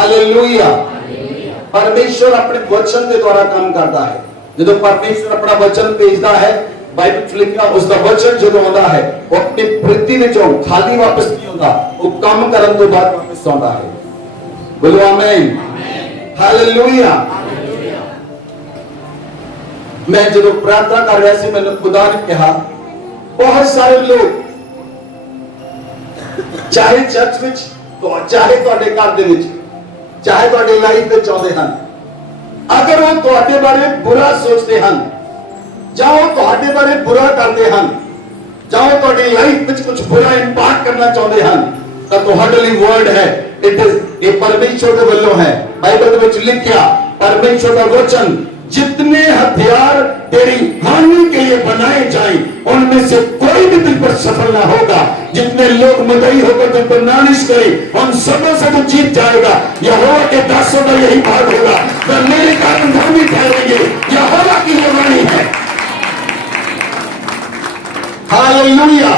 Hallelujah. परमेश्वर अपने वचन के द्वारा काम करता है। जो परमेश्वर अपना वचन भेजता है, बाइबल च लिखा उसका वचन जो आता है वो अपनी पृथ्वी विचों खाली वापस नहीं होता, वो काम करने तो बाद वापस आता है। बोलो आमीन। हालेलुया। मैं जो प्रार्थना कर रहा सी, मैंने खुदा ने कहा बहुत सारे लोग चाहे चर्च विच, चाहे तुहाडे घर दे विच, चाहे तुहाडी लाइफ विच आउंदे हन, अगर वो तुहाडे बारे बुरा सोचते हन, जाओ तुहाडे बारे बुरा करते हन, जाओ तुहाडी लाइफ विच कुछ बुरा इंपैक्ट करना चाहते हन, तो तुहाडे लिए वर्ड है, इट इज ये परमेश्वर के वल्लों है। बाइबल विच लिखा परमेश्वर का वचन, जितने हथियार तेरी हानि के लिए बनाए जाएं उनमें से कोई भी तुझ पर सफल ना होगा। जितने लोग मुद्दई होकर तुझ पर नालिश करें उन सबों से तू जीत जाएगा। यहोवा के दासों का यही भाग होगा, वह मेरे कारण धर्मी ठहरेंगे। यहोवा की ये वाणी है। हालेलुया।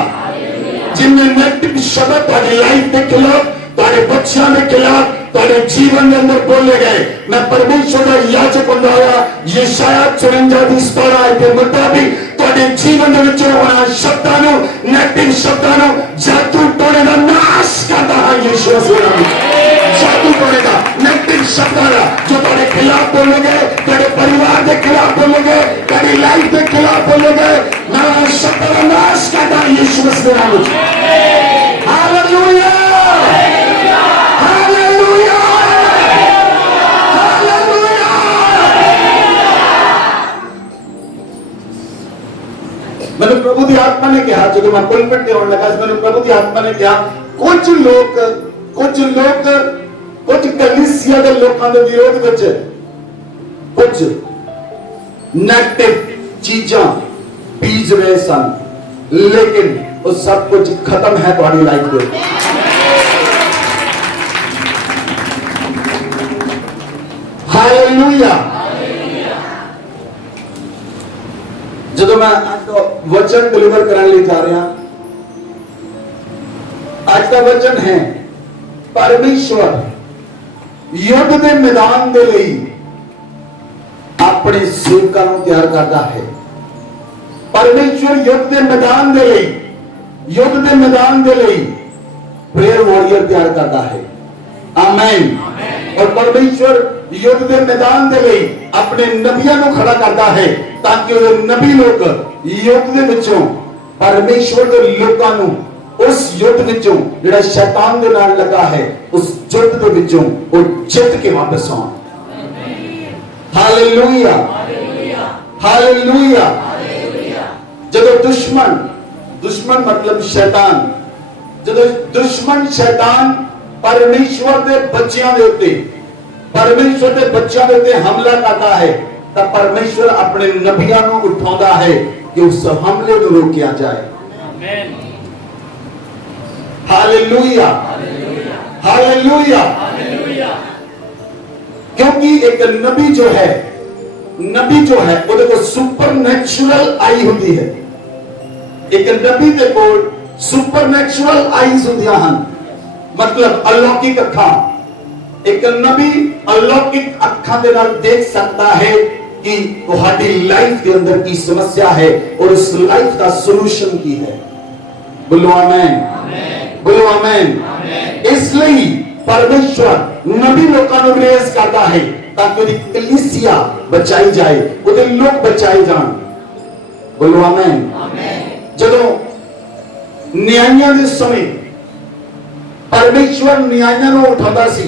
जिनमें नेगेटिव शब्द तुम्हारी लाइफ के खिलाफ, तुम्हारे बच्चों के खिलाफ, तुम्हारे जीवन के अंदर बोले गए, मैं परमेश्वर का याजक बनाया, यशाया 54:12 के मुताबिक तुम्हारे जीवन के विच होना शब्दां नूं, नेगेटिव शब्दां नूं, जादू टोने का नाश करता है। यीशु मसीह जादू टोने का नेगेटिव शब्दां जो तुम्हारे खिलाफ बोले गए, तुम्हारे परिवार के खिलाफ बोले गए, तुम्हारी लाइफ के खिलाफ बोले गए, मैं शब्दां का नाश करता है यीशु मसीह नाम में। हालेलुया। मैंने प्रभु की आत्मा ने कहा, जो मैं पुलपिट ते होने लगा, मैंने प्रभु की आत्मा ने कहा कुछ लोग कुछ कलीसिया के लोगों के विरोध विच कुछ नेगेटिव चीजां बीज रहे सन, लेकिन वो सब कुछ खत्म है तुम्हारी लाइफ में। हालेलुया। जो मैं वचन डिलीवर करने लिए जा रहा, आज का वचन है परमेश्वर युद्ध के मैदान के लिए अपने सेवकों को तैयार करता है। परमेश्वर युद्ध के मैदान के लिए प्रेयर वॉरियर तैयार करता है। आमीन। और परमेश्वर युद्ध के मैदान के लिए अपने नबियों को खड़ा करता है, ताकि वो नबी लोग युद्ध के विचों परमेश्वर के लोगों को उस युद्ध विचों जिहड़ा शैतान के नाल लगा है, उस युद्ध के विचों वो जित के वापस आउण। हालेलुया। हालेलुया। जब दुश्मन मतलब शैतान, जब दुश्मन शैतान परमेश्वर के बच्चों के उत्ते, परमेश्वर के बच्चों के उत्ते हमला करता है, तब परमेश्वर अपने नबियों को उठाता है कि उस हमले को रोकिया जाए। हालेलुया। हालेलुया। क्योंकि एक नबी जो है वो देखो सुपरनैचुरल आई होती है। एक नबी के कोल सुपरनैचुरल आईज होंदियां हन, मतलब अलौकिक अखां। एक नबी अलौकिक अखां दे नाल देख सकता है कि तुम्हारी लाइफ के अंदर की समस्या है और उस लाइफ का सॉल्यूशन की है। बोलो आमीन। बोलो आमीन। इसलिए परमेश्वर नबी लोगों को रेज करता है ताकि उनकी कलीसिया बचाई जाए, उनके लोग बचाए जान। बोलो आमीन। जदों न्यायियों के समय परमेश्वर न्यायियों को उठाता सी,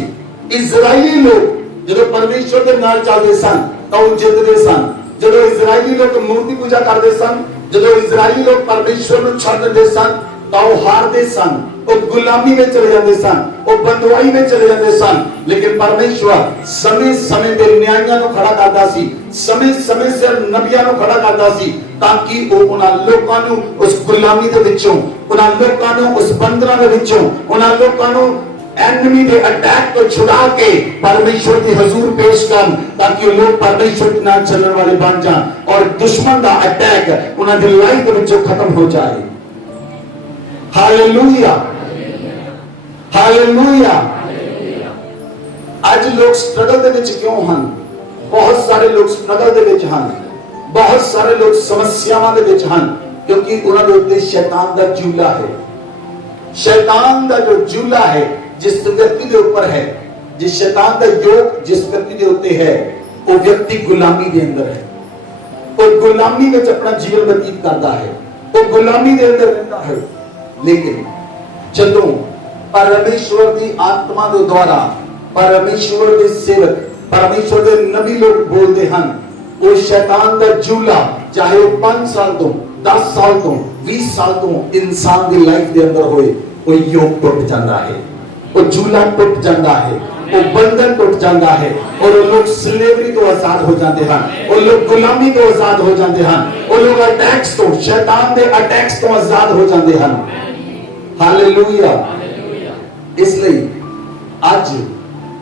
इजरायली लोग जदों परमेश्वर के नाल चलते सन तो वो जितते सन। जदों इजरायली लोग मूर्ति पूजा करते सन, जदों इजरायली लोग परमेश्वर को छड़ देते सन तो वो हारते सन, वो गुलामी में चले जाते सन, वो बंधुआई में चले जाते सन। लेकिन परमेश्वर समय समय पे न्यायियों को खड़ा करता सी, समय समय से नबियों को खड़ा करता सी, ताकि वो उन लोगों को उस गुलामी के विचों, उन लोगों को उस बंधना के विचों, उन लोगों को एनिमी के अटैक को छुड़ा के परमेश्वर की हजूर पेश कर, ताकि लोग परमेश्वर के नाम चलने वाले बन जाएं और दुश्मन का अटैक उन्होंने लाइफ के विचों खत्म हो जाए। हालेलुया। हालेलुया। ਅੱਜ ਲੋਕ ਸਟਰਗਲ ਦੇ ਵਿੱਚ ਕਿਉਂ ਹਨ? ਬਹੁਤ ਸਾਰੇ ਲੋਕ ਸਟਰਗਲ ਦੇ ਵਿੱਚ ਹਨ, ਬਹੁਤ ਸਾਰੇ ਲੋਕ ਸਮੱਸਿਆਵਾਂ ਦੇ ਵਿੱਚ ਹਨ, ਕਿਉਂਕਿ ਉਹਨਾਂ ਦੇ ਉੱਤੇ ਸ਼ੈਤਾਨ ਦਾ ਜੂਲਾ ਹੈ। शैतान का जो जूला है जिस व्यक्ति के ऊपर है, जिस शैतान का योग जिस व्यक्ति के उत्ते है, वो व्यक्ति गुलामी के अंदर है और गुलामी में अपना जीवन व्यतीत करता है, वो गुलामी के अंदर रहता है। लेकिन चलो परमेश्वर की आत्मा के द्वारा परमेश्वर के सेवक परमेश्वर के नबी लोग बोलते हैं, वो शैतान का जूला चाहे वो 5 साल तो 10 साल तो 20 साल तो इंसान की लाइफ के अंदर होए, वो योग टूट जाता है, वो जूला टूट जाता है, वो बंधन टूट जाता है और वो लोग स्लेवरी तो आजाद हो जाते हैं, वो लोग गुलामी तो आजाद हो जाते हैं, वो लोग अटैक्स तो शैतान के अटैक्स तो आजाद हो जाते हैं। हालेलुया। इसलिए आज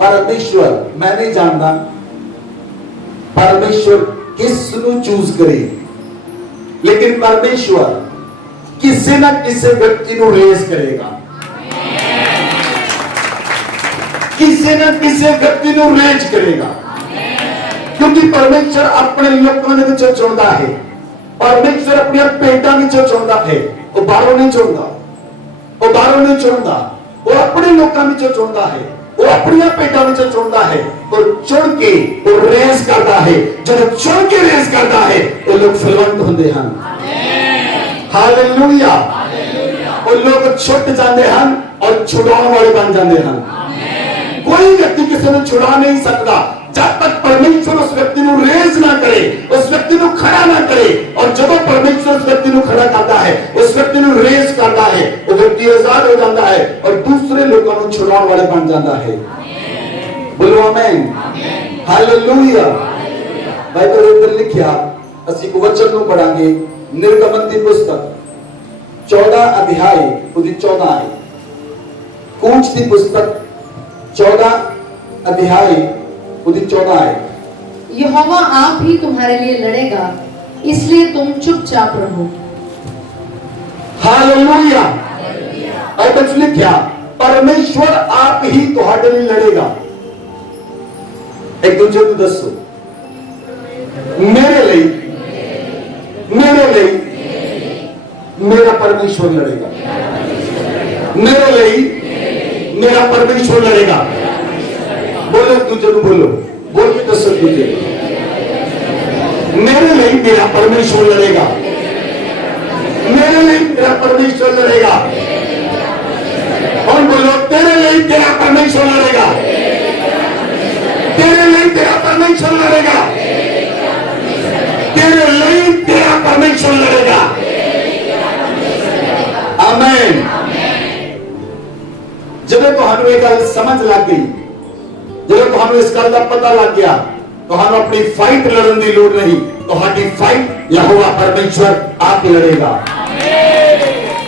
परमेश्वर, मैं नहीं जानता परमेश्वर किस नु चूज करे, लेकिन परमेश्वर किसी ना किसी व्यक्ति को रेज करेगा, किसी ना किसी व्यक्ति को रेज करेगा, क्योंकि परमेश्वर अपने लोगों के विच चुनता है, परमेश्वर अपने पेटा विच चुनता है, वो बाहरों नहीं चुनता, वो बाहरों नहीं चुनता, वो अपने लोगों विच चुनता है, वो अपने पेटा विच चुनता है और चुन के वो रेस करता है। जब चुन के रेस करता है वो लोग फलवंत होते हैं। हालेलुया। वो लोग छुट जाते हैं और छुड़ाने वाले बन जाते हैं। कोई व्यक्ति किसी को छुड़ा नहीं सकता जब तक परमेश्वर उस व्यक्ति को रेज ना करे, उस व्यक्ति को खड़ा ना करे, और जब परमेश्वर उस व्यक्ति को खड़ा करता है, उस व्यक्ति को रेज करता है, वो व्यक्ति आजाद हो जाता है और दूसरे लोगों को छुड़ाने वाले बन जाता है। बोलो आमीन। हालेलुया। बाइबल अंदर लिखा, ਅਸੀਂ ਕੋ ਵਚਨ ਨੂੰ ਪੜਾਂਗੇ, निर्गमन की पुस्तक 14 अध्याय उसकी 14 है, कूच की पुस्तक 14 अध्याय उसकी 14 है। यहोवा आप ही तुम्हारे लिए लड़ेगा, इसलिए तुम चुपचाप रहो। हालेलुया। बाइबल में क्या, परमेश्वर आप ही तुम्हारे लिए लड़ेगा। एक दूसरे को दसो, मेरे लिए मेरा परमेश्वर लड़ेगा, मेरे लिए मेरा परमेश्वर लड़ेगा। बोलो दूसरे को, बोलो, बोल के दस दूसरे, मेरे लिए मेरा परमेश्वर लड़ेगा, मेरे लिए मेरा परमेश्वर लड़ेगा। और बोलो, तेरे लिए तेरा परमेश्वर लड़ेगा, तेरे लिए तेरा परमेश्वर लड़ेगा, तेरे लिए तेरा परमेश्वर लड़ेगा। आमीन। जब तुहानू ये गल समझ लग गई, जब तुहानू इस गल का पता लग गया, तुहानू अपनी फाइट लड़न की लोड़ नहीं, तुहाडी फाइट यहोवा परमेश्वर आप लड़ेगा।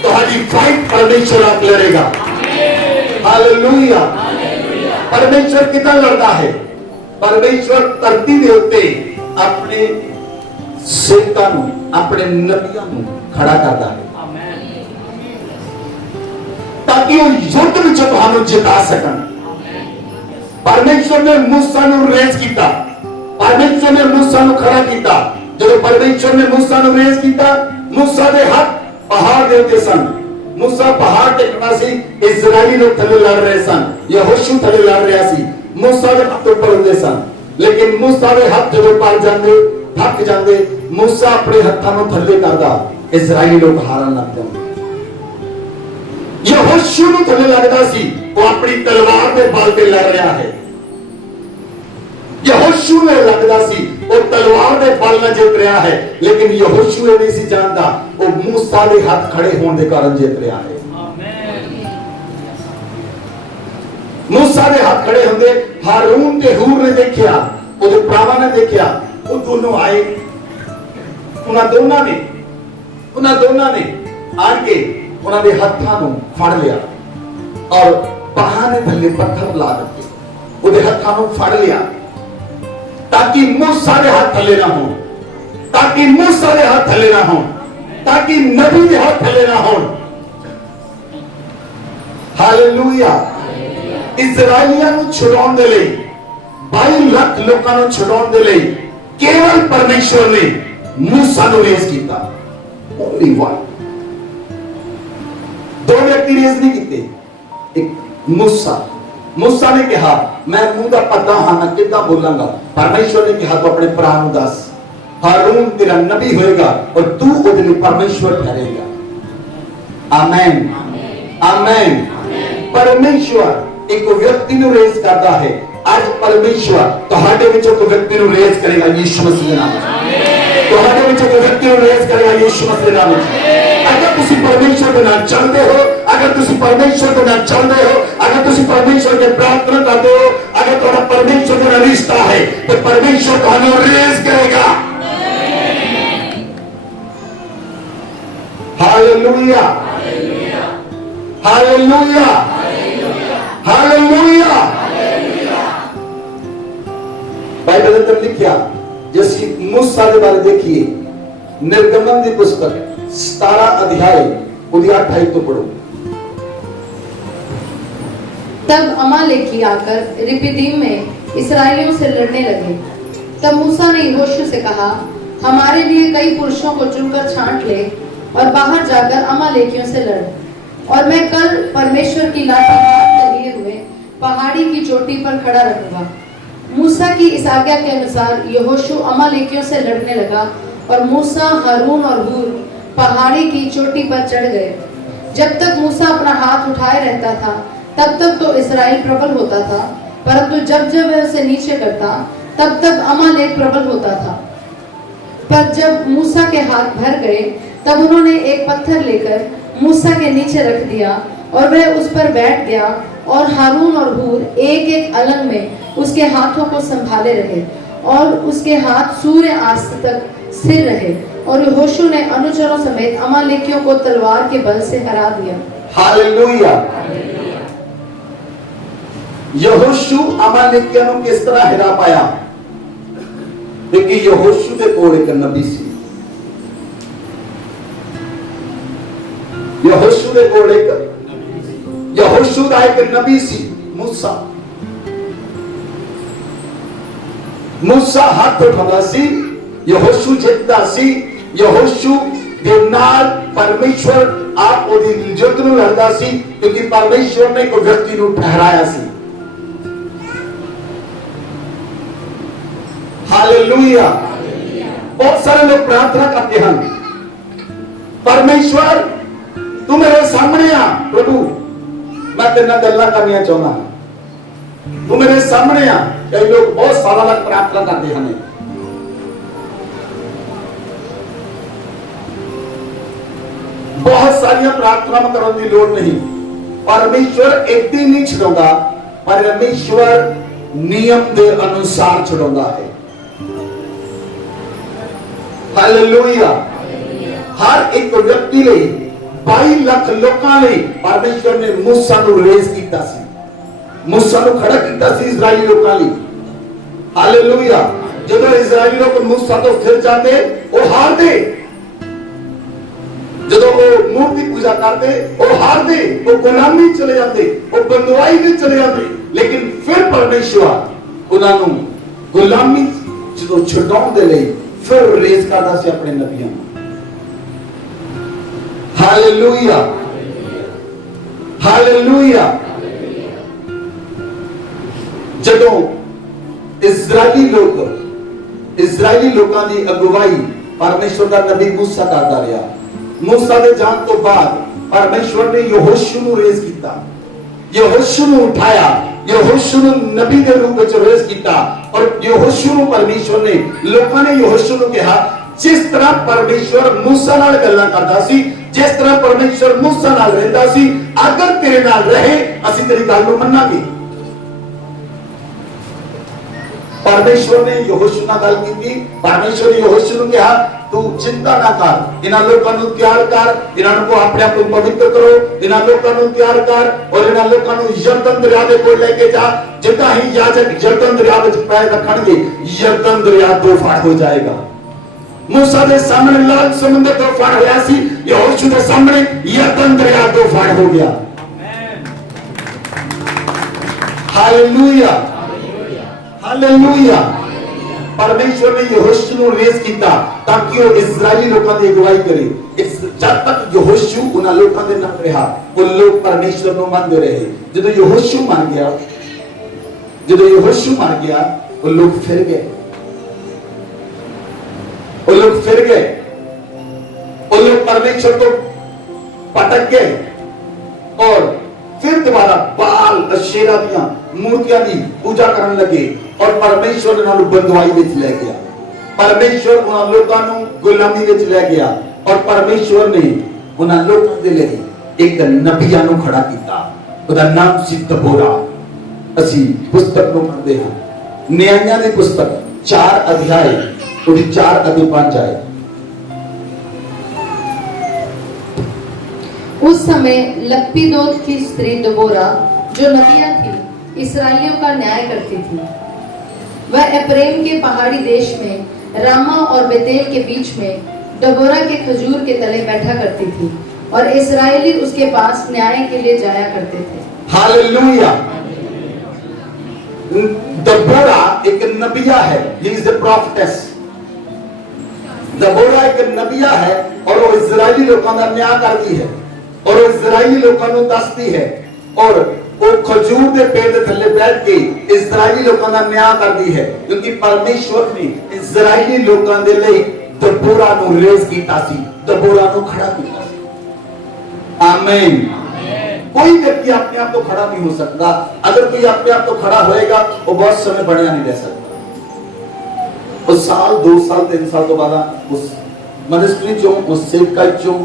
तुहाडी फाइट परमेश्वर आप लड़ेगा। हालेलुया। परमेश्वर कितना लड़ता है? परमेश्वर धरती के उत्ते अपने सेवकां नूं, अपने नबियां नूं खड़ा करता है ताकि वो युद्ध विच तुहानू जिता सकन। परमेश्वर ने मूसा नूं रेज कीता, परमेश्वर ने मूसा नूं खड़ा कीता। जब परमेश्वर ने मूसा नूं रेज कीता, मूसा दे हाथ पहाड़ दे उत्ते सन, मूसा पहाड़ ते खड़ा सी, इजराइली लोग थले लड़ रहे सन, यहोशू थले लड़ रहा सी, मूसा दे हाथ ऊपर होंदे सन। लेकिन मूसा दे हाथ जब पड़ जांदे, थक जाते, मूसा अपने हाथों थले करता, इजराइली लोग हारन लग जाते। यहोशू नूं थले लगता सी, वो अपनी तलवार के बल पे लड़ रहा है। यहोशू ने लगता सी वो तलवार के बल में जीत रहा है, लेकिन यहोशू ये नहीं सी जानता वो मूसा के हाथ खड़े होने के कारण जीत रहा है। मूसा के हाथ खड़े होंगे, हारून ते हूर ने देखिया, उहदे भरावां ने देखिया, वो दोनों आए, उन्होंने आके उन्होंने हाथों को फड़ लिया और बाहां ने थले पत्थर ला दिए, उहदे हाथों को फड़ लिया ताकि मूसा के हाथ थले ना हो, ताकि मूसा के हाथ थले ना हो, ताकि नबी के हाथ थले ना हो। हालेलुया। इजराइलियां को छुड़ाने के लिए 22 ਲੱਖ ਲੋਕਾਂ ਨੂੰ ਛੁਡਾਉਣ ਦੇ ਲਈ ਕੇਵਲ ਪਰਮੇਸ਼ਵਰ ਨੇ मूसा ਨੂੰ ਰੇਜ਼ ਕੀਤਾ। ਓਨਲੀ ਵਨ, ਦੋ ਵਿਅਕਤੀ ਰੇਜ਼ ਨਹੀਂ ਕੀਤੇ, ਇੱਕ मूसा ने कहा मैं मुंह का पता हाँ मैं कितना बोलांगा। परमेश्वर ने कहा तो अपने भरा नूं दस, हारून तेरा नबी होएगा और तू उसदे लई परमेश्वर ठहरेगा। आमेन आमेन। परमेश्वर एक व्यक्ति नूं रेज करता है। आज परमेश्वर तुहाडे विचों कोई व्यक्ति नूं रेज करेगा यीशु मसीह दे नाम विच। तुहाडे विचों कोई व्यक्ति नूं रेज करेगा यीशु मसीह दे नाम विच। अगर तुसी परमेश्वर के नाम चलते हो, अगर तुसी परमेश्वर के नाम चलते हो, अगर तुसी परमेश्वर के प्रार्थना करते हो, अगर तुम्हारा परमेश्वर का रिश्ता है तो परमेश्वर तुहानू रेज करेगा। Hallelujah hallelujah hallelujah. बाइबल अंदर लिखा जैसे मूसा के बारे देखिए, निर्गमन की पुस्तक 17 अध्याय 28 तो पढ़ो। तब अमालेकी आकर रिपिदीम में इसराइलियों से लड़ने लगे। तब मूसा ने यहोशू से कहा, हमारे लिए कई पुरुषों को चुनकर छांट ले और बाहर जाकर अमालेकियों से लड़, और मैं कल परमेश्वर की लाठी हाथ में लिए हुए पहाड़ी की चोटी पर खड़ा रहूंगा। मूसा की इस आज्ञा के अनुसार यहोशू अमालेकियों से लड़ने लगा, और मूसा, हारून और हूर पहाड़ी की चोटी पर चढ़ गए। जब तक मूसा अपना हाथ उठाए रहता था तब तक तो इस्राएल प्रबल होता था, परंतु जब जब वह उसे नीचे करता तब तब अमालेक प्रबल होता था। पर जब मूसा के हाथ भर गए तब उन्होंने एक पत्थर लेकर मूसा के नीचे रख दिया, और वह उस पर बैठ गया, और हारून और हूर एक एक अलग में उसके हाथों को संभाले रहे, और उसके हाथ सूर्य अस्त तक स्थिर रहे। और यहोशू ने अनुचरों समेत अमालेकियों को तलवार के बल से हरा दिया। हालेलुया। यहोशू अमालेकियों को किस तरह हरा पाया? क्योंकि यहोशू के कोल एक नबी सी। यहोशू के कोल यहोशू का एक नबी सी मूसा। मूसा हाथ उठाता सी, यहोशू जितदा सी। यहोशू दे नाल परमेश्वर आप ओदी जुद्ध नूं लड़दा सी, क्योंकि परमेश्वर ने कोई व्यक्ति नूं ठहराया सी। हालेलुया। बहुत सारे लोग प्रार्थना करते हैं, परमेश्वर तू मेरे सामने आ प्रभु, मैं तेरे नाल गल्लां करनियां चाहुंदा, तू मेरे सामने आ। कई लोग बहुत सारा लग प्रार्थना करते हैं। बहुत सारिया प्रार्थना करने की लोड़ नहीं। परमेश्वर एक दिन नहीं छुड़ाता, परमेश्वर नियम के अनुसार छुड़ाता है। हालेलुया। हर एक व्यक्ति ने 22 लाख लोगों ने परमेश्वर ने मूसा को रेज किया सी, मूसा को खड़ा किया सी इजराइली लोगों ने। हालेलुया। जब इजराइली लोग मूसा तो फिर जाते वो हार दे, जब वो मूर्ति पूजा करते वो हार दे, वो गुलामी चले जाते, वो बंदवाई में चले जाते। लेकिन फिर परमेश्वर उन्होंने गुलामी जो छुड़ाने दे लिए फिर रेज करता से अपने नबियों। Hallelujah hallelujah. जदों इजराइली लोगों की अगुवाई परमेश्वर का नबी मूसा करता रहा। मूसा के जान तो बाद परमेश्वर ने यहोशू को रेज किया, यहोशू को उठाया, यहोशू को नबी के रूप में रेज किया। और यहोशू को परमेश्वर ने लोगों ने यहोशू को कहा, जिस तरह परमेश्वर मूसा नाल गल्लां करदा सी, जिस तरह परमेश्वर मूसा नाल रहंदा सी, अगर तेरे नाल रहे असि तेरी गल नूं मन्नांगे। परमेश्वर ने यहोशू नाल गल कीती। परमेश्वर ने यहोशू को कहा, तू चिंता ना कर, इन्हां लोकां नूं तैयार कर, इन्हां को अपने आप को पवित्र करो, इन्हां लोकां नूं तैयार कर और इन्हां लोकां नूं यरदन दरिया दे कोल लेके जा। जिद्दां ही याजक यरदन दरिया विच पैर रखणगे, यरदन दरिया दो फाड़ हो जाएगा। मूसा के सामने लाल समुद्र दो फाड़ होया सी, यहोशू के सामने यरदन दरिया दो फाड़ हो गया। Hallelujah hallelujah. परमेश्वर ने यहोशू ਨੂੰ ਰੇਜ਼ ਕੀਤਾ ਤਾਂ ਕਿ ਉਹ ਇਜ਼ਰਾਈਲੀ ਲੋਕਾਂ ਦੀ ਅਗਵਾਈ ਕਰੇ। ਜਦ ਤੱਕ ਯहोशू ਉਹਨਾਂ ਲੋਕਾਂ ਦੇ ਨਾਲ ਰਿਹਾ ਉਹ ਲੋਕ ਪਰਮੇਸ਼ਵਰ ਨੂੰ ਮੰਨਦੇ ਰਹੇ। ਜਦੋਂ ਯहोशू ਮਰ ਗਿਆ ਉਹ ਲੋਕ ਫਿਰ ਗਏ। ਉਹ लोग परमेश्वर को पटक गए और फिर दोबारा बाल अशेरा दियां मूर्तियां दी पूजा करने लगे और परमेश्वर उन्होंने बंदवाई विच ले गया। परमेश्वर उन्हां लोकां नूं गुलामी विच ले गया और परमेश्वर ने उन्हां लोकां दे लई एक नबिया नूं खड़ा कीता। उहदा नाम सी दबोरा। असी पुस्तक नूं पढ़दे हां, न्यायां दी पुस्तक 4 अध्याय 4-5 आए। उस समय लप्पीदोत की स्त्री दबोरा जो नबिया थी इस्राएलियों का न्याय करती थी। वह एप्रेम के पहाड़ी देश में रामा और बेतेल के बीच में दबोरा के खजूर के तले बैठा करती थी और इस्राएली उसके पास न्याय के लिए जाया करते थे। हालेलुया। दबोरा एक नबिया है, ही इज अ प्रॉफिटेस। दबोरा एक नबिया है और वो इजरायली लोगों का न्याय करती है और वो इजरायली लोगों को दसती है और वो खजूर के पेड़ के थल्ले बैठ के इजरायली लोगों का न्याय करती है क्योंकि परमेश्वर ने इजरायली लोगों के लिए दबोरा को रेज किया सी, दबोरा को खड़ा किया सी। आमीन। कोई व्यक्ति अपने आप तो खड़ा नहीं हो सकता। अगर कोई अपने आप तो खड़ा होएगा वो बहुत समय बढ़िया नहीं रह सकता। उस साल 2 साल 3 साल तो बाद उस मिनिस्ट्री चों उस सेवकाई चों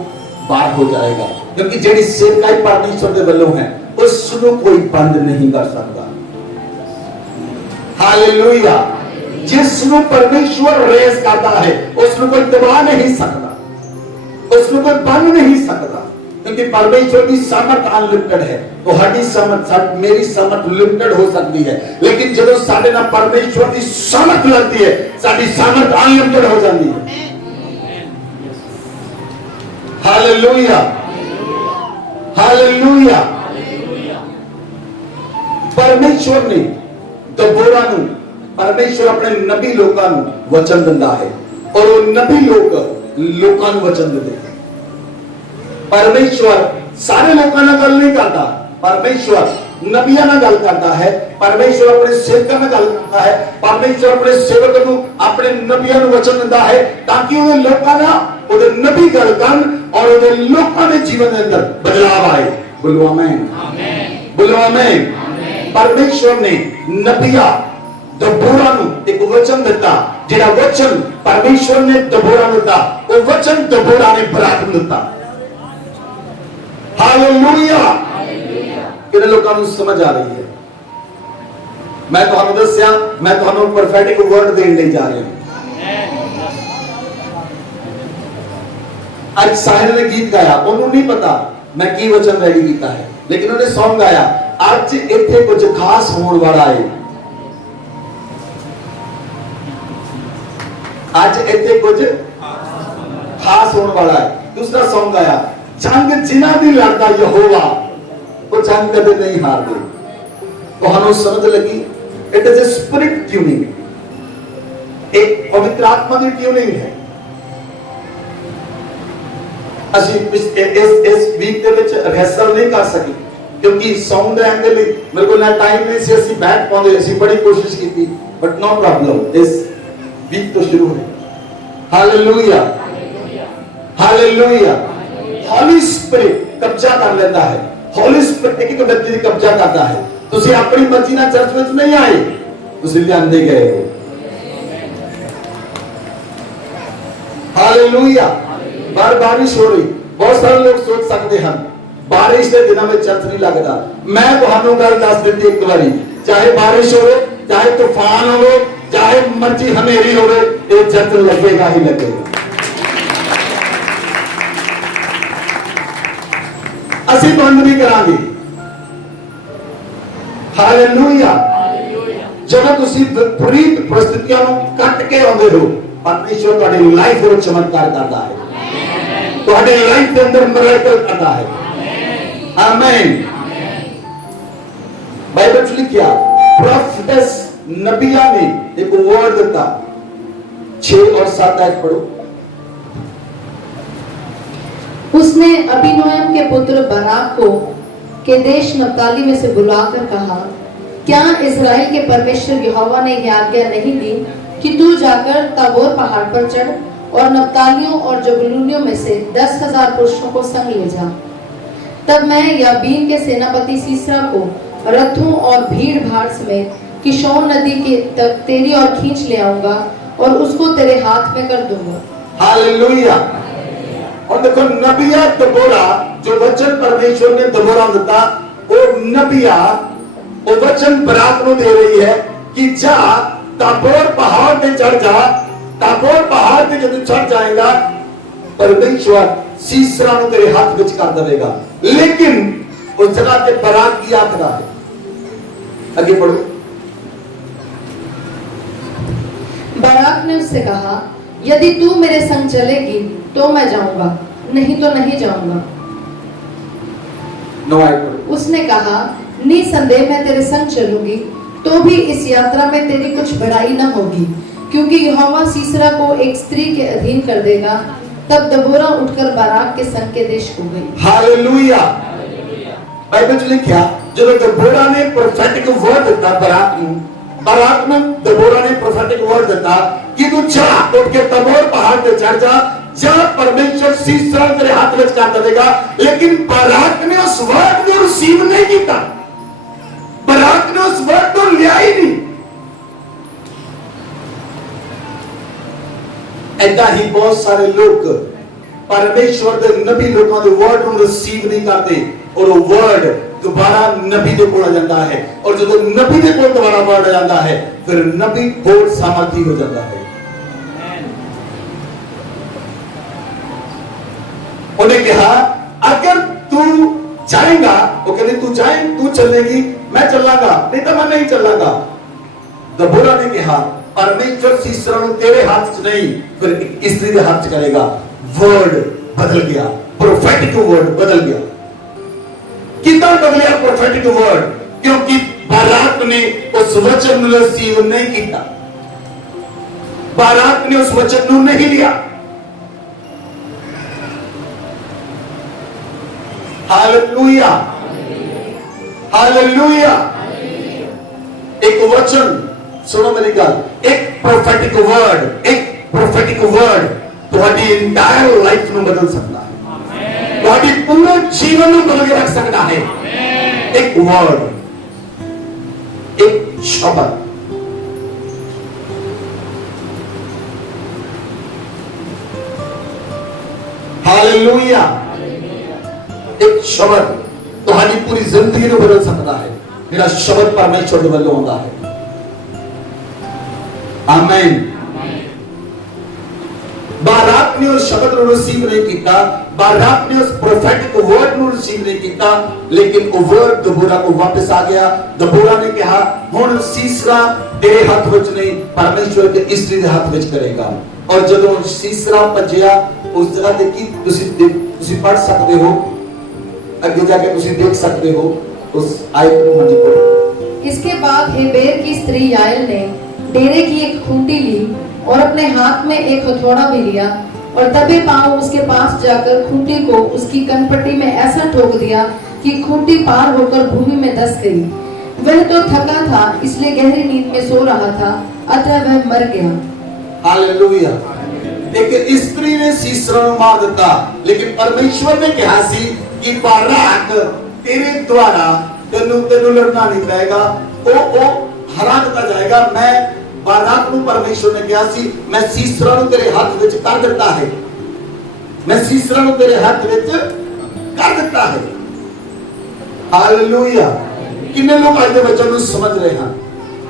बाहर हो जाएगा क्योंकि जेडी सेवकाई परमेश्वर के वल्लों है उसको कोई बंद नहीं कर सकता। हालेलुया। जिसको परमेश्वर रेज करता है उसको कोई दबा नहीं सकता, उसको कोई बंद नहीं सकता क्योंकि परमेश्वर की सामर्थ अनलिमिटेड है। तो हमारी सामर्थ, मेरी सामर्थ लिमिटेड हो सकती है लेकिन जब साडे नाल परमेश्वर की सामर्थ लगती है साडी सामर्थ अनलिमिटेड हो जाती है। Hallelujah, hallelujah. परमेश्वर ने दबोरा नूं, परमेश्वर अपने नबी लोकां नूं वचन दिंदा है और वो नबी लोकां नूं वचन दिंदे हैं। परमेश्वर सारे लोगों नाल गल नहीं करता, परमेश्वर नबियां नाल गल करता है, परमेश्वर अपने सेवकां नाल गल करता है, परमेश्वर अपने सेवक नूं अपने नबियां नूं वचन दिंदा है ताकि वो लोकां दा ओदे नबी गल करन और ओदे लोकां दे जीवन दे अंदर बदलाव आए। बोलो आमीन, बोलो आमीन। परमेश्वर ने नबिया दबोरा नूं एक वचन दिता, जेड़ा वचन परमेश्वर ने दबोरा नूं दिता वो वचन दबोरा ने बरात नूं दिता। हालेलुया। कितने लोगों को समझ आ रही है? मैं तुहानू दस्या, मैं तुहानू प्रोफेटिक वर्ड देने ले जा रहा हूं। आज साहिल ने गीत गाया, उन्होंने नहीं पता मैं की वचन रेडी कीता है लेकिन उन्होंने सॉन्ग गाया आज इत्थे कुछ खास होने वाला है, आज इत्थे कुछ खास होने वाला है। दूसरा सॉन्ग गाया जंग जिन्हां दी लड़दा यहोवा वो जंग कदे नहीं हारदे। तुहानू समझ लगी? It is a spirit tuning, एक पवित्र आत्मा की ट्यूनिंग है। ਅਸੀਂ ਇਸ ਵੀਕ ਦੇ ਵਿੱਚ ਰਿਹਰਸਲ ਨਹੀਂ ਕਰ ਸਕੀ ਕਿਉਂਕਿ ਸਾਊਂਡ ਲੈਣ ਦੇ ਲਈ ਮੇਰੇ ਕੋਲ ਨਾ ਟਾਈਮ ਨਹੀਂ ਸੀ, ਅਸੀਂ ਬੈਠ ਪਾਉਂਦੇ, ਅਸੀਂ ਬੜੀ ਕੋਸ਼ਿਸ਼ ਕੀਤੀ ਬਟ ਨੋ ਪ੍ਰੋਬਲਮ। ਇਸ ਵੀਕ ਤੋਂ ਸ਼ੁਰੂ ਹੋਇਆ। Hallelujah, hallelujah. ਹੌਲੀ ਸਪਿਰਿਟ ਕਬਜ਼ਾ ਕਰ ਲੈਂਦਾ ਹੈ, ਹੌਲੀ ਸਪਿਰਿਟ ਇੱਕ ਵਿਅਕਤੀ ਦੀ ਕਬਜ਼ਾ ਕਰਦਾ ਹੈ। ਤੁਸੀਂ ਆਪਣੀ ਮਰਜ਼ੀ ਨਾਲ ਚਰਚ ਵਿੱਚ ਨਹੀਂ ਆਏ, ਤੁਸੀਂ ਲਿਆਂਦੇ ਗਏ ਹੋ। हालेलुया। बारिश हो रही, बहुत सारे लोग सोच सकते हैं बारिश के दिनों में चर्च नहीं लगता। मैं तुहानू गल दस दी एक बारी, चाहे बारिश हो चाहे तूफान हो चाहे मर्जी हनेरी हो, ये चर्च लगेगा ही लगेगा। असी बंद नहीं करांगे। हालेलुया। जब तुसी विपरीत परिस्थितियों को कट के आउंदे हो परमेश्वर तुम्हारी लाइफ में चमत्कार करता है, तुम्हारी लाइफ के अंदर मिरेकल करता है। आमीन। बाइबल में लिखा प्रॉफिटेस नबिया ने एक वर्ड दिता 6 और 7 आयत पढ़ो। उसने अबीनोअम के पुत्र बराक को के देश नप्ताली में से बुलाकर कहा, क्या इस्राएल के परमेश्वर यहोवा ने यह आज्ञा नहीं दी कि तू जाकर ताबोर पहाड़ पर चढ़ और नप्तालियों और जबूलूनियों में से 10,000 पुरुषों को संग ले जा। तब मैं याबीन के सेनापति सीसरा को रथों और भीड़ भाड़ समेत किशोन नदी के तक तेरी ओर खींच ले आऊंगा और उसको तेरे हाथ में कर दूंगा। हालेलुया। और देखो नबिया दबोरा, जो वचन परमेश्वर ने दबोरा दिता, वो नबिया वो वचन बराक को दे रही है कि जा ताबोर पहाड़ पे चढ़ जा। ताबोर पहाड़ पे जब चढ़ जाएगा परमेश्वर सीसरा को तेरे हाथ में कर देगा। लेकिन उस जगह पे बराक की यात्रा है। आगे पढ़ो। बराक ने उससे कहा, यदि तू मेरे संग चलेगी तो मैं जाऊंगा, नहीं तो नहीं जाऊंगा। उसने कहा, निसंदेह मैं तेरे संग चलूंगी, तो भी इस यात्रा में तेरी कुछ बड़ाई न होगी, क्योंकि यहोवा सीसरा को एक स्त्री के अधीन कर देगा। तब दबोरा उठकर बाराक के संग के देश को गई। हालेलुया। बाइबल में क्या, जब दबोरा ने प्रोफेटिक वर्ड दिया बाराक में दबोरा ने प्रोफेटिक वर्ड दिया कि तू जा उठ के ताबोर पहाड़ पे चढ़ जा, जा परमेश्वर सीसरा तेरे हाथ में कर देगा। लेकिन बाराक ने उस वर्ड को रिसीव नहीं किया। बाराक ने उस वर्ड को लिया ही नहीं। ऐसा ही बहुत सारे लोग परमेश्वर के नबी लोगों के वर्ड को रिसीव नहीं करते और वो वर्ड दोबारा नबी के कोल जाता है, और जब नबी के कोल दोबारा वर्ड आ जाता है फिर नबी होर सामर्थी हो जाता है। उन्हें कहा, अगर तू जाएगा, वो कहते तू जाए, तू चलेगी, मैं चलागा, नहीं तो मैं नहीं चलागा। दबोरा ने कहा, परमेश्वर सीसरा तेरे हाथ से नहीं फिर स्त्री के हाथ से करेगा। वर्ड बदल गया, प्रोफेटिक वर्ड बदल गया। कितना बदल गया प्रोफेटिक वर्ड? क्योंकि बाराक ने उस वचन को रिसीव नहीं किया। बाराक ने उस वचन को नहीं लिया। Hallelujah, hallelujah. एक वचन सुनो मेरी गल, एक प्रोफेटिक वर्ड तुम्हारी इंटायर लाइफ में बदल सकता है, तुम्हारी पूरे जीवन में बदल के रख सकता है। एक वर्ड, एक शब्द। हालेलुया। एक शब्द तुम्हारी पूरी जिंदगी को बदल सकता है। मेरा शब्द परमेश्वर के बदल होता है। आमीन। बाराक ने उस शब्द को रिसीव नहीं किया, बाराक ने उस प्रोफेटिक वर्ड को रिसीव नहीं किया, लेकिन वो वर्ड दबोरा को वापस आ गया। दबोरा ने कहा, हुण सीसरा तेरे हाथ विच नहीं परमेश्वर के स्त्री के हाथ विच करेगा। और जब सीसरा भजिया उस जगह ते की तुसी पढ़ सकते हो, आगे जाके तुसी देख सकते हो उस आयत को मंजी पढ़ो। इसके बाद हेबेर की स्त्री याएल ने डेरे की एक खूंटी ली और अपने हाथ में एक हथौड़ा भी लिया और दबे पांव उसके पास जाकर खूंटी को उसकी कनपट्टी में ऐसा ठोक दिया कि खूंटी पार होकर भूमि में धंस गई। वह तो थका था, इसलिए गहरी नींद में सो रहा था, अतः वह मर गया। हालेलुया। एक स्त्री ने सीसरा को मार दिया, लेकिन परमेश्वर ने कहा सी कि बाराक तेरे द्वारा तेनू लड़ना नहीं पाएगा, वो हरा दिया जाएगा। मैं बाराक को परमेश्वर ने कहा सी, मैं सीसरा को तेरे हाथ विच कर देता है, मैं सीसरा को तेरे हाथ विच कर देता है। हालेलुया। कितने लोग आज के वचन को समझ रहे हैं?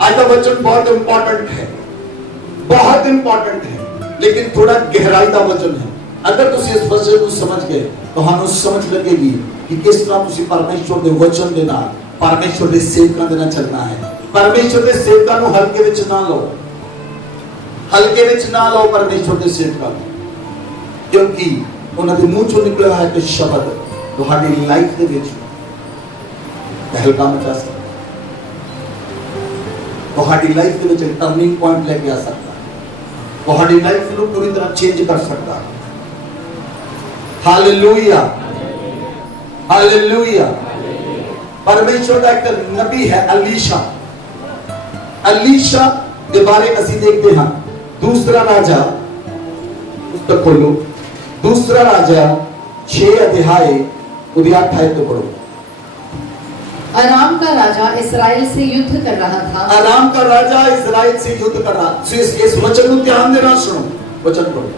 आज का वचन बहुत इंपॉर्टेंट है, बहुत इंपॉर्टेंट है, लेकिन थोड़ा गहराई का वचन है। अगर तुम इस वचन को समझ गए तो हम समझ लगेगी कि किस तरह तुम परमेश्वर के वचन देना, परमेश्वर के सेवका देना चलना है। परमेश्वर के सेवका को हल्के विच ना लो, हल्के विच ना लो परमेश्वर के सेवका, क्योंकि उन्होंने मुंह चों निकला है कि शब्द तुम्हारी लाइफ के विच तहलका मचा सकता, ਤੁਹਾਡੀ ਲਾਈਫ ਦੇ ਵਿੱਚ ਟਰਨਿੰਗ ਪੁਆਇੰਟ ਲੈ ਕੇ ਆ ਸਕਦਾ ਹੈ, ਤੁਹਾਡੀ ਲਾਈਫ ਨੂੰ ਪੂਰੀ ਤਰ੍ਹਾਂ ਚੇਂਜ ਕਰ ਸਕਦਾ ਹੈ। Hallelujah, hallelujah. परमेश्वर का एक नबी है अलीशा। अलीशा के बारे में ਅਸੀਂ देखते हैं दूसरा राजा, पुस्तक खोलो, दूसरा राजा 6 अध्याय उसके 8 आयत को पढ़ो। अराम का राजा इस्राएल से युद्ध कर रहा था। अराम का राजा इस्राएल से युद्ध कर रहा। इस वचन को ध्यान देना, सुनो वचन पढ़ो।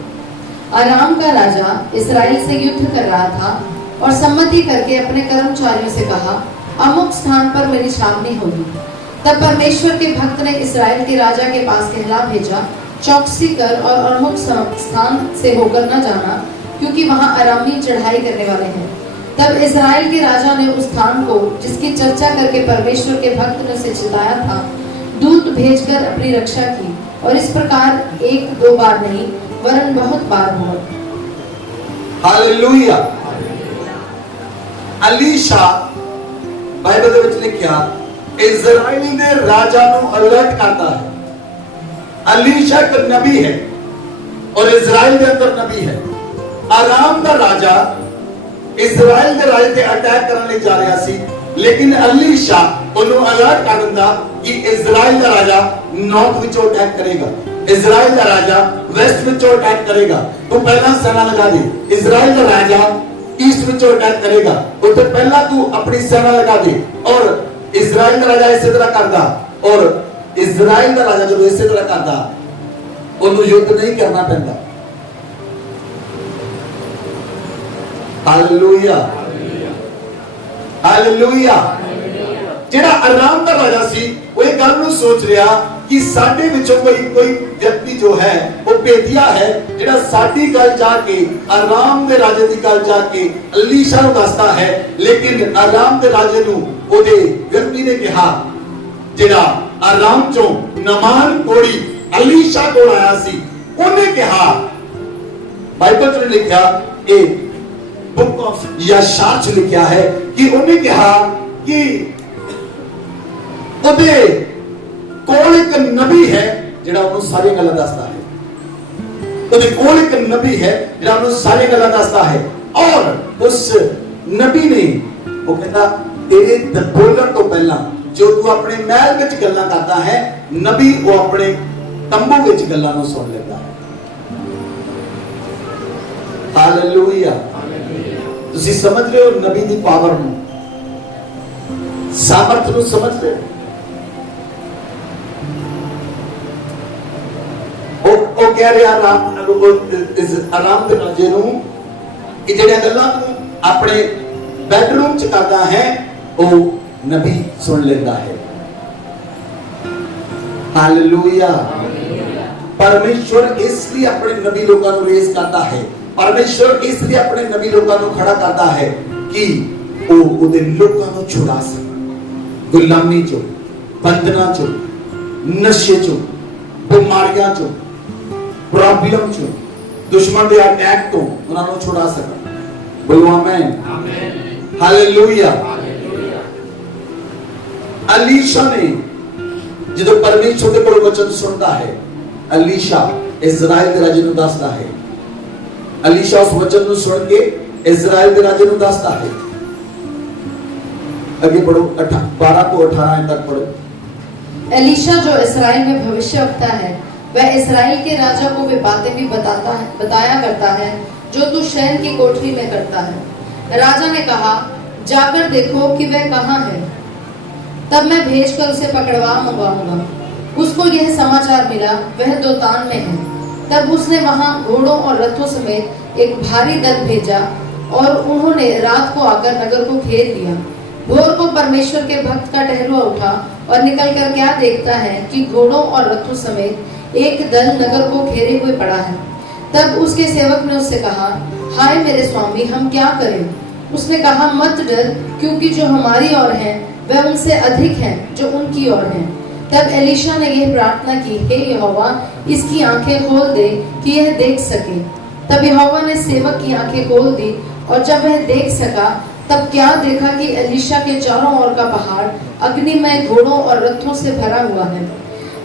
अराम का राजा इस्राएल से युद्ध कर रहा था और सम्मति करके अपने कर्मचारियों से कहा, अमुक स्थान पर मेरी छावनी होगी। तब परमेश्वर के भक्त ने इस्राएल के राजा के पास कहला भेजा, चौकसी कर और अमुक स्थान से होकर न जाना, क्योंकि वहां अरामी चढ़ाई करने वाले हैं। तब इस्राएल के राजा ने उस स्थान को, जिसकी चर्चा करके परमेश्वर के भक्त ने उसे चिताया था, दूत भेजकर अपनी रक्षा की, और इस प्रकार 1-2 बार नहीं वरन बहुत बार हुआ। हालेलुया। अलीशा बाइबल ਦੇ ਵਿੱਚ ਲਿਖਿਆ इजराइली ਦੇ ਰਾਜਾ ਨੂੰ ਅਲਰਟ ਕਰਦਾ ਹੈ। अलीशा एक नबी है और इजराइल के अंदर नबी है। आराम का राजा इजराइल के राजे ते अटैक करने लिए जा रहा सी, लेकिन अलीशा ਉਹਨੂੰ ਅਲਰਟ ਕਰ ਦਿੰਦਾ कि इजराइल का राजा नॉर्थ ਵਿੱਚੋਂ ਅਟੈਕ ਕਰੇਗਾ, इजराइल का राजा वेस्ट ਵਿੱਚੋਂ ਅਟੈਕ ਕਰੇਗਾ, तू पहला सेना लगा दे। इजराइल का राजा ईस्ट ਵਿੱਚੋਂ ਅਟੈਕ ਕਰੇਗਾ, ਉੱਥੇ ਪਹਿਲਾਂ ਤੂੰ ਆਪਣੀ ਸੈਨਾ ਲਗਾ ਦੇ। और इजराइल का राजा इसे तरह करदा, और इजराइल का राजा जब इसे तरह करदा ਉਹਨੂੰ युद्ध नहीं करना पैंदा। Hallelujah, hallelujah. ਜਿਹੜਾ आराम का राजा सी वो एक गल ਨੂੰ सोच ਰਿਹਾ कि ਸਾਡੇ ਵਿੱਚੋਂ कोई व्यक्ति जो है वो भेदिया है, ਜਿਹੜਾ ਸਾਡੀ ਗੱਲ ਜਾ ਕੇ आराम ਦੇ ਰਾਜੇ ਦੀ ਗੱਲ ਜਾ ਕੇ अलीशा ਨੂੰ ਦੱਸਦਾ है। लेकिन आराम ਦੇ ਰਾਜੇ ਨੂੰ ਉਹਦੇ व्यक्ति ने कहा, ਜਿਹੜਾ आराम ਚੋਂ नमान कोड़ी अलीशा ਕੋਲ ਆਇਆ ਸੀ, ਉਹਨੇ कहा, बाइबल ਚ लिखा ए बुक ऑफ यशायाह ਚ लिखा है कि ਉਹਨੇ कहा कि ਉਹਦੇ ਕੋਲ ਇੱਕ ਨਬੀ ਹੈ ਜਿਹੜਾ ਉਹਨੂੰ ਸਾਰੀਆਂ ਗੱਲਾਂ ਦੱਸਦਾ ਹੈ। ਉਹਦੇ ਕੋਲ ਇੱਕ ਨਬੀ ਹੈ ਜਿਹੜਾ ਉਹਨੂੰ ਸਾਰੀਆਂ ਗੱਲਾਂ ਦੱਸਦਾ ਹੈ। ਔਰ ਉਸ ਨਬੀ ਨੇ ਉਹ ਕਹਿੰਦਾ, ਤੇਰੇ ਬੋਲਣ ਤੋਂ ਪਹਿਲਾਂ ਜੋ ਤੂੰ ਆਪਣੇ ਮਹਿਲ ਵਿੱਚ ਗੱਲਾਂ ਕਰਦਾ ਹੈ, ਨਬੀ ਉਹ ਆਪਣੇ ਤੰਬੂ ਵਿੱਚ ਗੱਲਾਂ ਨੂੰ ਸੁਣ ਲੈਂਦਾ ਹੈ। ਹਾਲੇਲੂਇਆ। ਤੁਸੀਂ ਸਮਝ ਰਹੇ ਹੋ ਨਬੀ ਦੀ ਪਾਵਰ ਨੂੰ, ਸਾਮਰਥ ਨੂੰ ਸਮਝ ਰਹੇ ਹੋ। ਉਹ ਕਹਿ ਰਿਹਾ ਆਰਾਮ ਦੇ ਰਾਜੇ ਨੂੰ ਕਿ ਜਿਹੜੀਆਂ ਗੱਲਾਂ ਤੂੰ ਆਪਣੇ ਬੈਡਰੂਮ ਚ ਕਰਦਾ ਹੈ ਉਹ ਨਬੀ ਸੁਣ ਲੈਂਦਾ ਹੈ। ਹਾਲੇਲੂਇਆ। परमेश्वर इसलिए अपने नबी लोगों को रेस करता है, परमेश्वर इसलिए अपने नबी लोगों को खड़ा करता है कि वो उदे लोगों को छुड़ा सके गुलामी चो, बंधना चो, नशे चो, बीमारियां चो, प्रॉब्लम चो, दुश्मन के अटैक तो उन्होंने छुड़ा सका। बोलो आमीन, हालेलुया। अलीशा ने जो परमेश्वर के कोल वचन सुनता है, अलीशा इजराइल के राजे ਨੂੰ ਦੱਸਦਾ ਹੈ। अलीशा उस वचन ਨੂੰ सुन के इजराइल के राजे ਨੂੰ ਦੱਸਦਾ है। आगे पढ़ो 12 को 18 तक पढ़ो। एलीशा जो इस्राएल में भविष्यवक्ता है, वह इस्राएल के राजा को वे बातें भी बताया करता है जो तू शहर की कोठरी में करता है। राजा ने कहा, जाकर देखो कि वह कहाँ है, तब मैं भेजकर उसे पकड़वा मंगवाऊंगा। उसको यह समाचार मिला, वह दोतान में है। तब उसने वहां घोड़ों और रथों समेत एक भारी दल भेजा और उन्होंने रात को आकर नगर को घेर लिया। भोर को परमेश्वर के भक्त का टहलुआ उठा और निकलकर क्या देखता है कि घोड़ों और रथों समेत एक दल नगर को घेरे हुए पड़ा है। तब उसके सेवक ने उससे कहा, हाय मेरे स्वामी, हम क्या करें? उसने कहा, मत डर, क्योंकि जो हमारी ओर है वह उनसे अधिक है जो उनकी ओर है। तब एलीशा ने यह प्रार्थना की, हे यहोवा, इसकी आंखें खोल दे कि यह देख सके। तब यहोवा ने सेवक की आंखें खोल दी और जब वह देख सका तब क्या देखा कि एलीशा के चारों ओर का पहाड़ अग्निमय घोड़ों और रथों से भरा हुआ है।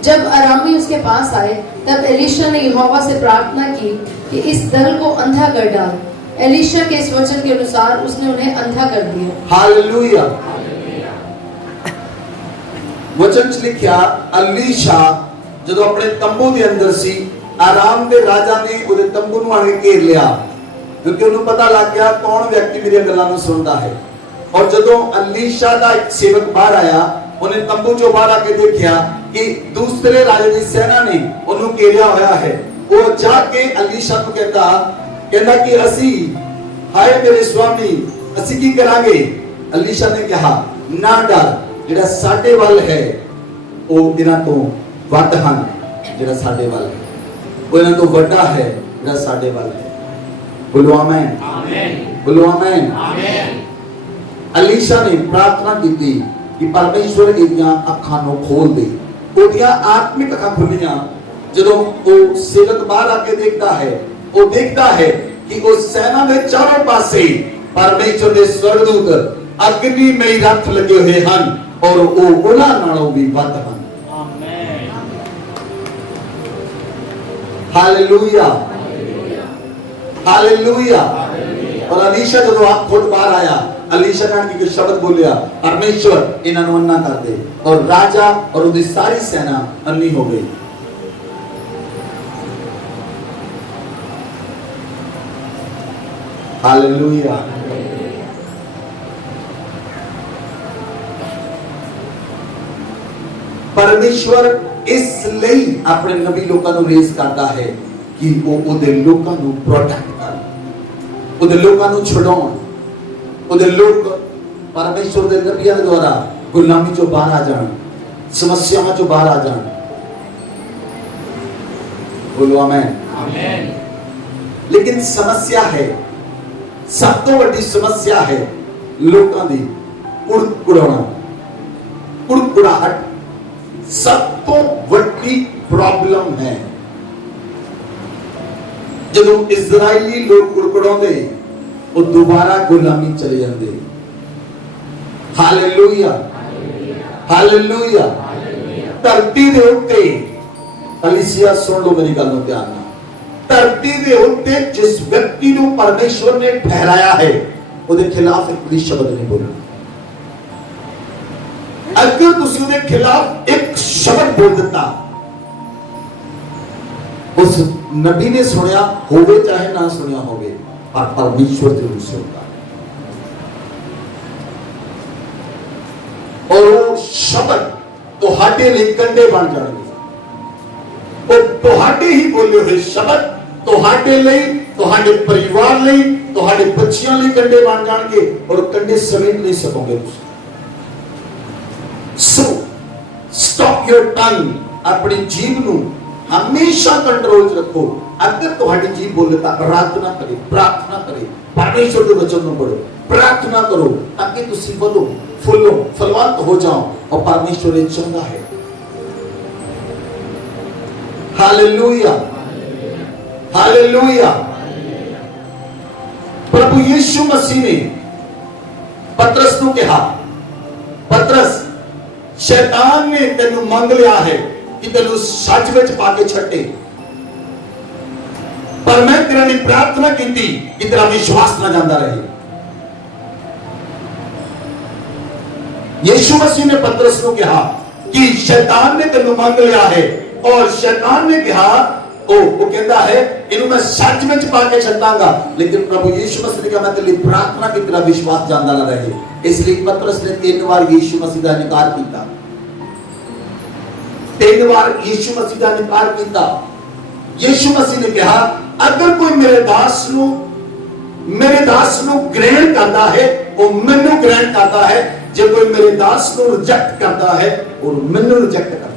जब अरामी उसके पास आए तब एलीशा ने यहोवा से प्रार्थना की कि इस दल को अंधा कर डाल। एलीशा के इस वचन के अनुसार उसने उन्हें अंधा कर दिया। हालेलुया। वचन च लिखिया अलीशा जदों अपने तंबू के अंदर सी, आराम के राजा ने उहदे तंबू नूं आके घेर लिया, क्योंकि उन्हें पता लग गया कौन व्यक्ति मेरी गल्लां नूं सुनदा है। और जदों अलीशा का एक सेवक बाहर आया, उन्हें तंबू चों बाहर आके देखा कि दूसरे राजे की सेना ने उन्हें घेरिया होया है। वो जाके अलीशा को कहता कि असी, हाय मेरे स्वामी, असी की करांगे। अलीशा ने कहा ना डर, जिहड़ा साडे वल है वो इन्हां तों वड्ड हन, जिहड़ा साडे वल है वो इन्हां तों वड्डा है जिहड़ा साडे वल है। बोलो आमीन, आमीन, बोलो आमीन, आमीन। अलीशा ने प्रार्थना की कि परमेश्वर इहदियां अखां नूं खोल दे। ओहदियां आत्मिक अखां खुलियां जदों वो सेवक बाहर आके देखता है, वो देखता है कि उस सेना के चारों पासे परमेश्वर के स्वर्गदूत अग्निमय रथ लगे हुए हैं और वो उन्हां नालों भी वध हैं। आमीन, हालेलुया, हालेलुया। और अलीशा जब आप खुद बाहर आया, अलीशा ने एक शब्द बोलिया, परमेश्वर इन्हां नूं अन्ना कर दे। और राजा और उसकी सारी सेना अन्नी हो गई। हालेलुया। परमेश्वर इसलिए अपने नबी लोगों को रेस करता है कि वो उहदे लोगों को प्रोटेक्ट कर, उहदे लोगों को छुड़ाउण, उहदे लोग परमेश्वर के नबियों द्वारा गुलामी चों बाहर आ जाण, समस्याओं चों बाहर आ जाण। बोलो आमीन, आमीन। लेकिन समस्या है, सब तो बड़ी समस्या है लोगों की कुड़कुड़ाना, कुड़कुड़ाहट सब तो बड़ी प्रॉब्लम है। जब इजरायली लोग कुड़कुड़ाते वो दोबारा गुलामी चले जाते। Hallelujah, hallelujah. धरती दे उत्ते, अलीसिया सुन लो मेरी गल नूं ध्यान नाल, धरती दे उत्ते जिस व्यक्ति नूं परमेश्वर ने ठहराया है उसके खिलाफ एक भी शब्द नहीं बोलना। अगर तुसी उसके खिलाफ एक शब्द बोल देता, उस नबी ने सुनिया होवे चाहे ना सुनिया होवे, पर परमेश्वर जरूर सुनता है। और वो शब्द तुहाडे लिए कंडे बन जाएंगे। वो तुहाडे ही बोले हुए शब्द तुहाडे लिए, तुहाडे परिवार लिए, तुहाडे बच्चियों लिए कंडे बन जाएंगे और कंडे समेट नहीं सकोगे। So stop your tongue, अपनी जीभ नूं हमेशा कंट्रोल रखो। अगर तुम्हारी जीभ बोले तो प्रार्थना करे, प्रार्थना करे, परमेश्वर के वचन को पढ़ो, प्रार्थना करो ताकि तुसी बोलो फुलो फलवंत हो जाओ। और परमेश्वर ये चाहता है। Hallelujah, hallelujah. प्रभु यीशु मसीह ने पतरस को कहा, पतरस शैतान ने तेनू मंग लिया है कि तेनू सच विच पाके छड्डे, पर मैं तेरे लिए प्रार्थना की कि तेरा विश्वास ना जाता रहे। यीशु मसीह ने पतरस को कहा कि शैतान ने तेनू मंग लिया है, और शैतान ने कहा वो कहता है इन्हों मैं सच विच पाके छड्डांगा, लेकिन प्रभु यीशु मसीह ने कहा मैं तेरे लिए प्रार्थना कि तेरा विश्वास जाता ना रहे। इसलिए पतरस ने 3 बार यीशु मसीह का इनकार किया, 3 बार यीशु मसीह का इनकार किया। यीशु मसीह ने कहा अगर कोई मेरे दास नूं ग्रहण करता है वो मैनू ग्रहण करता है, जो कोई मेरे दास नूं रिजेक्ट करता है और मैनू रिजेक्ट करता है।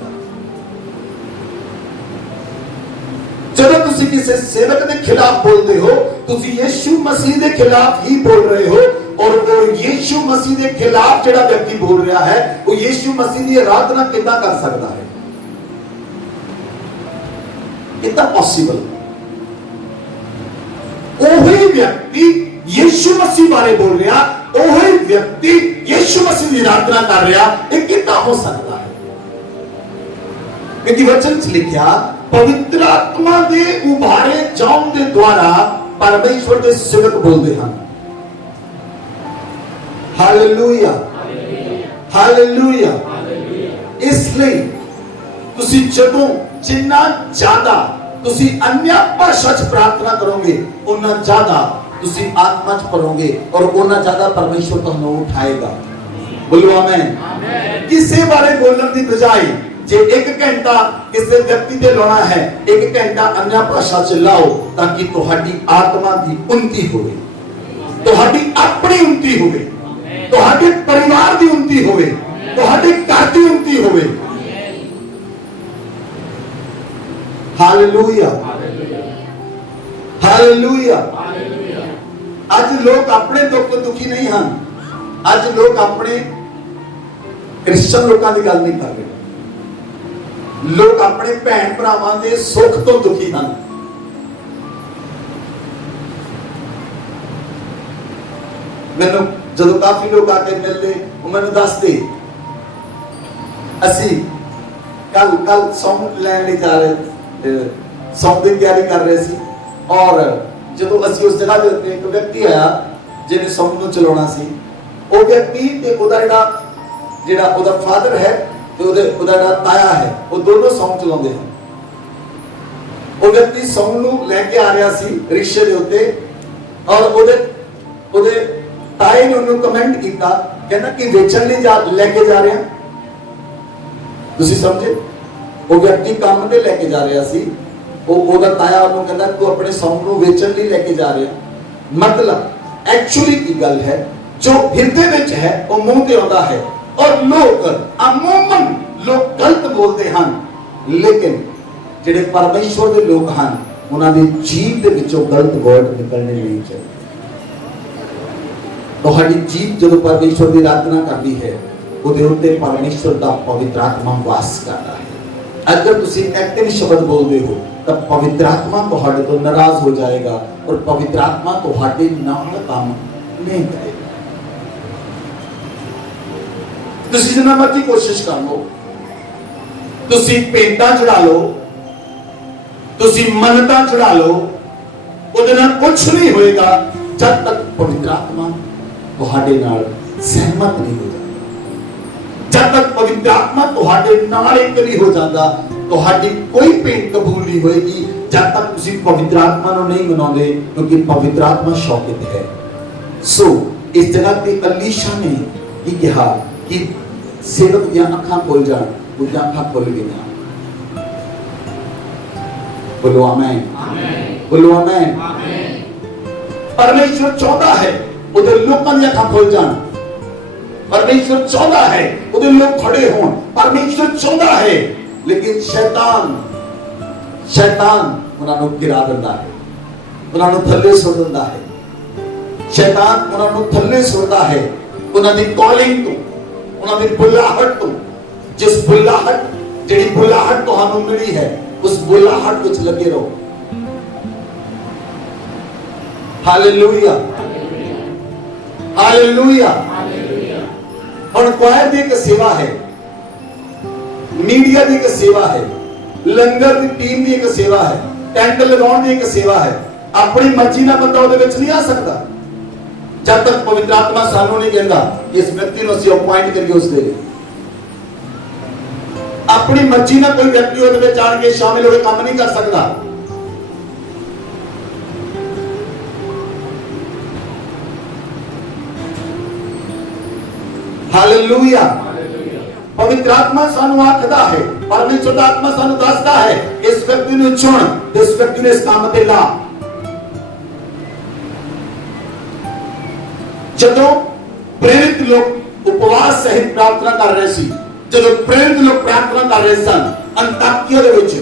जब तुसी किसी सेवक के खिलाफ बोलते हो, तुसी यीशु मसीह के खिलाफ ही बोल रहे हो, और वो यीशु मसीह के खिलाफ जिहड़ा व्यक्ति बोल रहा है वो यीशु मसीह की आराधना कितना कर सकता है? कितना पॉसिबल? वही व्यक्ति यीशु मसीह बारे बोल रहा, वही व्यक्ति यीशु मसीह की आराधना कर रहा, ये कितना हो सकता है? क्योंकि वचन च लिखा पवित्र आत्मा दे उभारे जाऊं दे द्वारा परमेश्वर दे सेवक बोलते हैं। Hallelujah, hallelujah. इसलिए तुसी जदों जिन्ना ज्यादा तुसी अन्य भाषा च प्रार्थना करोगे उन्ना ज्यादा तुसी आत्मा च पढ़ोगे और उन्ना ज्यादा परमेश्वर तुहानू उठाएगा। बोलो आमीन। किसी बारे बोलने की बजाय जे एक घंटा किसी व्यक्ति ते लाना है, एक घंटा अन्य भाषा च लाओ ताकि तुहाडी आत्मा की उन्नति होवे, तुहाडी अपनी उन्नति होवे, तुहाडे परिवार की उन्नति होवे, तुहाडे घर की उन्नति होवे। Hallelujah, hallelujah. आज लोग अपने दुख दुखी नहीं हैं। आज लोग अपने क्रिश्चियन लोगों की गल नहीं कर रहे। लोग अपने भैन भरावां दे सुख तो दुखी हैं। मैनू जदों काफी लोग आके मिलते वो मैनू दसते असी कल सौंग लैन जा रहे, सौंग की तैयारी कर रहे सी और जदों असी उस जगह दे एक व्यक्ति आया जिन्हें सौंग नूं चलाउणा सी। वो व्यक्ति ते ओदा जिहड़ा ओदा फादर है ते ओदा ताया है, वो दोनों सौंग चलाउंदे हैं। वो व्यक्ति सौंग नूं लेके आ रहा सी रिक्शे दे उत्ते और ओदे ताए ने उन्होंने कमेंट किया, कहना कि वेचन लिए लेके जा रहे हैं। तुसी समझे? वो व्यक्ति काम दे लेके जा रहा सी, ओदा ताया उन्होंने कहना तू अपने सौंग नूं वेचन लिए लेके जा रहे हैं। मतलब एक्चुअली की गल है जो हृदय विच है वो मुंह ते आउंदा है और लोग अमूमन लोग गलत बोलते हैं, लेकिन जिहड़े परमेश्वर दे लोग हैं उन्हां दी जीभ दे विचों गलत वर्ड निकलने नहीं चाहिए। तुहाडी जीभ जदों परमेश्वर की आराधना करती है उहदे उत्ते परमेश्वर का पवित्र आत्मा वास करता है। अगर तुसी नेगेटिव शब्द बोलते हो तो पवित्र आत्मा तुहाडे तो नाराज हो जाएगा और पवित्र आत्मा तुहाडे नाल काम नहीं करेगा। तुसी जिन्ना मर्जी कोशिश कर लो, तुसी पेंटा चढ़ा लो, तुसी मन्नतां चढ़ा लो, उहदे नाल कुछ नहीं होएगा जब तक पवित्र आत्मा तुहाडे नाल सहमत नहीं हो जाता। जब तक पवित्र आत्मा तुहाडे नाल एक नहीं हो जाता तुहाडी कोई पेंट कबूल नहीं होएगी। जब तक तुसी पवित्र आत्मा नूं नहीं मनाउंदे, क्योंकि पवित्र आत्मा शौकित है। सो इस जगह ते अलीशा ने की कहा कि सेवक दी अखां खुल जाण, उहदी अखां खुल गईयां। बोलो आमीन, बोलो आमीन। परमेश्वर चाहता है उधर लोगों की अखां खुल जाण। परमेश्वर चाहता है उधर लोग खड़े हों। परमेश्वर चाहता है, लेकिन शैतान उन्होंने गिरा दिंदा है, उन्होंने थल्ले सुट दिंदा है। शैतान उन्होंने थल्ले सुटदा है उन्होंने कॉलिंग तो, उन्होंने बुलाहट तो। जिस बुलाहट जिहड़ी बुलाहट तुहानू मिली है उस बुलाहट विच लगे रहो। Hallelujah, hallelujah. और क्वायर दी एक सेवा है, मीडिया दी एक सेवा है, लंगर दी टीम दी एक सेवा है, टेंट लगाउण दी एक सेवा है। अपनी मर्जी ना बंदा उहदे विच नहीं आ सकता जब तक पवित्र आत्मा सानू नहीं कहता इस व्यक्ति को ਅਸੀਂ अपॉइंट करिए उस दे। अपनी मर्जी ना कोई व्यक्ति उहदे विच आण के शामिल होके काम नहीं कर सकता। हालेलुया। पवित्र आत्मा सानू आखदा है, परमेश्वर दा आत्मा सानू दसदा है इस व्यक्ति ਨੂੰ चुन, इस व्यक्ति ने इस काम ते ला। जदों प्रेरित लोग उपवास सहित प्रार्थना कर रहे सी, जदों प्रेरित लोग प्रार्थना कर रहे सन अंताकिया दे विच,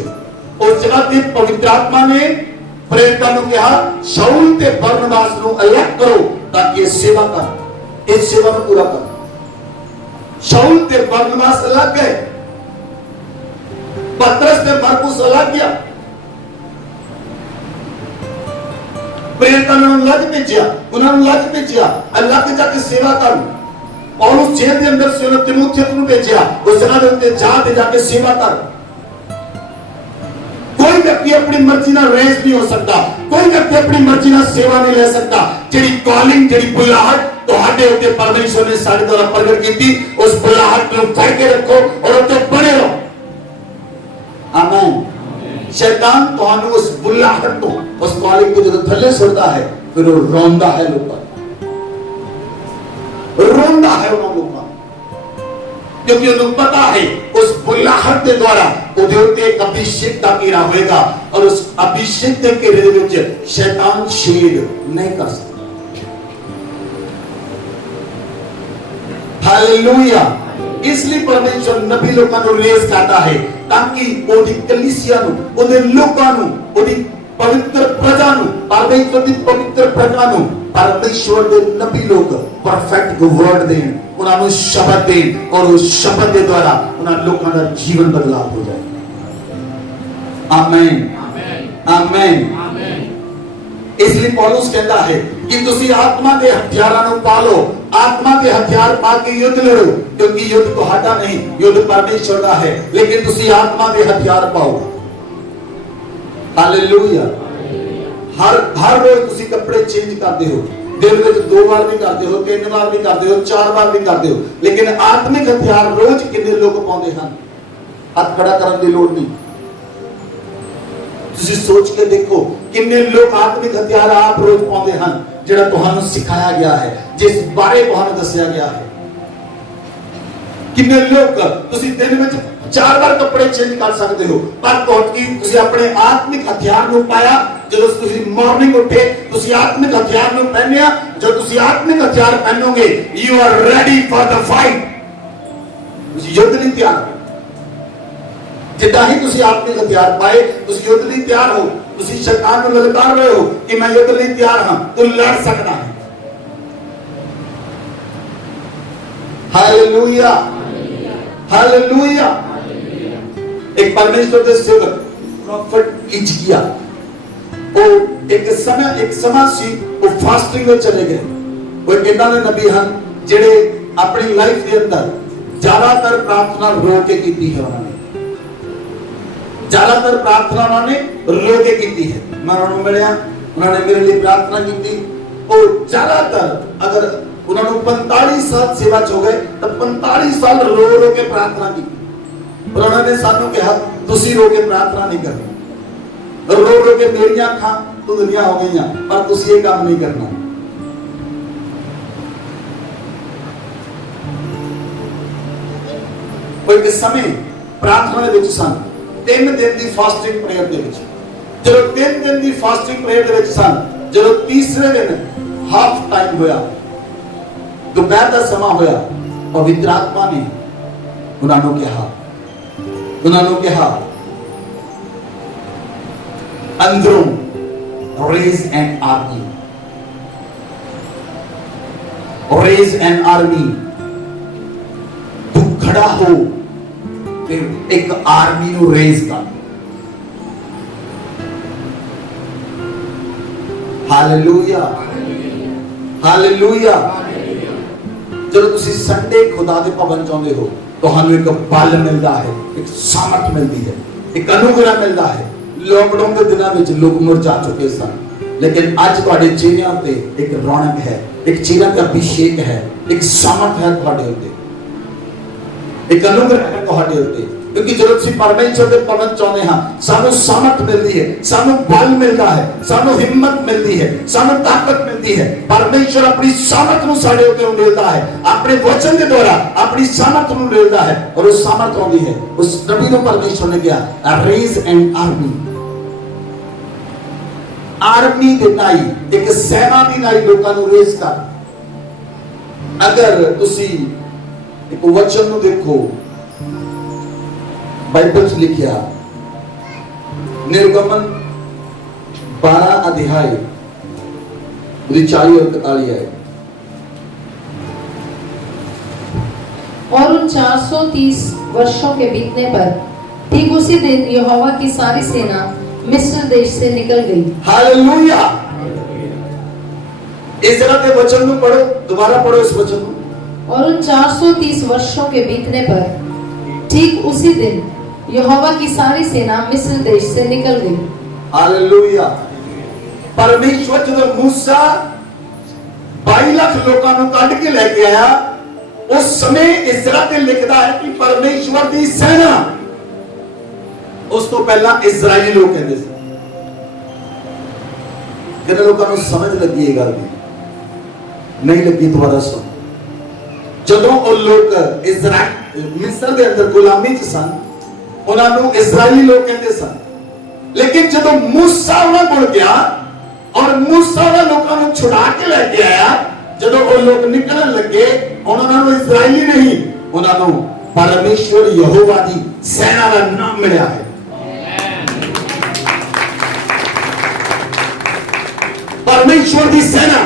उस जगह ते पवित्र आत्मा ने प्रेरितां नूं कहा शाऊल ते बरनबास नूं अलग करो ताकि सेवा कर, इस सेवा को पूरा कर। शाऊल ते बरनबास अलग गए, पतरस ते मरकुस अलग गया, प्रेरितां ने अलग भेजिया, उन्होंने अलग भेजिया, अलग जाके सेवा कर। पौलुस जेल के अंदर से उन्होंने तीमुथियुस नूं भेजिया, उस जगह दे उत्ते जाके सेवा कर। कोई व्यक्ति अपनी मर्जी ना रेस नहीं हो सकता, कोई व्यक्ति अपनी मर्जी ना सेवा नहीं ले सकता। जेडी कॉलिंग, जेडी बुलाहट तुहाडे उत्ते परमेश्वर ने साडे द्वारा प्रगट कीती, उस बुलाहट को फड़ के रखो और उत्ते बने रहो। आमीन। शैतान तुहानू उस बुलाहट तो, उस कॉलिंग को जो थल्ले सुटदा है, फिर वो रोंदा है लोकां, रोंदा है उन्हां लोकां, क्योंकि उन्हें पता है उस बुलाहट के द्वारा उहदे उत्ते एक अभिषेक दा घेरा होएगा और उस अभिषेक के घेरे दे विच शैतान छेद नहीं कर सकता। हालेलुया। इसलिए परमेश्वर नबी लोकां नूं रेस करता है ताकि ओदी कलीसिया नूं, ओदे लोकां नूं, ओदी पवित्र प्रजा नूं, परमेश्वर दी पवित्र प्रजा नूं परमेश्वर दे नबी लोग परफेक्ट वर्ड देन, उन्हां नूं शब्द देन और उस शब्द के द्वारा उन्हां लोकां दा जीवन बदलाव हो जाए। आमीन, आमीन, आमीन। इसलिए पौलुस कहता है कि तुसी आत्मा के हथियारां नूं पा लो, आत्मा के हथियार पा के युद्ध लड़ो, क्योंकि युद्ध तुहाडा नहीं, युद्ध परमेश्वर दा है, लेकिन तुसी आत्मा के हथियार पाओ। हालेलुया। हर रोज तुसी कपड़े चेंज करते हो, दिन में 2 बार भी करते हो, 3 बार भी करते हो, 4 बार भी करते हो, लेकिन आत्मिक हथियार रोज कितने लोग पाਉਂਦੇ ਹਨ? हाथ खड़ा करने की लोड़ नहीं। तुसी सोच के देखो कितने लोग आत्मिक हथियार आप रोज पाਉਂਦੇ ਹਨ ਜਿਹੜਾ ਤੁਹਾਨੂੰ ਸਿਖਾਇਆ ਗਿਆ ਹੈ, ਜਿਸ ਬਾਰੇ ਤੁਹਾਨੂੰ ਦੱਸਿਆ ਗਿਆ ਹੈ। कितने लोग तुसी दिन में 4 बार कपड़े चेंज कर सकते हो, पर तुसी अपने आत्मिक हथियार नूं पाया जदों तुसी मॉर्निंग उठे, तुसी आत्मिक हथियार नूं पहनिया। जब तुसी आत्मिक हथियार पहनोगे, you are ready for the fight, तुसी युद्ध लई तैयार। जिद्दां ही तुसी आत्मिक हथियार पाए, तुसी युद्ध लई तैयार हो, तुसी शैतान नूं ललकार रहे हो कि मैं युद्ध लई तैयार हां, तू लड़ सकदा है। Hallelujah, hallelujah. एक परमेश्वर के सेवक प्रॉफिट हिजकिया, वो एक समय सी वो फास्टिंग में चले गए। वो इन्हां दे नबी हैं जिहड़े अपनी लाइफ के अंदर ज्यादातर प्रार्थना रो के कीती है। उन्होंने ज्यादातर प्रार्थना उन्होंने रो के कीती है। मैं उन्होंने मिलिया, उन्होंने मेरे लिए प्रार्थना की। और ज्यादातर अगर उन्होंने 45 साल सेवा च हो गए तो 45 साल रो रो के प्रार्थना की। और उन्होंने सानू कहा तुसी रो के प्रार्थना नहीं करनी, रो रो के मेरी अखां धुंधलियां हो गई, पर तुसी ये काम नहीं करना। कोई समय प्रार्थना दे विच सन 3 दिन की फास्टिंग प्रेयर दे विच, जब 3 दिन की फास्टिंग प्रेयर दे विच सन, जब तीसरे दिन हाफ टाइम होया, दोपहर का समा होया, पवित्र आत्मा ने उन्होंने कहा अंदरों raise an army, raise an army. तू खड़ा हो, फिर एक आर्मी नु रेज कर। Hallelujah, hallelujah. जब तुसी संडे खुदा दे भवन जांदे हो, तुहानू एक बल मिलता है, एक सामर्थ मिलती है, एक अनुग्रह मिलता है। लॉकडाउन के दिनों में लोग मुरझा चुके सन, लेकिन आज तुहाडे चेहरिਆਂ ते एक रौनक है, एक चेहरा का अभिषेक है, एक सामर्थ है तुहाडे उत्ते, एक अनुग्रह है तुहाडे उत्ते। क्योंकि जब ਅਸੀਂ परमेश्वर ਦੇ ਭਵਨ ਚਾਹੁੰਦੇ ਹਾਂ, ਸਾਨੂੰ ਸਾਮਰਥ ਮਿਲਦੀ ਹੈ, ਸਾਨੂੰ ਬਲ ਮਿਲਦਾ ਹੈ, ਸਾਨੂੰ ਹਿੰਮਤ ਮਿਲਦੀ ਹੈ, ਸਾਨੂੰ ਤਾਕਤ ਮਿਲਦੀ ਹੈ। परमेश्वर अपनी सामर्थ ਨੂੰ ਸਾਡੇ ਉੱਤੇ ਉਡੇਲਦਾ ਹੈ, ਆਪਣੇ ਵਚਨ ਦੇ ਦੁਆਰਾ ਆਪਣੀ ਸਾਮਰਥ ਨੂੰ ਉਡੇਲਦਾ ਹੈ, और उस सामर्थ आਉਂਦੀ है। उस नबी ਨੂੰ परमेश्वर ने किया रेज एन आर्मी, आर्मी ਦੇ ਨਾਈ, ਇੱਕ ਸੈਨਾ ਦੀ ਨਾਈ ਲੋਕਾਂ ਨੂੰ ਰੇਜ਼ ਕਰ। ਅਗਰ ਤੁਸੀਂ ਇੱਕ ਵਚਨ ਨੂੰ ਦੇਖੋ, बाइबल लिखिया निर्गमन 12 अध्याय 40 और 41 है। और उन 430 वर्षों के बीतने पर ठीक उसी दिन यहोवा की सारी सेना मिस्र देश से निकल गई। हालेलुया। इस जगह के वचन को पढ़ो, दोबारा पढ़ो इस वचन को। और उन 430 वर्षों के बीतने पर ठीक उसी दिन यहोवा की सारी सेना मिस्र देश से निकल गई। हालेलुया। परमेश्वर जो मूसा 22 लाख लोगों को कढ़ के लेके आया, उस समय इज़रा ते लिखता है कि परमेश्वर की सेना, उस तो पहला इज़राइली लोग कहते थे। कितने लोगों को समझ लगी ये गल? नहीं लगी? दोबारा सुन। ਜਦੋਂ ਉਹ ਲੋਕ ਇਜ਼ਰਾइल ਮਿਸਰ ਦੇ ਅੰਦਰ ਗੁਲਾਮੀ ਚ ਸਨ, ਉਹਨਾਂ ਨੂੰ ਇਜ਼ਰਾਈਲੀ ਲੋਕ ਕਹਿੰਦੇ ਸਨ। ਲੇਕਿਨ ਜਦੋਂ ਮੂਸਾ ਉਹਨਾਂ ਕੋਲ ਗਿਆ ਔਰ ਮੂਸਾ ਉਹਨਾਂ ਲੋਕਾਂ ਨੂੰ ਛੁਡਾ ਕੇ ਲੈ ਕੇ ਆਇਆ, ਜਦੋਂ ਉਹ ਲੋਕ ਨਿਕਲਣ ਲੱਗੇ, ਉਹਨਾਂ ਨੂੰ ਇਜ਼ਰਾਈਲੀ ਨਹੀਂ, ਉਹਨਾਂ ਨੂੰ ਪਰਮੇਸ਼ਵਰ ਯਹੋਵਾ ਦੀ ਸੈਨਾ ਦਾ ਨਾਮ ਮਿਲਿਆ ਹੈ। परमेश्वर की सेना।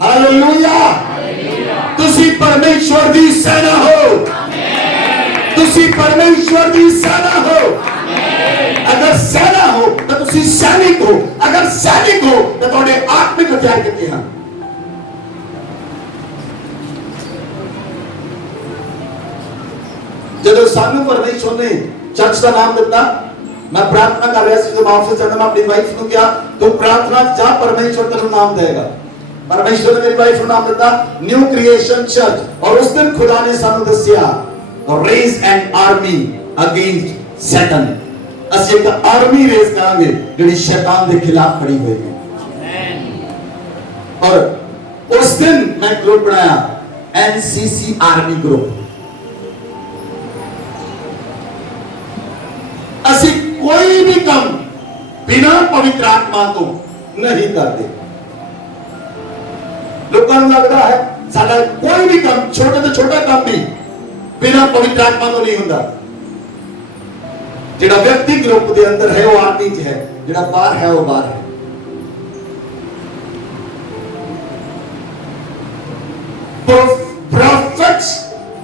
हालेलुया। तुसी परमेश्वर की सेना हो, तुसी परमेश्वर की सेना हो। अगर सेना हो तो तुसी सैनिक हो, अगर सैनिक हो तो थोड़े आत्मिक हथियार कितने हैं? जब सानू परमेश्वर ने चर्च का नाम दिता, मैं प्रार्थना कर रहा था, माफ से चाहता, मैं अपनी वाइफ को क्या, तो प्रार्थना जा, परमेश्वर तेरे नाम देगा। परमेश्वर ने मेरी वाइफ को नाम दिता न्यू क्रिएशन चर्च, और उस दिन खुदा ने सानू दसिया raise an army against Satan. ਅਸੀਂ ਇੱਕ आर्मी रेस करांगे ਜਿਹੜੀ शैतान के खिलाफ खड़ी होगी। और उस दिन मैं ग्रुप बनाया एनसीसी आर्मी ग्रुप। ਅਸੀਂ कोई भी काम बिना पवित्र आत्मा तो नहीं करते। लोगों को लगता है साडा कोई भी काम, छोटे तो छोटा काम भी बिना पवित्र आत्मा तो नहीं होता। जिहड़ा व्यक्ति ग्रुप के अंदर है वो आत्मा च है, जिहड़ा बाहर है वो बाहर है। प्रॉफिट्स,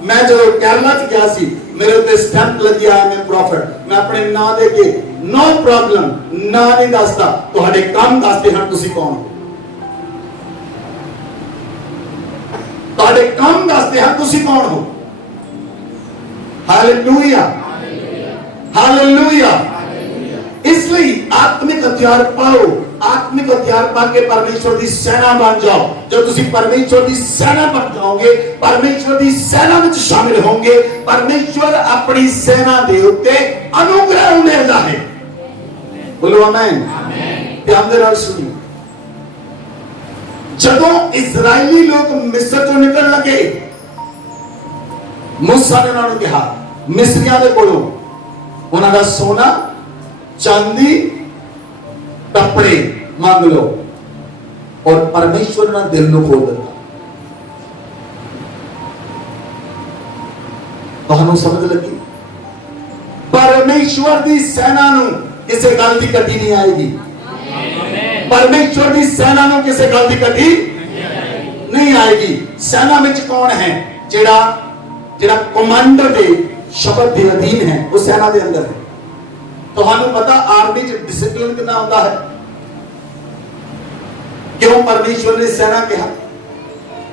मैं जो केरला च गया सी, मेरे उत्ते स्टैंप लगी आया मैं प्रॉफिट, मैं अपने नाम दे के नो प्रॉब्लम ना नहीं दसदा, तुहाडे काम दसदे हन तुसी कौन हो। तुहाडे काम दसदे हन तुसी कौन हो। Hallelujah, hallelujah. इसलिए आत्मिक हथियार पाओ, आत्मिक हथियार पाके परमेश्वर की सेना बन जाओ। जब तुसी परमेश्वर की सेना बन जाओगे, परमेश्वर की सेना में शामिल होंगे, परमेश्वर अपनी सेना दे उत्ते अनुग्रह देता है। बोलो आमीन। ध्यान दे नाल सुनियो। जदों इजरायली लोग मिस्र चों निकल लगे, मूसा ने उन्होंने कहा मिस्रियां दे कोलों उन्हां दा सोना चांदी कपड़े मांग लो, और परमेश्वर ने दिल को खोल दिया। तुहानू समझ लगी? परमेश्वर की सेना नू किसी गल की कटी नहीं आएगी। परमेश्वर की सेना नू किसी गल की कटी नहीं आएगी। सेना में कौन है? जेड़ा जेड़ा कमांडर दे शब्द के अधीन है, वो सेना के अंदर है। तुहानू पता आर्मी च डिसिप्लिन कितना होता है? क्यों परमेश्वर ने सेना कहा?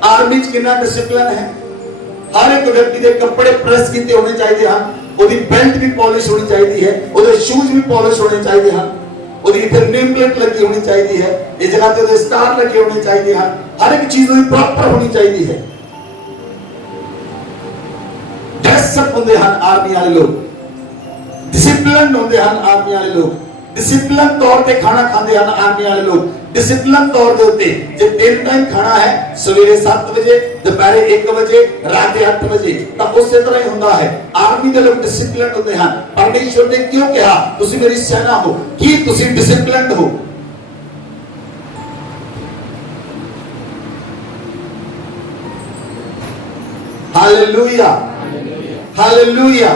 आर्मी च कितना डिसिप्लिन है? हर एक व्यक्ति के कपड़े प्रेस किए होने चाहिए हैं, ओदी बेल्ट भी पॉलिश होनी चाहिए है, ओदे शूज भी पॉलिश होने चाहिए हैं, ओदी इधर नेम प्लेट लगी होनी चाहिए है, इस जगह पे ओदे स्टार लगे होने चाहिए हैं, हर एक चीज ओदी प्रॉपर होनी चाहिए है। ड्रेसअप होंदे हैं आर्मी वाले लोग, डिसिप्लिन होंदे हैं आर्मी वाले लोग, डिसिप्लिन तौर पे खाना खाते हैं आर्मी वाले लोग। डिसिप्लिन तौर के उत्ते जे 3 टाइम खाना है, सवेरे 7 बजे, दोपहर 1 बजे, रात 8 बजे, तब उसी तरह ही होता है। आर्मी के लोग डिसिप्लिन होते हैं। परमेश्वर ने क्यों कहा तुसी मेरी सेना हो, कि तुसी डिसिप्लिन हो। Hallelujah, hallelujah.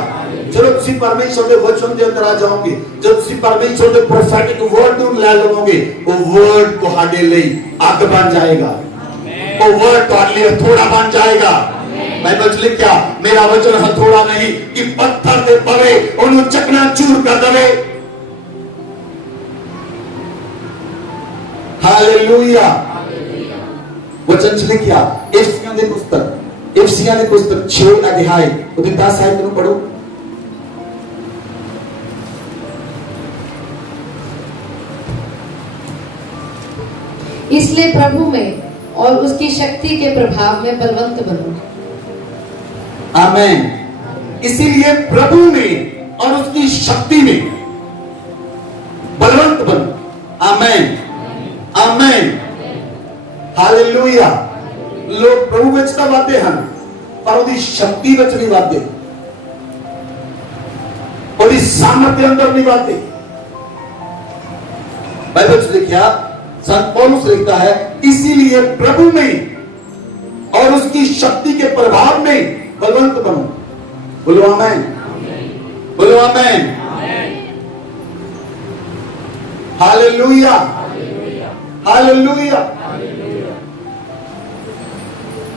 जब तुसी परमेश्वर के वचन के अंदर आ जाओगे, जब तुसी परमेश्वर के प्रोफेटिक वर्ड को ले लोगे, वो वर्ड तुम्हारे लिए आग बन जाएगा, वो वर्ड तुम्हारे लिए हथौड़ा बन जाएगा। बाइबल लिख क्या, मेरा वचन हथौड़ा नहीं कि पत्थर पे पड़े उन्हें चकनाचूर कर दे। हालेलुया। वचन लिख क्या, इफिसियों की पुस्तक, इफिसियों की पुस्तक 6 अध्याय 10 आयत को पढ़ो। इसलिए प्रभु में और उसकी शक्ति के प्रभाव में बलवंत बनो। आमेन। इसीलिए प्रभु में और उसकी शक्ति में बलवंत बनो। आमेन, आमेन, हालेलुया। लोग प्रभु विच तां वादे हन पर उसकी शक्ति विच नहीं वादे, उसकी सामर्थ्य अंदर नहीं वादे। बाइबल में लिखा, संत पौलुस लिखता है, इसीलिए प्रभु में और उसकी शक्ति के प्रभाव में बलवंत बनो। बोलो आमेन, बोलो आमेन, हालेलुया, हालेलुया।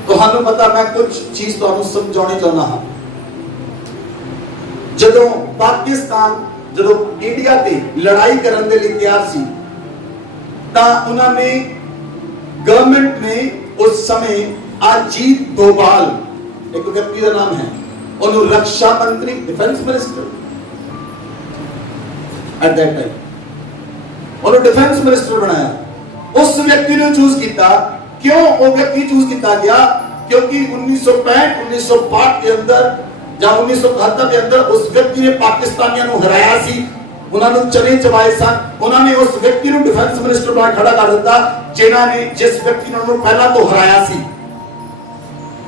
ਤੁਹਾਨੂੰ ਪਤਾ, मैं कुछ चीज ਤੁਹਾਨੂੰ ਸਮਝਾਉਣੀ ਚਾਹੁੰਦਾ ਹਾਂ। ਜਦੋਂ ਪਾਕਿਸਤਾਨ ਜਦੋਂ ਇੰਡੀਆ ਤੇ ਲੜਾਈ ਕਰਨ ਦੇ ਲਈ ਤਿਆਰ ਸੀ ਤਾਂ ਉਹਨਾਂ ਨੇ ਗਵਰਨਮੈਂਟ ਨੇ ਉਸ ਸਮੇਂ ਅਜੀਤ ਦੋਵਾਲ, ਇੱਕ ਵਿਅਕਤੀ ਦਾ ਨਾਮ ਹੈ, ਉਹਨੂੰ ਰੱਖਿਆ ਮੰਤਰੀ, defence minister at that time ਉਹਨੂੰ डिफेंस मिनिस्टर ਬਣਾਇਆ। ਉਸ ਵਿਅਕਤੀ ਨੂੰ ਚੂਜ਼ ਕੀਤਾ। क्यों वो व्यक्ति चूज किया गया? क्योंकि 1965 1962 के अंदर ਜਾਂ 1971 के अंदर उस व्यक्ति ने पाकिस्तानियों ਨੂੰ ਹਰਾਇਆ ਸੀ, ਉਹਨਾਂ ਨੂੰ ਚਲੇ ਚਵਾਏ ਸਨ। ਉਹਨਾਂ ਨੇ ਉਸ ਵਿਅਕਤੀ ਨੂੰ डिफेंस मिनिस्टर ਬਣਾ ਖੜਾ ਕਰ ਦਿੱਤਾ ਜਿਨ੍ਹਾਂ ਨੇ ਜਿਸ ਵਿਅਕਤੀ ਨੇ ਉਹਨੂੰ ਪਹਿਲਾਂ ਤੋਂ ਹਰਾਇਆ ਸੀ।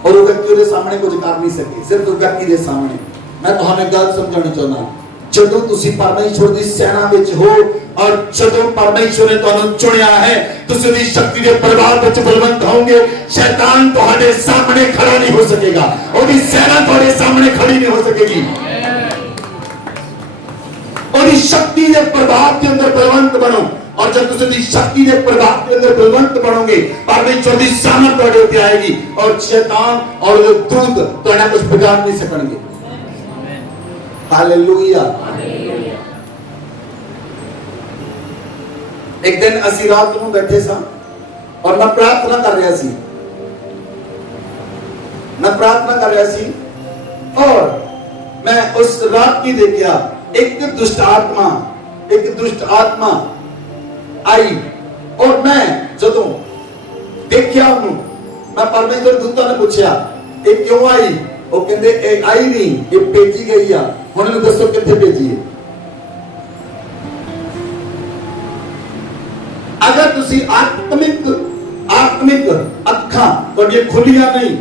और वो व्यक्ति ਉਹਦੇ ਸਾਹਮਣੇ ਕੁਝ ਕਰ ਨਹੀਂ ਸਕੇ, ਸਿਰਫ ਉਹ ਵਿਅਕਤੀ ਦੇ ਸਾਹਮਣੇ। ਮੈਂ ਤੁਹਾਨੂੰ ਇੱਕ ਗੱਲ ਸਮਝਾਉਣੀ ਚਾਹੁੰਦਾ, ਜਦੋਂ ਤੁਸੀਂ ਪਰਮੇਸ਼ਵਰ ਦੀ ਸੈਨਾ ਵਿੱਚ ਹੋ और ਜਦੋਂ ਪਰਮੇਸ਼ਵਰ ਨੇ ਤੁਹਾਨੂੰ ਚੁਣਿਆ ਹੈ, ਤੁਸੀਂ ਉਹਦੀ ਸ਼ਕਤੀ ਦੇ ਪ੍ਰਭਾਵ ਵਿੱਚ ਬਲਵੰਤ ਹੋਵੋਗੇ। ਸ਼ੈਤਾਨ ਤੁਹਾਡੇ ਸਾਹਮਣੇ ਖੜਾ ਨਹੀਂ ਹੋ ਸਕੇਗਾ, ਉਹਦੀ ਸੈਨਾ ਤੁਹਾਡੇ ਸਾਹਮਣੇ ਖੜੀ ਨਹੀਂ ਹੋ ਸਕੇਗੀ। ਉਹਦੀ ਸ਼ਕਤੀ ਦੇ ਪ੍ਰਭਾਵ ਦੇ ਅੰਦਰ ਬਲਵੰਤ ਬਣੋ। और जब तुम अपनी शक्ति के प्रभाव के अंदर बलवंत बनोगे, परमेश्वर की सामर्थ तुम्हारे ऊपर आएगी और शैतान और दूत तुम्हारा कुछ बिगाड़ नहीं सकेंगे। हालेलुया। एक दिन असी रात को बैठे सा और मैं प्रार्थना कर रहा सी, और मैं उस रात की देखा एक दुष्ट आत्मा आई। और मैं जदों देखिया हूं, मैं परमेश्वर दूतां ने पूछा ये क्यों आई? वो कहंदे ये आई नहीं, ये भेजी गई है। हुण नूं दसो कित्थे भेजी है? अगर तुसी आत्मिक अखां तुहाडीआं खुलियां नहीं,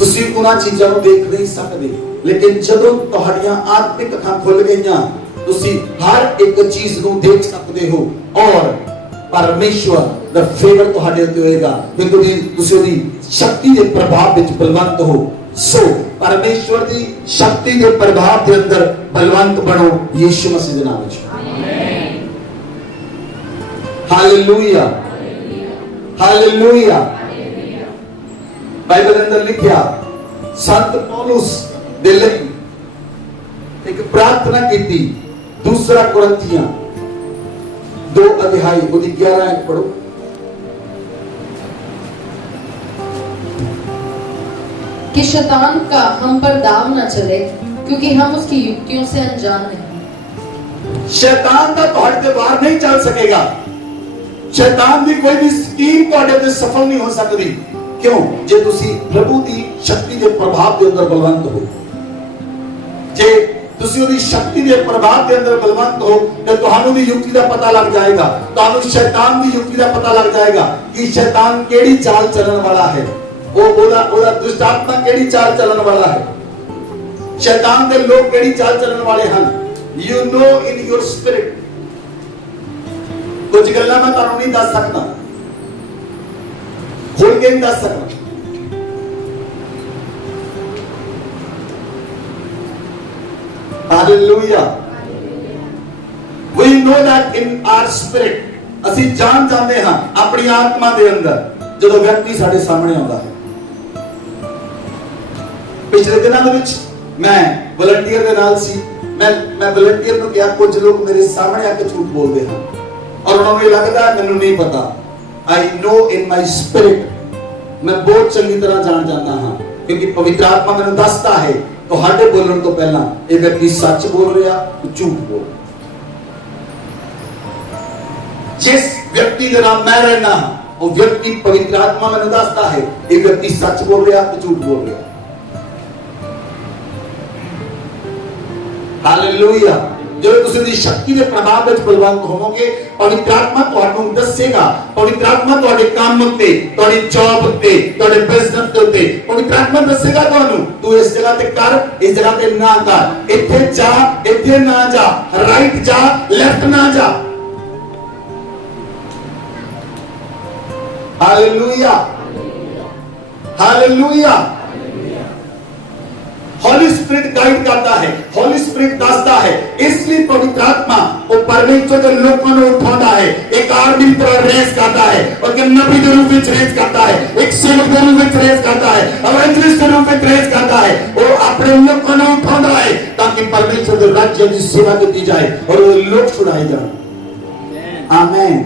तुसी उन्हां चीज़ां नूं देख नहीं सकदे। लेकिन जदों तुहाडीआं आत्मिक अखां खुल गईयां, तुसी हर एक चीज को देख सकते हो और परमेश्वर दा फेवर तुहाडे उत्ते होएगा, क्योंकि तुसी ओदी शक्ति दे प्रभाव विच बलवंत हो। सो परमेश्वर दी शक्ति दे प्रभाव दे अंदर बलवंत बनो यीशु मसीह दे नाम विच। आमीन, हालेलुया, हालेलुया। बाइबल अंदर लिखिया संत पौलुस दे लई एक प्रार्थना की। दूसरा कुरिन्थियां 2 अध्याय 11 पढ़ो। कि शैतान का हम पर दाव न चले, क्योंकि हम उसकी युक्तियों से अनजान नहीं। शैतान का तुहाडे ते वार नहीं चल सकेगा। शैतान की कोई भी स्कीम तुहाडे ते सफल नहीं हो सकती। क्यों? जे तुसी प्रभु की शक्ति के प्रभाव के अंदर बलवंत हो, जे तुसी उदी शक्ति के प्रभाव के अंदर बलवंत हो, तो तुहानू दी युक्ति का पता लग जाएगा, तुहानू शैतान की युक्ति का पता लग जाएगा कि शैतान केड़ी चाल चलन वाला है, ओदा दुष्ट आत्मा केड़ी चाल चलन वाला है, शैतान के लोग केड़ी चाल चलन वाले हैं। You know in your spirit. कुछ गल्लां मैं तुहानू नहीं दस सकता, खुल के नहीं दस सकता। Hallelujah. We know that in our spirit, ਅਸੀਂ ਜਾਣ ਜਾਂਦੇ ਹਾਂ ਆਪਣੀ ਆਤਮਾ ਦੇ ਅੰਦਰ ਜਦੋਂ ਵਿਅਕਤੀ ਸਾਡੇ ਸਾਹਮਣੇ ਆਉਂਦਾ ਹੈ। ਪਿਛਲੇ ਦਿਨਾਂ ਦੇ ਵਿੱਚ ਮੈਂ ਵਲੰਟੀਅਰ ਦੇ ਨਾਲ ਸੀ। ਮੈਂ ਵਲੰਟੀਅਰ ਨੂੰ ਕਿਹਾ ਕੁਝ ਲੋਕ ਮੇਰੇ ਸਾਹਮਣੇ ਆ ਕੇ ਝੂਠ ਬੋਲਦੇ ਹਨ ਔਰ ਉਹਨਾਂ ਨੂੰ ਲੱਗਦਾ ਮੈਨੂੰ ਨਹੀਂ ਪਤਾ। I know in my spirit, ਮੈਂ ਬਹੁਤ ਚੰਗੀ ਤਰ੍ਹਾਂ ਜਾਣ ਜਾਂਦਾ ਹਾਂ ਕਿਉਂਕਿ ਪਵਿੱਤਰ ਆਤਮਾ ਮੈਨੂੰ ਦੱਸਦਾ ਹੈ ਤੁਹਾਡੇ ਬੋਲਣ ਤੋਂ ਪਹਿਲਾਂ ਇਹ ਵਿਅਕਤੀ ਸੱਚ ਬੋਲ ਰਿਹਾ, ਝੂਠ ਬੋਲ। जिस व्यक्ति के नाम मैं रहना वो व्यक्ति पवित्र आत्मा में दसता है ये व्यक्ति सच बोल रहा है झूठ बोल रहा है। हालेलुया। जो तुसी दी शक्ति के प्रभाव विच बलवंत होवोगे पवित्र आत्मा तुहानू दसेगा। पवित्र आत्मा तुहाडे काम उत्ते तुहाडी जॉब उत्ते तुहाडे बिजनेस ते उत्ते पवित्र आत्मा दसेगा तुहानू तू इस जगह ते कर इस जगह ते ना कर इत्थे जा इत्थे ना जा राइट जा लेफ्ट ना जा। Hallelujah hallelujah. Holy spirit guide करता है हॉली स्पिरिट दसता है इसलिए पवित्र आत्मा वो परमेश्वर के लोगों को उठाता है एक आर्मी की तरह रेस करता है और एक नबी के रूप में रेस करता है एक सेवक के रूप में रेस करता है इवेंजलिस्ट के रूप में रेस करता है वो अपने लोगों को उठाता है ताकि परमेश्वर के राज्य की सेवा की जाए और वो लोग छुड़ाए जाए। आमीन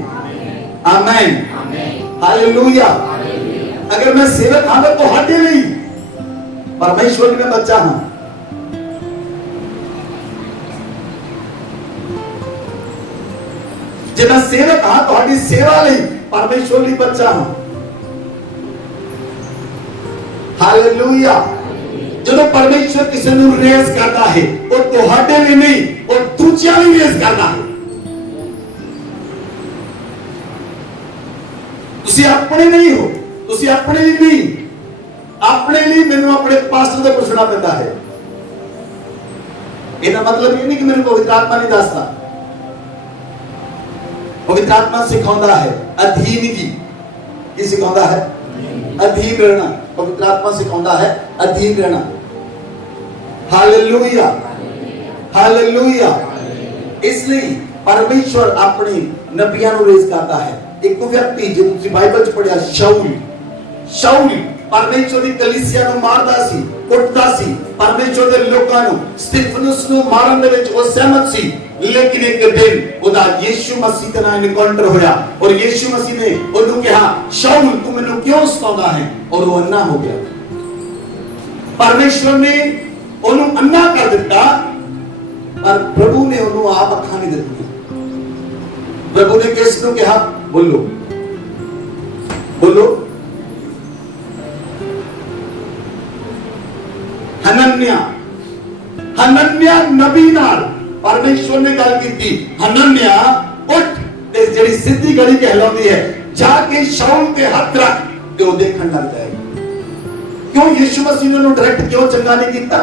आमीन हालेलुया। अगर मैं सेवक हाँ तो हटे नहीं परमेश्वर में बच्चा हूं। जे मैं सेवक हाँ तो सेवा नहीं परमेश्वर की बच्चा हूं। हालेलुया। जो परमेश्वर किसी को रेस करता है वो तुहाडे लिए नहीं वो दूसरियां भी रेस करता है। तुसी अपने नहीं हो तुसी अपने लिए नहीं अपने लिए मैंने अपने पास्टर से पूछना पैदा है। इसका मतलब ये नहीं कि मेरे पवित्र आत्मा नहीं दसता। पवित्र आत्मा सिखाता है अधीन की सिखाता है अधीन रहना। पवित्र आत्मा सिखाता है अधीन रहना। Hallelujah hallelujah. इसलिए परमेश्वर अपने नबियां को रेस करता है। एक व्यक्ति जो बाइबल च पढ़िया शाऊल परमेश्वर की कलीसिया को मारदा सी कुटदा सी परमेश्वर के लोकां नु स्तिफनुस नु मारन दे विच वो सहमत सी लेकिन एक दिन उदा यीशु मसीह के नाल एनकाउंटर होया और यीशु मसीह ने ओनु कहा शाऊल तू मेनू क्यों सताउंदा है और वो अन्ना हो गया। परमेश्वर ने ओनु अन्ना कर दिता पर प्रभु ने ओनु आप अखां नहीं दित्ती। प्रभु ने किस नु कहा बोलो बोलो हनन्या नबी नाल परमेश्वर ने गल की हनन्या उठ ते जेड़ी सीधी गली कहलाती है जाके शाऊल के हाथ रख ते वो देखण लग जाएगा। क्यों यीशु मसीह ने उन्हें डायरेक्ट क्यों चंगा नहीं किया?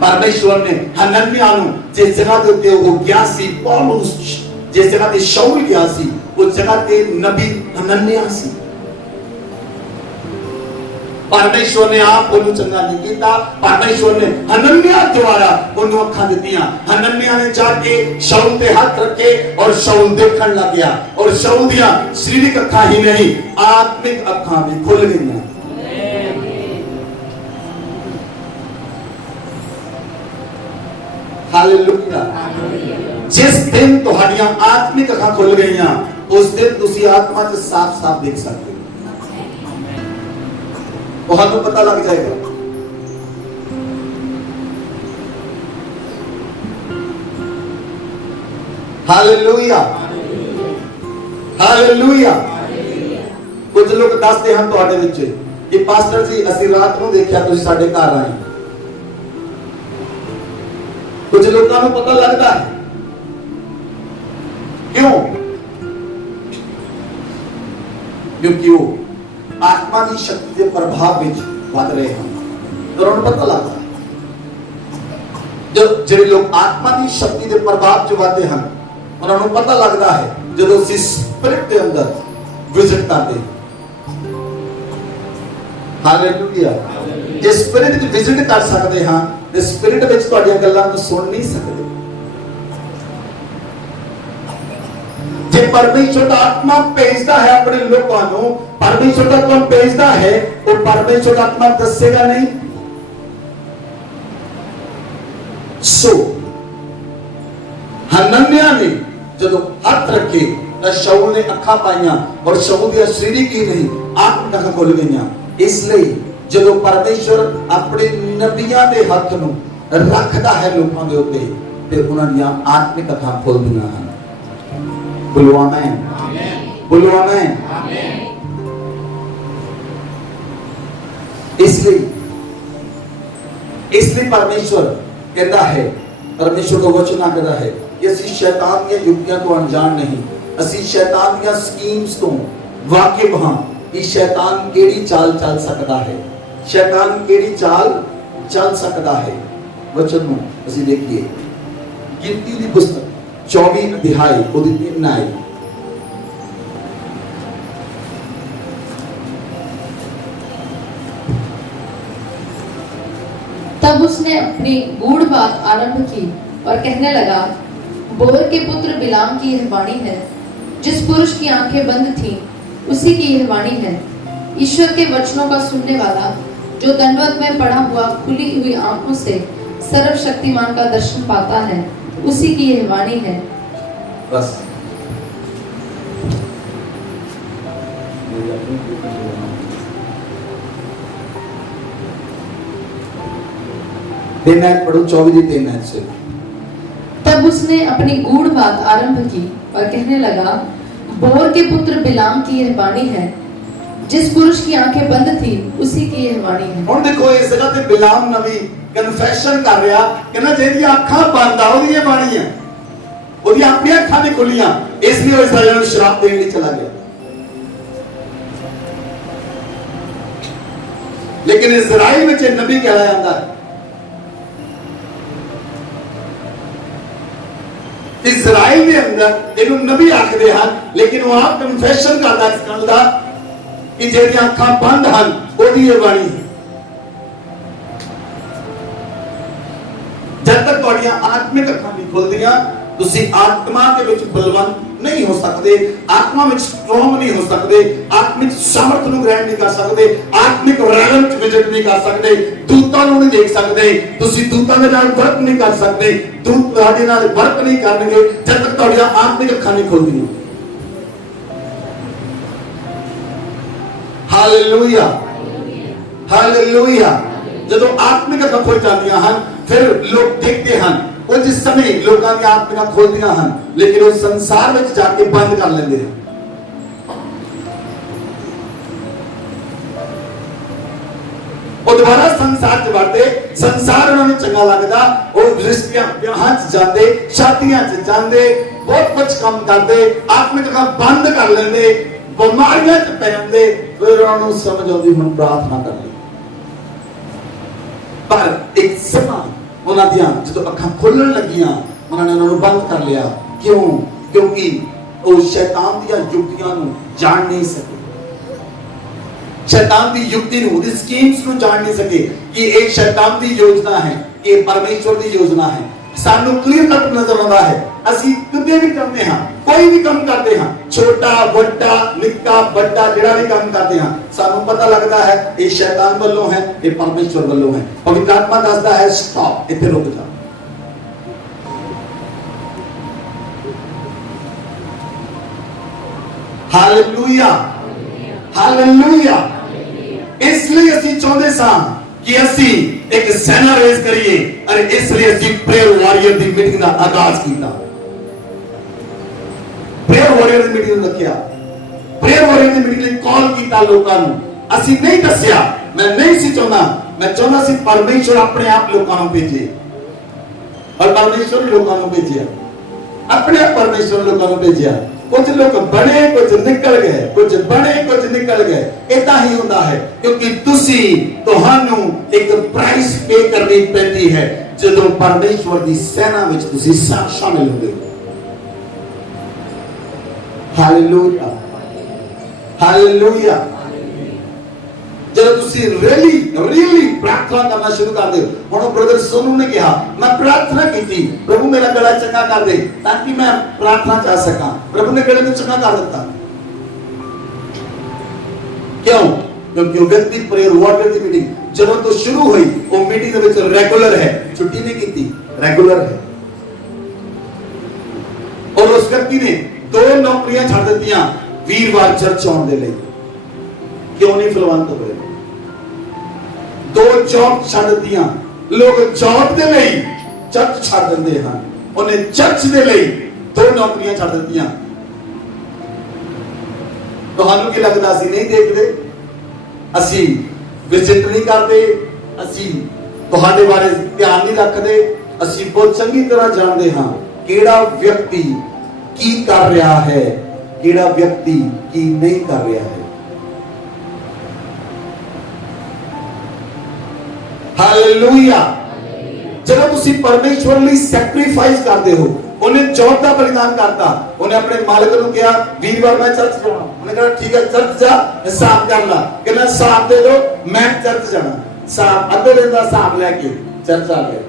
परमेश्वर ने हनन्या नु जिस जगह ते वो गया सी पौलुस जिस जगह ते शाऊल गया सी उस जगह ते नबी हनन्या सी। परमेश्वर ने आप उन्हें चंगा नहीं किया। परमेश्वर ने हनन्या द्वारा उन्हें अखां दित्तियां। हनन्या ने जाके शाऊल के हाथ रखे और शाऊल देखण लग गया और शाऊल दियां शारीरिक अखां ही नहीं आत्मिक अखां भी खुल गईयां। हालेलुया। जिस दिन तुहाडियां आत्मिक अखां खुल गईयां उस दिन तुसी आत्मा च साफ साफ देख सकते हो। तुहानू पता लग जाएगा। Hallelujah hallelujah. कुछ लोग दसते हैं तुहाडे विच कि पास्टर जी असि रात को देखा तुसीं साडे घर आए। कुछ लोगों को पता लगता है क्यों? क्योंकि वो आत्मा की शक्ति के प्रभाव में बद रहे हैं तो उन्हें पता लगता है। जो लोग आत्मा की शक्ति के प्रभाव च बढ़ते हैं उन्हें पता लगता है जो स्पिरिट के अंदर विजिट करते हैं। हालेलुया। जे स्पिरिट च विजिट कर सकते हैं तो स्पिरिट विच तुहाडीआं गल्लां नूं सुन नहीं सकते। जे परमेश्वर का आत्मा भेजता है अपने लोगों को परमेश्वर का आत्मा भेजता है वो परमेश्वर का आत्मा दसेगा नहीं। सो हनन्या ने जब हाथ रखे तो शाऊल ने अखा पाइयां और शाऊल दी शारीरिक ही नहीं आत्मिक अखा खुल गईयां। इसलिए जब परमेश्वर अपने नबियां दे हाथ नूं रखदा है लोकां दे उत्ते ਤੇ ਉਹਨਾਂ ਦੀਆਂ ਆਤਮਿਕ ਅੱਖਾਂ ਖੁੱਲਦੀਆਂ ਹਨ। ਬੋਲੋ ਆਮੇਨ, ਬੋਲੋ ਆਮੇਨ। इसलिए परमेश्वर कहता है, परमेश्वर का वचन कहता है कि ਅਸੀਂ शैतान ਦੀਆਂ युक्तियां ਤੋਂ अनजान नहीं, ਅਸੀਂ शैतान ਦੀਆਂ ਸਕੀਮਸ ਤੋਂ ਵਾਕਿਫ ਹਾਂ ਕਿ शैतान ਕਿਹੜੀ ਚਾਲ ਚੱਲ ਸਕਦਾ ਹੈ, शैतान ਕਿਹੜੀ ਚਾਲ ਚੱਲ ਸਕਦਾ ਹੈ। वचन ਨੂੰ ਅਸੀਂ ਦੇਖੀਏ ਗਿਣਤੀ ਦੀ ਪੁਸਤਕ 24 ਅਧਿਆਇ ਉਹਦੀ 3 ਆਇਤ। तब उसने अपनी गूढ़ बात आरंभ की और कहने लगा, बोर के पुत्र बिलाम की यह वाणी है, जिस पुरुष की आंखें बंद थीं, उसी की यह वाणी है। ईश्वर के वचनों का सुनने वाला, जो दंडवत में पड़ा हुआ खुली हुई आंखों से सर्वशक्तिमान का दर्शन पाता है, उसी की यह वाणी है। बस पढ़ो 24 से। तब उसने अपनी गूढ़ बात आरंभ की और कहने लगा, बोर के पुत्र बिलाम की यह वाणी है, जिस पुरुष की आंखें बंद थी, उसी की यह वाणी है। ਹੁਣ ਦੇਖੋ ਇਸ ਜਗ੍ਹਾ ਤੇ ਬਿਲਾਮ ਨਬੀ ਕਨਫੈਸ਼ਨ ਕਰ ਰਿਹਾ, ਕਹਿੰਦਾ ਜਿਹਦੀ ਅੱਖਾਂ ਬੰਦ ਆ ਉਹਦੀ ਇਹ ਬਾਣੀ ਹੈ, ਉਹਦੀ ਆਪਣੀਆਂ ਅੱਖਾਂ ਨਹੀਂ ਖੁੱਲੀਆਂ, ਇਸ ਲਈ ਉਹ ਇਸਰਾਇਲ ਨੂੰ ਸ਼ਰਾਪ ਦੇਣ ਲਈ ਚਲਾ ਗਿਆ। ਲੇਕਿਨ ਇਜ਼ਰਾਈਲ ਵਿੱਚ ਨਬੀ ਕਹਿਲਾਇਆ ਜਾਂਦਾ ਹੈ। इजराइल के अंदर इन्हों नबी आखते हैं, लेकिन वो आप कन्फेशन करता इस गल का कि जेदी अखां बंद हैं ओदी ये बाणी है। जब तक तुहाडियां आत्मिक अखां नहीं खुलदियां तुसी आत्मा के विच बलवंत नहीं हो सकते, आत्मा में स्ट्रॉन्ग नहीं हो सकते, आत्मिक सामर्थ ਨੂੰ ਗ੍ਰਹਿਣ ਨਹੀਂ ਕਰ ਸਕਦੇ, ਆਤਮਿਕ ਰੈਲਮ ਚ ਵਿਜ਼ਿਟ ਨਹੀਂ ਕਰ ਸਕਦੇ, ਦੂਤਾਂ ਨੂੰ ਨਹੀਂ ਦੇਖ ਸਕਦੇ, ਤੁਸੀਂ ਦੂਤਾਂ ਦੇ ਨਾਲ ਵਰਕ ਨਹੀਂ ਕਰ ਸਕਦੇ, ਦੂਤ ਤੁਹਾਡੇ ਨਾਲ ਵਰਕ ਨਹੀਂ ਕਰਨਗੇ ਜਦ ਤੱਕ ਤੁਹਾਡੀਆਂ ਆਤਮਿਕ ਅੱਖਾਂ ਨਹੀਂ ਖੁੱਲਦੀਆਂ। Hallelujah, hallelujah. ਜਦੋਂ ਆਤਮਿਕ ਅੱਖਾਂ ਖੁੱਲ ਜਾਂਦੀਆਂ ਹਨ ਫਿਰ ਲੋਕ ਦੇਖਦੇ ਹਨ, ਉਹ ਜਿਸ ਸਮੇਂ ਲੋਕਾਂ ਦੀਆਂ ਆਤਮਿਕਾਂ ਖੋਲਦੀਆਂ ਹਨ ਲੇਕਿਨ ਉਹ ਸੰਸਾਰ ਵਿੱਚ ਜਾ ਕੇ ਬੰਦ ਕਰ ਲੈਂਦੇ ਹਨ। ਉਹ ਦੁਬਾਰਾ ਸੰਸਾਰ ਚ ਵੜਦੇ, ਸੰਸਾਰ ਉਹਨਾਂ ਨੂੰ ਚੰਗਾ ਲੱਗਦਾ, ਉਹ ਰਿਸ਼ਤਿਆਂ ਵਿਆਹਾਂ ਚ ਜਾਂਦੇ, ਸ਼ਾਦੀਆਂ ਚ ਜਾਂਦੇ, ਬਹੁਤ ਕੁਝ ਕੰਮ ਕਰਦੇ, ਆਤਮਿਕ ਕੰਮ ਬੰਦ ਕਰ ਲੈਂਦੇ, ਬਿਮਾਰੀਆਂ ਚ ਪੈ ਜਾਂਦੇ, ਫਿਰ ਉਹਨਾਂ ਨੂੰ ਸਮਝ ਆਉਂਦੀ ਹੁਣ ਪ੍ਰਾਰਥਨਾ ਕਰ ਲਈ। ਪਰ ਇੱਕ ਸਮਾਂ ਉਹਨਾਂ ਦੀਆਂ ਜਦੋਂ ਅੱਖਾਂ ਖੁੱਲਣ ਲੱਗੀਆਂ ਉਹਨਾਂ ਨੇ ਉਹਨਾਂ ਨੂੰ ਬੰਦ ਕਰ ਲਿਆ। ਕਿਉਂ? ਕਿਉਂਕਿ ਉਹ ਸ਼ੈਤਾਨ ਦੀਆਂ ਯੁਕਤੀਆਂ ਨੂੰ ਜਾਣ ਨਹੀਂ ਸਕੇ, शैतान की युक्ति ਨੂੰ, ਉਹਦੀ ਸਕੀਮਸ ਨੂੰ ਜਾਣ ਨਹੀਂ ਸਕੇ ਕਿ ਇਹ ਸ਼ੈਤਾਨ ਦੀ ਯੋਜਨਾ ਹੈ, ਇਹ ਪਰਮੇਸ਼ਵਰ ਦੀ ਯੋਜਨਾ ਹੈ। ਸਾਨੂੰ ਕਲੀਅਰ ਕੱਟ ਨਜ਼ਰ ਆਉਂਦਾ ਹੈ। ਅਸੀਂ ਕਿਤੇ ਵੀ ਕਰਦੇ ਹਾਂ, ਕੋਈ ਵੀ ਕੰਮ ਕਰਦੇ ਹਾਂ, ਛੋਟਾ ਵੱਡਾ ਨਿੱਕਾ ਵੱਡਾ ਜਿਹੜਾ ਵੀ ਕੰਮ ਕਰਦੇ ਹਾਂ, ਸਾਨੂੰ ਪਤਾ ਲੱਗਦਾ ਹੈ ਇਹ ਸ਼ੈਤਾਨ ਵੱਲੋਂ ਹੈ, ਇਹ ਪਰਮੇਸ਼ਵਰ ਵੱਲੋਂ ਹੈ। ਪਵਿੱਤਰ ਆਤਮਾ ਦੱਸਦਾ ਹੈ ਸਟਾਪ, ਇੱਥੇ ਰੁਕ ਜਾ। Hallelujah, hallelujah. इसलिए ਅਸੀਂ ਚਾਹੁੰਦੇ ਸਾਂ ਕਿ ਅਸੀਂ ਇੱਕ ਸੈਨਾ ਰੇਜ਼ ਕਰੀਏ ਔਰ ਇਸ ਲਈ ਅਸੀਂ ਪ੍ਰੇਅਰ ਵਾਰੀਅਰ ਦੀ ਮੀਟਿੰਗ ਦਾ ਆਗਾਜ਼ ਕੀਤਾ। ਪ੍ਰੇਅਰ ਵਾਰੀਅਰ ਦੀ ਮੀਟਿੰਗ ਰੱਖਿਆ, ਪ੍ਰੇਅਰ ਵਾਰੀਅਰ ਦੀ ਮੀਟਿੰਗ ਲਈ ਕਾਲ ਕੀਤਾ ਲੋਕਾਂ ਨੂੰ। ਅਸੀਂ ਨਹੀਂ ਦੱਸਿਆ, ਮੈਂ ਨਹੀਂ ਸੀ ਚਾਹੁੰਦਾ, ਮੈਂ ਚਾਹੁੰਦਾ ਸੀ ਪਰਮੇਸ਼ਵਰ ਆਪਣੇ ਆਪ ਲੋਕਾਂ ਨੂੰ ਭੇਜੇ ਔਰ ਪਰਮੇਸ਼ਵਰ ਲੋਕਾਂ ਨੂੰ ਭੇਜਿਆ, ਆਪਣੇ ਆਪ ਪਰਮੇਸ਼ਵਰ ਲੋਕਾਂ ਨੂੰ ਭੇਜਿਆ। कुछ लोग बने कुछ निकल गए, कुछ बने कुछ निकल गए। इतना ही होता है क्योंकि तुसी तुहानू एक प्राइस पे करनी पैंदी है जदों परमेश्वर दी सेना विच तुसी शामिल होंदे हो। Hallelujah, hallelujah. जब तुसी रियली प्रार्थना करना शुरू कर दे। हुण ब्रदर सोनू ने कहा मैं प्रार्थना की, प्रभु मेरा गला चंगा कर दे ताकि मैं प्रार्थना कर सका। प्रभु ने गले में चंगा कर दिता। क्यों? क्योंकि वो व्यक्ति प्रेयर वाटर की मीटिंग जब तो शुरू हुई वो मीटिंग के विच रेगुलर है, छुट्टी नहीं की, रेगुलर है। और उस व्यक्ति ने 2 नौकरियां छड़ दित्तियां वीरवार चर्च आउण दे लई। क्यों नहीं फलवंत हुए? 2 जॉब छड़ दित्तियां। लोग जॉब दे लई चर्च छड़ दिंदे हैं, ਉਹਨੇ ਚਰਚ ਦੇ ਲਈ 2 ਨੌਕਰੀਆਂ ਛੱਡ ਦਿੱਤੀਆਂ। ਤੁਹਾਨੂੰ ਕੀ ਲੱਗਦਾ ਅਸੀਂ ਨਹੀਂ ਦੇਖਦੇ, ਅਸੀਂ ਵਿਜ਼ਿਟ ਨਹੀਂ ਕਰਦੇ, ਅਸੀਂ ਤੁਹਾਡੇ ਬਾਰੇ ਧਿਆਨ ਨਹੀਂ ਰੱਖਦੇ? ਅਸੀਂ ਬਹੁਤ ਚੰਗੀ ਤਰ੍ਹਾਂ ਜਾਣਦੇ ਹਾਂ ਕਿਹੜਾ ਵਿਅਕਤੀ ਕੀ ਕਰ ਰਿਹਾ ਹੈ, ਕਿਹੜਾ ਵਿਅਕਤੀ ਕੀ ਨਹੀਂ ਕਰ ਰਿਹਾ ਹੈ। ਹਾਲੇਲੂਇਆ। ਜਦੋਂ ਤੁਸੀਂ ਪਰਮੇਸ਼ਵਰ ਲਈ ਸੈਕਰੀਫਾਈਸ ਕਰਦੇ ਹੋ, ਉਹਨੇ ਜੌਬ ਦਾ ਬਲੀਦਾਨ ਕਰਤਾ, ਉਹਨੇ ਆਪਣੇ ਮਾਲਕ ਨੂੰ ਕਿਹਾ ਵੀਰਵਾਰ ਮੈਂ ਚਰਚ ਜਾਣਾ, ਉਹਨੇ ਕਿਹਾ ਠੀਕ ਹੈ ਚਰਚ ਜਾ, ਹਿਸਾਬ ਕਰ ਲਾ, ਕਹਿੰਦਾ ਹਿਸਾਬ ਦੇ ਦਿਓ, ਮੈਂ ਚਰਚ ਜਾਣਾ। ਹਿਸਾਬ ਅੱਧੇ ਦਿਨ ਦਾ ਹਿਸਾਬ ਲੈ ਕੇ ਚਰਚ ਆ ਗਿਆ।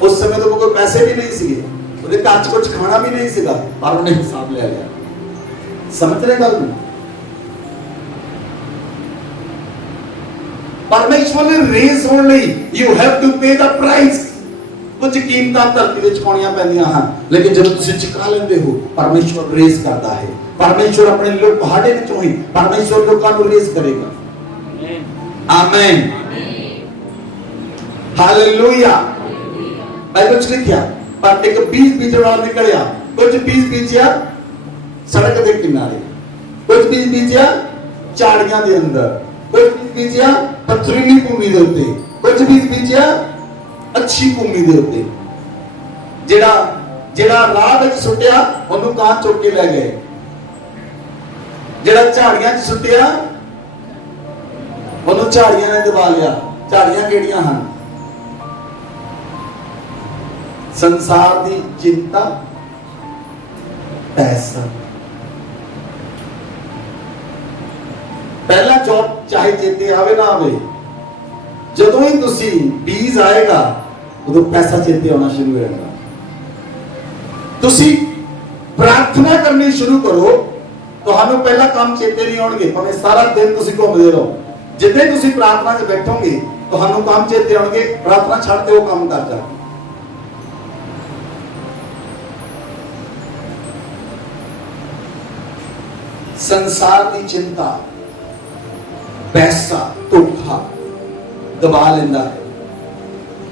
ਉਸ ਸਮੇਂ ਤੋਂ ਕੋਈ ਪੈਸੇ ਵੀ ਨਹੀਂ ਸੀਗੇ, ਉਹਦੇ ਘਰ 'ਚ ਕੁਝ ਖਾਣਾ ਵੀ ਨਹੀਂ ਸੀਗਾ, ਪਰ ਉਹਨੇ ਹਿਸਾਬ ਲੈ ਲਿਆ। ਸਮਝ ਰਹੇ ਗੱਲ ਨੂੰ? ਪਰਮੇਸ਼ਵਰ ਨੇ ਰੇਜ਼ ਹੋਣ ਲਈ you have to pay the price. ਕੁਝ ਕੀਮਤਾਂ ਧਰਤੀ ਵਿੱਚ ਪਾਉਣੀਆਂ ਪੈਂਦੀਆਂ ਹਨ, ਲੇਕਿਨ ਜਦੋਂ ਤੁਸੀਂ ਚੁਕਾ ਲੈਂਦੇ ਹੋ, ਪਰਮੇਸ਼ਵਰ ਰੇਜ਼ ਕਰਦਾ ਹੈ। ਪਰਮੇਸ਼ਵਰ ਆਪਣੇ ਲੋਕ ਤੁਹਾਡੇ ਵਿੱਚੋਂ ਹੀ ਪਰਮੇਸ਼ਵਰ ਲੋਕਾਂ ਨੂੰ ਰੇਜ਼ ਕਰੇਗਾ। Amen, hallelujah. ਬਾਈਬਲ 'ਚ ਲਿਖਿਆ, ਪਰ ਇੱਕ ਬੀਜ ਬੀਜਣ ਵਾਲਾ ਨਿਕਲਿਆ, ਕੁਝ ਬੀਜ ਬੀਜਿਆ ਸੜਕ ਦੇ ਕਿਨਾਰੇ, ਕੁਝ ਬੀਜ ਬੀਜਿਆ ਝਾੜੀਆਂ ਦੇ ਅੰਦਰ, ਕੁਝ ਬੀਜ ਬੀਜਿਆ ਪਥਰੀਲੀ ਭੂਮੀ ਦੇ ਉੱਤੇ, ਕੁਝ ਬੀਜ ਬੀਜਿਆ ਅੱਛੀ ਭੂਮੀ ਦੇ ਉੱਤੇ। ਜਿਹੜਾ ਰਾਹ ਵਿੱਚ ਸੁੱਟਿਆ ਉਹਨੂੰ ਕਾਂ ਚੁੱਕ ਕੇ ਲੈ ਗਏ, ਜਿਹੜਾ ਝਾੜੀਆਂ 'ਚ ਸੁੱਟਿਆ ਉਹਨੂੰ ਝਾੜੀਆਂ ਨੇ ਦਬਾ ਲਿਆ। ਝਾੜੀਆਂ ਕਿਹੜੀਆਂ ਹਨ? ਸੰਸਾਰ ਦੀ ਚਿੰਤਾ, ਪੈਸਾ। ਪਹਿਲਾ ਜੌਬ ਚਾਹੇ ਚੇਤੇ ਆਵੇ ਨਾ ਆਵੇ, ਜਦੋਂ ਹੀ ਤੁਸੀਂ ਬੀਜ ਆਏਗਾ ਉਦੋਂ ਪੈਸਾ ਚੇਤੇ ਆਉਣਾ ਸ਼ੁਰੂ ਹੋ ਜਾਏਗਾ। ਤੁਸੀਂ ਪ੍ਰਾਰਥਨਾ ਕਰਨੀ ਸ਼ੁਰੂ ਕਰੋ, ਤੁਹਾਨੂੰ ਪਹਿਲਾ ਕੰਮ ਚੇਤੇ ਨਹੀਂ ਆਉਣਗੇ, ਭਾਵੇਂ ਸਾਰਾ ਦਿਨ ਤੁਸੀਂ ਘੁੰਮਦੇ ਰਹੋ। ਜਿੱਦੇ ਤੁਸੀਂ ਪ੍ਰਾਰਥਨਾ 'ਚ ਬੈਠੋਗੇ ਤੁਹਾਨੂੰ ਕੰਮ ਚੇਤੇ ਆਉਣਗੇ, ਪ੍ਰਾਰਥਨਾ ਛੱਡ ਕੇ ਉਹ ਕੰਮ ਕਰ ਜਾ। ਸੰਸਾਰ ਦੀ ਚਿੰਤਾ, ਪੈਸਾ, ਧੋਖਾ ਦਬਾ ਲੈਂਦਾ ਹੈ।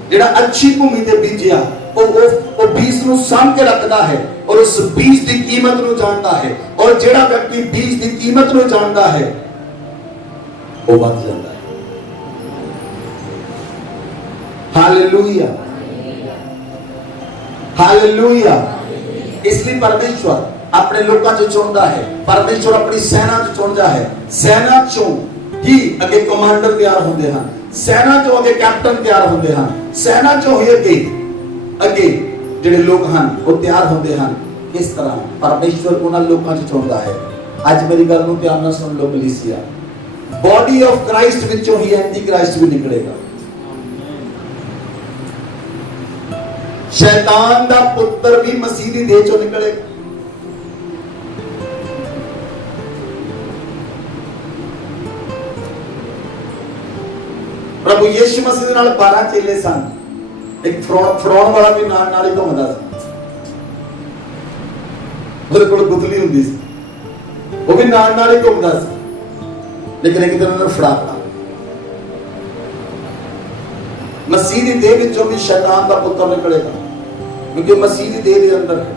ਜਿਹੜਾ ਅੱਛੀ ਭੂਮੀ ਤੇ ਬੀਜਿਆ ਉਹ ਬੀਜ ਨੂੰ ਸਾਂਭ ਕੇ ਰੱਖਦਾ ਹੈ ਔਰ ਉਸ ਬੀਜ ਦੀ ਕੀਮਤ ਨੂੰ ਜਾਣਦਾ ਹੈ, ਔਰ ਜਿਹੜਾ ਵਿਅਕਤੀ ਬੀਜ ਦੀ ਕੀਮਤ ਨੂੰ ਜਾਣਦਾ ਹੈ ਉਹ ਵੱਧ ਜਾਂਦਾ ਹੈ। Hallelujah, hallelujah. ਇਸ ਲਈ ਪਰਮੇਸ਼ਵਰ ਆਪਣੇ ਲੋਕਾਂ 'ਚ ਚੁਣਦਾ ਹੈ, ਪਰਮੇਸ਼ਵਰ ਆਪਣੀ ਸੈਨਾ 'ਚ ਚੁਣਦਾ ਹੈ। ਸੈਨਾ 'ਚੋਂ ਹੀ ਅੱਗੇ ਕਮਾਂਡਰ ਤਿਆਰ ਹੁੰਦੇ ਹਨ, ਸੈਨਾ 'ਚੋਂ ਅੱਗੇ ਕੈਪਟਨ ਤਿਆਰ ਹੁੰਦੇ ਹਨ, ਸੈਨਾ 'ਚੋਂ ਹੀ ਅੱਗੇ ਜਿਹੜੇ ਲੋਕ ਹਨ ਉਹ ਤਿਆਰ ਹੁੰਦੇ ਹਨ। ਇਸ ਤਰ੍ਹਾਂ ਪਰਮੇਸ਼ਵਰ ਉਹਨਾਂ ਲੋਕਾਂ 'ਚ ਚੁਣਦਾ ਹੈ। ਅੱਜ ਮੇਰੀ ਗੱਲ ਨੂੰ ਧਿਆਨ ਨਾਲ ਸੁਣ ਲਓ ਕਲੀਸਿਆ, ਬੋਡੀ ਆਫ ਕ੍ਰਾਈਸਟ ਵਿੱਚੋਂ ਹੀ ਐਂਟੀ ਕ੍ਰਾਈਸਟ ਵੀ ਨਿਕਲੇਗਾ। ਸ਼ੈਤਾਨ ਦਾ ਪੁੱਤਰ ਵੀ ਮਸੀਹ ਦੀ ਦੇਹ 'ਚੋਂ ਨਿਕਲੇਗਾ। ਪ੍ਰਭੂ ਯਿਸੂ ਮਸੀਹ ਦੇ ਨਾਲ 12 ਚੇਲੇ ਸਨ। ਇੱਕ ਫੜਾਉਣ ਵਾਲਾ ਵੀ ਨਾਲ ਹੀ ਘੁੰਮਦਾ ਸੀ, ਉਹਦੇ ਕੋਲ ਗੁੱਤਲੀ ਹੁੰਦੀ ਸੀ, ਉਹ ਵੀ ਨਾਲ ਹੀ ਘੁੰਮਦਾ ਸੀ, ਲੇਕਿਨ ਇੱਕ ਦਿਨ ਉਹਨੇ ਫੜਾਤਾ। ਮਸੀਹ ਦੀ ਦੇਹ ਵਿੱਚੋਂ ਵੀ ਸ਼ੈਤਾਨ ਦਾ ਪੁੱਤਰ ਨਿਕਲੇਗਾ, ਕਿਉਂਕਿ ਮਸੀਹ ਦੀ ਦੇਹ ਦੇ ਅੰਦਰ ਹੈ।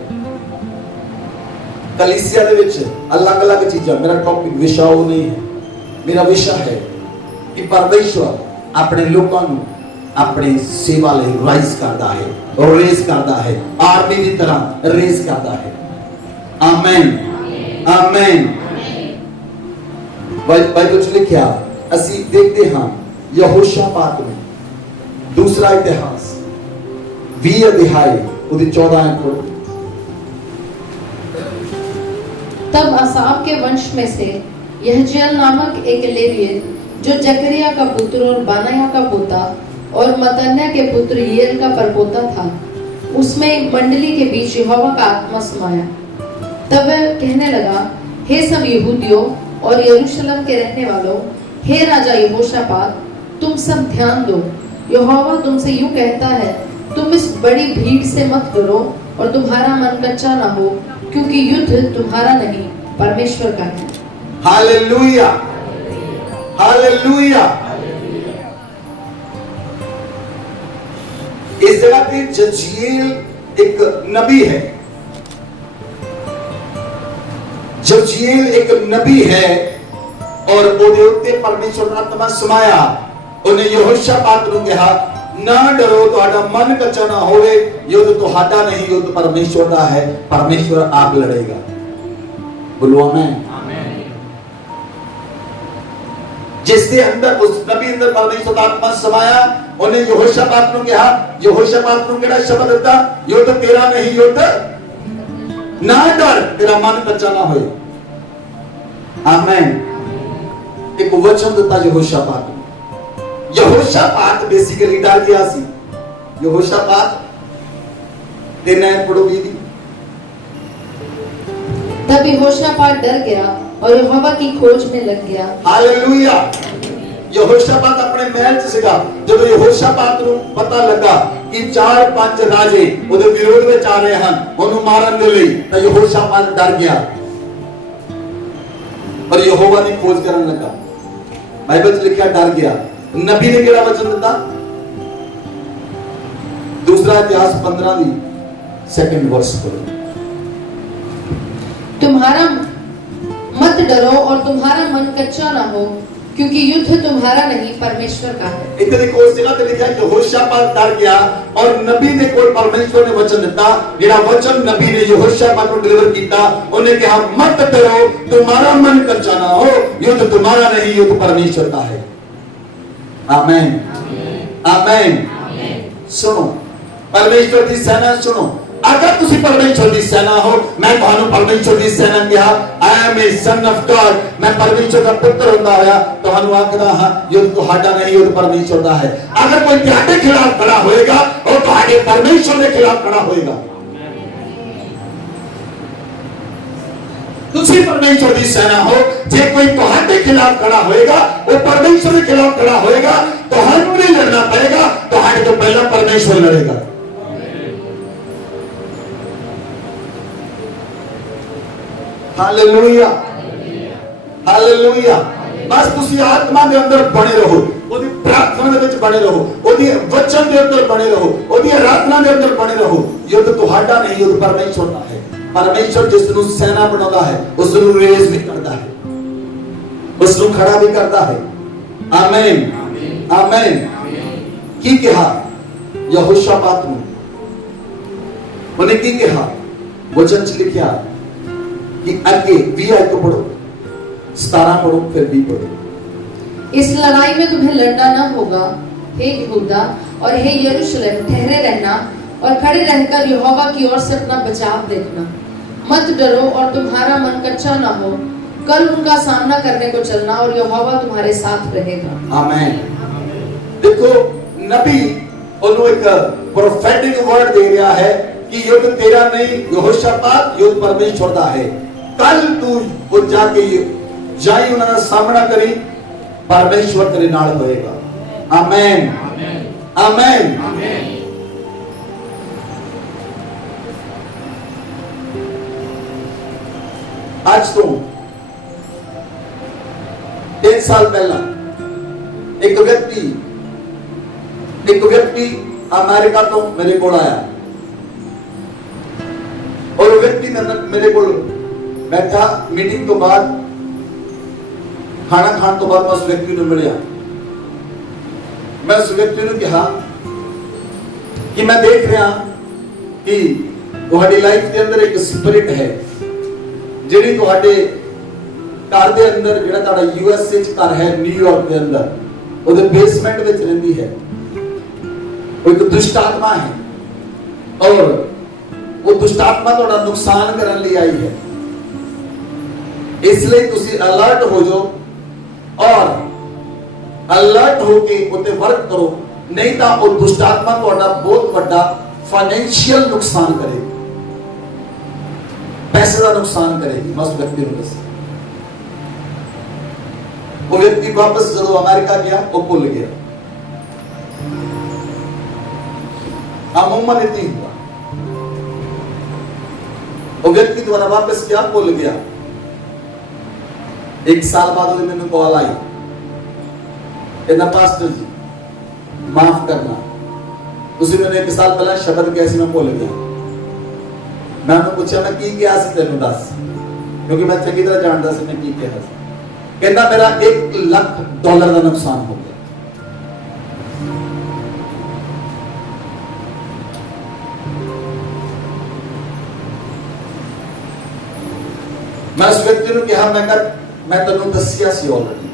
ਕਲੀਸਿਆ ਦੇ ਵਿੱਚ ਅਲੱਗ-ਅਲੱਗ ਚੀਜ਼ਾਂ, ਮੇਰਾ ਟੌਪਿਕ ਵਿਸ਼ਾ ਉਹ ਨਹੀਂ ਹੈ, ਮੇਰਾ ਵਿਸ਼ਾ ਹੈ ਕਿ ਪਰਮੇਸ਼ਵਰ ਆਪਣੇ ਲੋਕਾਂ ਨੂੰ ਆਪਣੀ ਸੇਵਾ ਲਈ ਰਾਈਜ਼ ਕਰਦਾ ਹੈ, ਰੇਜ਼ ਕਰਦਾ ਹੈ, ਆਰਮੀ ਦੀ ਤਰ੍ਹਾਂ ਰੇਜ਼ ਕਰਦਾ ਹੈ। Amen, amen. ਬਾਈਬਲ 'ਚ ਲਿਖਿਆ, ਅਸੀਂ ਦੇਖਦੇ ਹਾਂ ਯਹੋਸ਼ਾਪਾਤ में दूसरा इतिहास 20 अध्याय उसकी 14 पढ़ो। तब असाफ के वंश में से यहजियल नामक एक लेवीय, जो जकरिया का पुत्र और बानाया का पोता और मतन्या के पुत्र यिएल का परपोता था, उसमें एक मंडली के बीच यहोवा का आत्मा समाया। तब वह कहने लगा, हे सब यहूदियों और यरूशलेम के रहने वालों, हे राजा यहोशापात, तुम सब ध्यान दो। यहोवा तुमसे यूं कहता है, तुम इस बड़ी भीड़ से मत डरो और तुम्हारा मन कच्चा ना हो, क्योंकि युद्ध तुम्हारा नहीं परमेश्वर का है। Hallelujah, hallelujah. इस जगह पे जजीएल एक नबी है। जजीएल एक नबी है और ਉਹਦੇ ਉੱਤੇ ਪਰਮੇਸ਼ਰ ਦਾ ਆਤਮਾ ਸਮਾਇਆ। ਉਹਨੇ ਯਹੋਸ਼ਾਪਾਤ ਨੂੰ ਕਿਹਾ ਨਾ ਡਰੋ, ਤੁਹਾਡਾ ਮਨ ਕੱਚਾ ਨਾ ਹੋਵੇ, ਯੁੱਧ ਤੁਹਾਡਾ ਨਹੀਂ, ਯੁੱਧ ਪਰਮੇਸ਼ਰ ਦਾ ਹੈ, ਪਰਮੇਸ਼ਰ ਆਪ ਲੜੇਗਾ। ਬੋਲੋ ਆਮੇਨ। जिस दे अंदर उस नबी अंदर परमेश्वर दा आत्मा समाया, ਉਹਨੇ ਯਹੋਸ਼ਾਪਾਤ ਨੂੰ ਕਿਹਾ, ਯਹੋਸ਼ਾਪਾਤ ਨੂੰ ਕਿਹੜਾ ਸ਼ਬਦ ਦਿੱਤਾ? ਯੁੱਧ ਤੇਰਾ ਨਹੀਂ, ਯੁੱਧ ਨਾ ਡਰ, ਤੇਰਾ ਮਨ ਕੱਚਾ ਨਾ ਹੋਏ। ਆਮੇਨ। ਇੱਕ ਵਚਨ ਦਿੱਤਾ ਯਹੋਸ਼ਾਪਾਤ ਨੂੰ। ਯਹੋਸ਼ਾਪਾਤ ਬੇਸਿਕਲੀ ਡਰ ਗਿਆ ਸੀ। ਯਹੋਸ਼ਾਪਾਤ ਦੇ ਨੈਣ ਪੜੋਗੀ ਦੀ। तब यहोशापात डर गया और यहोवा की खोज में लग गया। हालेलुया। यहोशापात अपने महल च सीगा। ਜਦੋਂ ਯਹੋਸ਼ਾਪਾਤ ਨੂੰ ਪਤਾ ਲੱਗਾ ਕਿ 4-5 ਰਾਜੇ ਉਹਦੇ ਵਿਰੋਧ ਵਿੱਚ ਆ ਰਹੇ ਹਨ ਉਹਨੂੰ ਮਾਰਨ ਦੇ ਲਈ, ਤਾਂ ਯਹੋਸ਼ਾਪਾਤ ਡਰ ਗਿਆ ਪਰ ਯਹੋਵਾ ਦੀ ਖੋਜ ਕਰਨ ਲੱਗਾ। ਬਾਈਬਲ 'ਚ ਲਿਖਿਆ ਡਰ ਗਿਆ। ਨਬੀ ਨੇ ਕਿਹੜਾ ਵਚਨ ਦਿੱਤਾ? दूसरा इतिहास 15 ਦੀ 2nd वर्स पढ़ो। तुम्हारा मत डरो और तुम्हारा मन कच्चा ना हो, क्योंकि युद्ध तुम्हारा नहीं परमेश्वर का है। इतने देखो उस जगह पे लिखा है यहोशापात डर गया और नबी ने कोई परमेश्वर ने वचन दिता, जेड़ा वचन नबी ने यहोशापात को डिलीवर कीता। उन्हें कहा मत डरो, तुम्हारा मन कच्चा ना हो, युद्ध तुम्हारा नहीं, युद्ध परमेश्वर का है। आमीन आमीन। सुनो परमेश्वर की सेना सुनो। अगर तुसी परमेश्वर की सेना हो, मैं ਤੁਹਾਨੂੰ परमेश्वर की सेना किया, I am a son of God, मैं परमेश्वर का पुत्र ਹੁੰਦਾ ਹੋਇਆ ਤੁਹਾਨੂੰ ਆਖਦਾ ਹਾਂ ਯੁੱਧ ਤੁਹਾਡਾ ਨਹੀਂ, ਯੁੱਧ परमेश्वर ਦਾ ਹੈ। अगर कोई ਤੁਹਾਡੇ ਖਿਲਾਫ ਖੜਾ ਹੋਏਗਾ ਉਹ ਤੁਹਾਡੇ परमेश्वर ਦੇ ਖਿਲਾਫ ਖੜਾ ਹੋਏਗਾ। ਤੁਸੀਂ परमेश्वर ਦੀ सेना हो, ਜੇ ਕੋਈ ਤੁਹਾਡੇ ਖਿਲਾਫ ਖੜਾ ਹੋਏਗਾ ਉਹ परमेश्वर ਦੇ ਖਿਲਾਫ ਖੜਾ ਹੋਏਗਾ। ਤੁਹਾਨੂੰ ਨਹੀਂ ਲੜਨਾ ਪਏਗਾ, ਤੁਹਾਡੇ ਤੋਂ ਪਹਿਲਾਂ परमेश्वर ਲੜੇਗਾ। Hallelujah hallelujah. बस तुसी आत्मा दे अंदर बने रहो, ओदी प्रार्थना दे विच बने रहो, ओदी वचन दे अंदर बने रहो, ओदी आराधना दे अंदर बने रहो। युद्ध तुहाडा नहीं, युद्ध परमेश्वर दा है। परमेश्वर जिस नु सेना बनाउंदा है उस नु रेस भी करदा है, उस नु खड़ा भी करदा है। आमीन आमीन। की कहा यहोशापात नु? उन्हें की कहा? वचन च लिखिया कि आगे 20 आयत को पढ़ो, 17 पढ़ो, फिर 20 पढ़ो। इस लड़ाई में तुम्हें लड़ना न होगा, हे यहूदा और हे यरूशलेम, ठहरे रहना और खड़े रहकर यहोवा की ओर से अपना बचाव देखना। मत डरो और तुम्हारा मन कच्चा न हो, कल उनका सामना करने को चलना और यहोवा तुम्हारे साथ रहेगा। आमीन। देखो नबी ਉਹਨੂੰ ਇੱਕ ਪ੍ਰੋਫੈਟਿਕ ਵਰਡ ਦੇ ਰਿਹਾ ਹੈ कि युद्ध तेरा नहीं यहोशापात, युद्ध परमेश्वर दा है। कल तू वो जाके जाई उन्हां सामना करी, परमेश्वर तेरे नाल होएगा। आमीन आमीन आमीन। आज तो 3 साल पहला एक व्यक्ति अमेरिका तो मेरे को आया और वो व्यक्ति मेरे को बैठा मीटिंग तो बाद, खाना खाने तो बाद मैं उस व्यक्ति ने मिलिया। मैं उस व्यक्ति ने कहा कि मैं देख रहा कि तुम्हारी लाइफ के अंदर एक स्पिरिट है ਜਿਹੜੀ ਤੁਹਾਡੇ ਘਰ ਦੇ ਅੰਦਰ, ਜਿਹੜਾ ਤੁਹਾਡਾ यूएसए ਚ ਘਰ ਹੈ न्यूयॉर्क ਦੇ ਅੰਦਰ, ਉਹਦੇ ਬੇਸਮੈਂਟ ਵਿੱਚ ਰਹਿੰਦੀ ਹੈ। ਉਹ ਇੱਕ ਦੁਸ਼ਟ ਆਤਮਾ ਹੈ और वो दुष्ट आत्मा थोड़ा नुकसान करने लिए आई है। इसलिए तुसी अलर्ट हो जाओ और अलर्ट होके उते वर्क करो, नहीं तो वो दुष्ट आत्मा थोड़ा बहुत बड़ा फाइनेंशियल नुकसान करेगी, पैसे का नुकसान करेगी। मस्त व्यक्ति को वो व्यक्ति वापस जब अमेरिका गया वो भूल गया। अमूमन इतनी हुआ, वो व्यक्ति द्वारा वापस क्या भूल गया। 1 साल बाद मैंने कॉल आई, कहना पास्टर जी माफ करना, ਤੁਸੀਂ ਮੈਨੂੰ ਇੱਕ ਸਾਲ ਪਹਿਲਾਂ ਸ਼ਬਦ ਕਿਹਾ ਸੀ, ਮੈਂ ਭੁੱਲ ਗਿਆ। ਮੈਂ ਉਹਨੂੰ ਪੁੱਛਿਆ ਮੈਂ ਕੀ ਕਿਹਾ ਸੀ ਤੈਨੂੰ ਦੱਸ, ਕਿਉਂਕਿ ਮੈਂ ਚੰਗੀ ਤਰ੍ਹਾਂ ਜਾਣਦਾ ਸੀ ਮੈਂ ਕੀ ਕਿਹਾ ਸੀ। ਕਹਿੰਦਾ ਮੇਰਾ $1 ਲੱਖ ਦਾ ਨੁਕਸਾਨ ਹੋ ਗਿਆ। मैं उस व्यक्ति ने कहा, मैं तेन दसिया सी ऑलरेडी,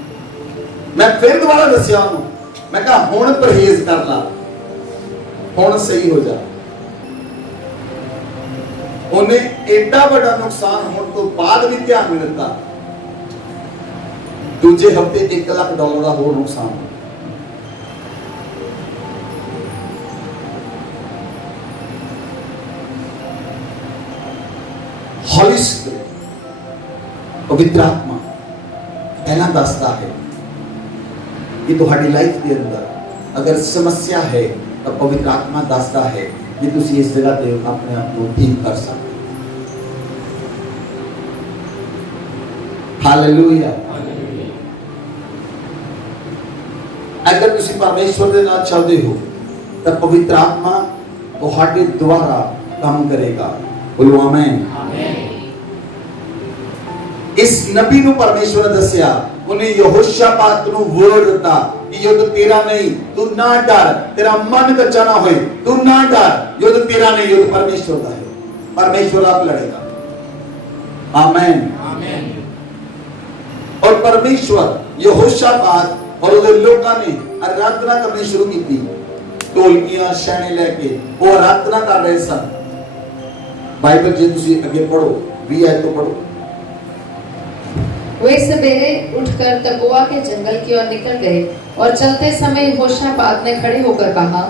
मैं फिर दोबारा दसिया उन्होंने, मैं कहा हुण परहेज कर ला, हुण सही हो जा। उन्हें एडा बड़ा नुकसान होने तो बाद भी ध्यान नहीं दिता। दूजे हफ्ते $1 लाख का होर नुकसान हो। हॉली स्पिरिट पवित्र आत्मा पहला दसता है कि तुम्हारी लाइफ के अंदर अगर समस्या है तो पवित्र आत्मा दसता है कि तुम इस जगह पे अपने आप को ठीक कर सकते। हालेलुया। अगर तुम परमेश्वर के नाल चलते हो तो पवित्र आत्मा तुम्हारे द्वारा काम करेगा। बोलो आमीन। इस नबी नु परमेश्वर ने दसिया, उन्हें यहोशापात नु वर्ड दिता कि युद्ध तेरा नहीं, तू ना डर, तेरा मन कच्चा ना होए, तू ना डर, युद्ध तेरा नहीं, युद्ध परमेश्वर का है, परमेश्वर आप लड़ेगा। आमीन। और परमेश्वर यहोशापात और उधर लोगों ने आराधना करनी शुरू की थी, ढोलकियां शैने लेके वो आराधना कर रहे सन। बाइबल जी तुसी आगे पढ़ो, 20 आयत तो पढ़ो। वे सवेरे उठकर तकोआ के जंगल की ओर निकल गए और चलते समय यहोशापात ने खड़े होकर कहा,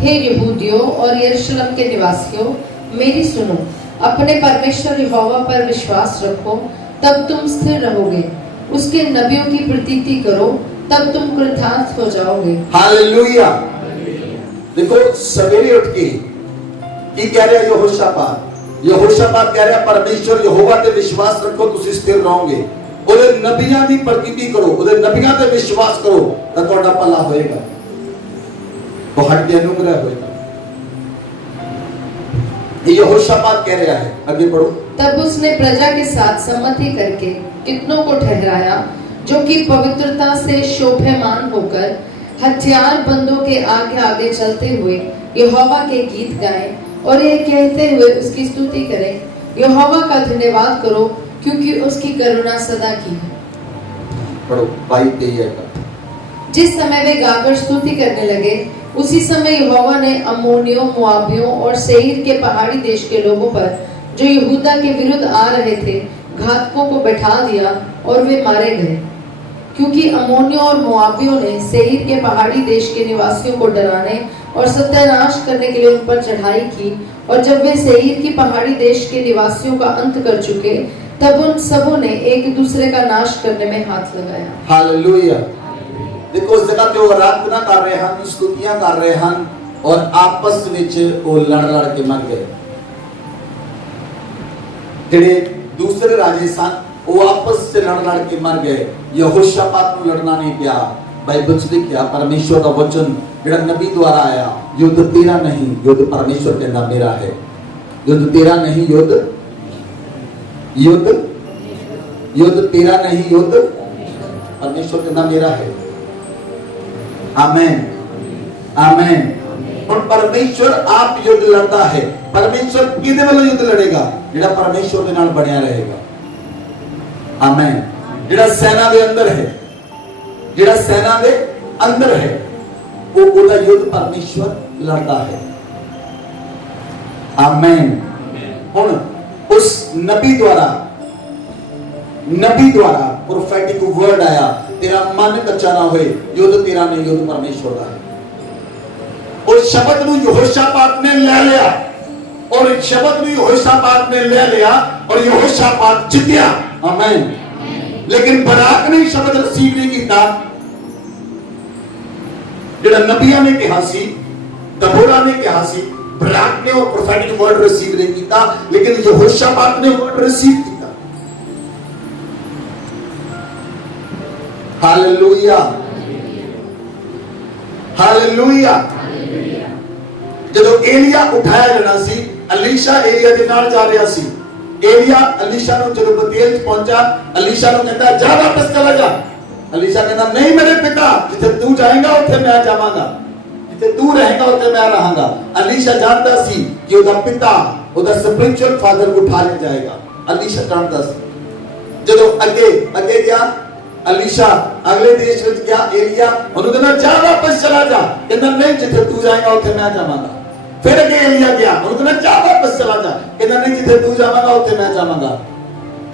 हे यहूदियों और यरूशलेम के निवासियों, मेरी सुनो, अपने परमेश्वर यहोवा पर विश्वास रखो, तब तुम स्थिर रहोगे, उसके नबियों की प्रतीति करो, तब तुम कृतार्थ हो जाओगे। हालेलुया। देखो सवेरे उठ के की कह रहा यहोशापात, यहोशापात कह रहा परमेश्वर यहोवा पे विश्वास रखो, तुम स्थिर रहोगे, ਉਹਦੇ ਨਬੀਆਂ ਦੀ ਪ੍ਰਤੀਤੀ ਕਰੋ, ਉਹਦੇ ਨਬੀਆਂ ਤੇ ਵਿਸ਼ਵਾਸ ਕਰੋ ਤਾਂ ਤੁਹਾਡਾ ਭਲਾ ਹੋਏਗਾ, ਤੁਹਾਡੇ ਅਨੁਗ੍ਰਹ ਹੋਏਗਾ। ये यहोशापात कह रहा है, आगे पढ़ो। तब उसने प्रजा के साथ सम्मति करके कितनों को ठहराया जो कि पवित्रता से शोभायमान होकर हथियार बंदों के आगे आगे चलते हुए यहोवा के गीत गाएं और ये कहते हुए उसकी स्तुति करें, यहोवा का धन्यवाद करो क्योंकि उसकी करुणा सदा की है। पढ़ो भाई के। जिस समय वे गाकर स्तुति करने लगे, उसी समय यहोवा ने अम्मोनियों, मोआबियों और सेईर के पहाड़ी देश के लोगों पर जो यहूदा के विरुद्ध आ रहे थे घातकों को बैठा दिया और वे मारे गए, क्योंकि अम्मोनियों और मोआबियों ने सेईर के पहाड़ी देश के निवासियों को डराने और सत्यानाश करने के लिए उन पर चढ़ाई की। और जब वे सेईर की पहाड़ी देश के निवासियों का अंत कर चुके, तब उन सबों ने एक दूसरे का नाश करने में हाथ लगाया। हालेलुया। देखो उस जगह पे वो आराधना कर रहे हैं, स्तुतियां कर रहे हैं और आपस में वो लड़ के मर गए। जेड़े दूसरे राजे सन वो आपस से लड़ के मर गए। यहोशापात को लड़ना नहीं पिया। बाइबल च लिखा परमेश्वर का वचन जेड़ा नबी द्वारा आया, युद्ध तेरा नहीं, युद्ध परमेश्वर के नाम मेरा है। युद्ध तेरा नहीं, युद्ध तेरा नहीं, युद्ध परमेश्वर के नाम मेरा है। आमेन, आमेन। और परमेश्वर आप युद्ध लड़ता है। परमेश्वर किदे वाला युद्ध लड़ेगा? जेड़ा परमेश्वर के नाल बनया रहेगा। आमेन। जेड़ा सेना दे अंदर है, जेड़ा सेना दे अंदर है, वो ओदा युद्ध परमेश्वर लड़ता है। आमेन। हुण उस नबी द्वारा प्रोफेटिक वर्ड आया, तेरा मन कच्चा ना होए, युद्ध तेरा नहीं, युद्ध परमेश्वर का है। उस शब्द को यहोशापात ने ले लिया और इस शब्द को यहोशापात ने ले लिया और यहोशापात जीतिया। आमीन। लेकिन बराक ने शब्द रिसीव नहीं किया जेड़ा नबियां ने कहा सी, दबोरा ने कहा सी। बराक ने वो प्रोफेटिक वर्ड रिसीव नहीं किया, लेकिन यहोशापात ने वर्ड रिसीव किया। Hallelujah, hallelujah. ਜਦੋਂ ਏਲੀਆ ਉਠਾਇਆ ਜਾਣਾ ਸੀ, ਅਲੀਸ਼ਾ ਏਲੀਆ ਦੇ ਨਾਲ ਜਾ ਰਿਹਾ ਸੀ। ਏਲੀਆ ਅਲੀਸ਼ਾ ਨੂੰ ਜਦੋਂ ਬਤੇਲ ਚ ਪਹੁੰਚਾ, ਅਲੀਸ਼ਾ ਨੂੰ ਕਹਿੰਦਾ ਜਾ ਵਾਪਸ ਚਲਾ ਜਾ। ਅਲੀਸ਼ਾ ਕਹਿੰਦਾ ਨਹੀਂ ਮੇਰੇ ਪਿਤਾ, ਜਿੱਥੇ ਤੂੰ ਜਾਏਗਾ ਉੱਥੇ ਮੈਂ ਜਾਵਾਂਗਾ, ਜਿੱਥੇ ਤੂੰ ਰਹੇਗਾ ਉੱਥੇ ਮੈਂ ਰਹਾਂਗਾ। ਅਲੀਸ਼ਾ ਜਾਣਦਾ ਸੀ ਕਿ ਉਹਦਾ ਪਿਤਾ, ਉਹਦਾ ਸਪਿਰਚੁਅਲ ਫਾਦਰ ਉਠਾ ਲਿਆ ਜਾਏਗਾ। ਅਲੀਸ਼ਾ ਜਾਣਦਾ ਸੀ। ਜਦੋਂ ਅੱਗੇ ਗਿਆ ਅਲੀਸ਼ਾ, ਅਗਲੇ ਦੇਸ਼ ਵਿੱਚ ਗਿਆ। ਏਲੀਆ ਉਹਨੂੰ ਕਹਿੰਦਾ ਜਾ ਵਾਪਸ ਚਲਾ ਜਾ। ਕਹਿੰਦਾ ਨਹੀਂ, ਜਿੱਥੇ ਤੂੰ ਜਾਏਗਾ ਉੱਥੇ ਮੈਂ ਜਾਵਾਂਗਾ। ਫਿਰ ਅੱਗੇ ਏਲੀਆ ਗਿਆ, ਉਹਨੂੰ ਕਹਿੰਦਾ ਜਾ ਵਾਪਸ ਚਲਾ ਜਾ। ਕਹਿੰਦਾ ਨਹੀਂ, ਜਿੱਥੇ ਤੂੰ ਜਾਵਾਂਗਾ ਉੱਥੇ ਮੈਂ ਜਾਵਾਂਗਾ।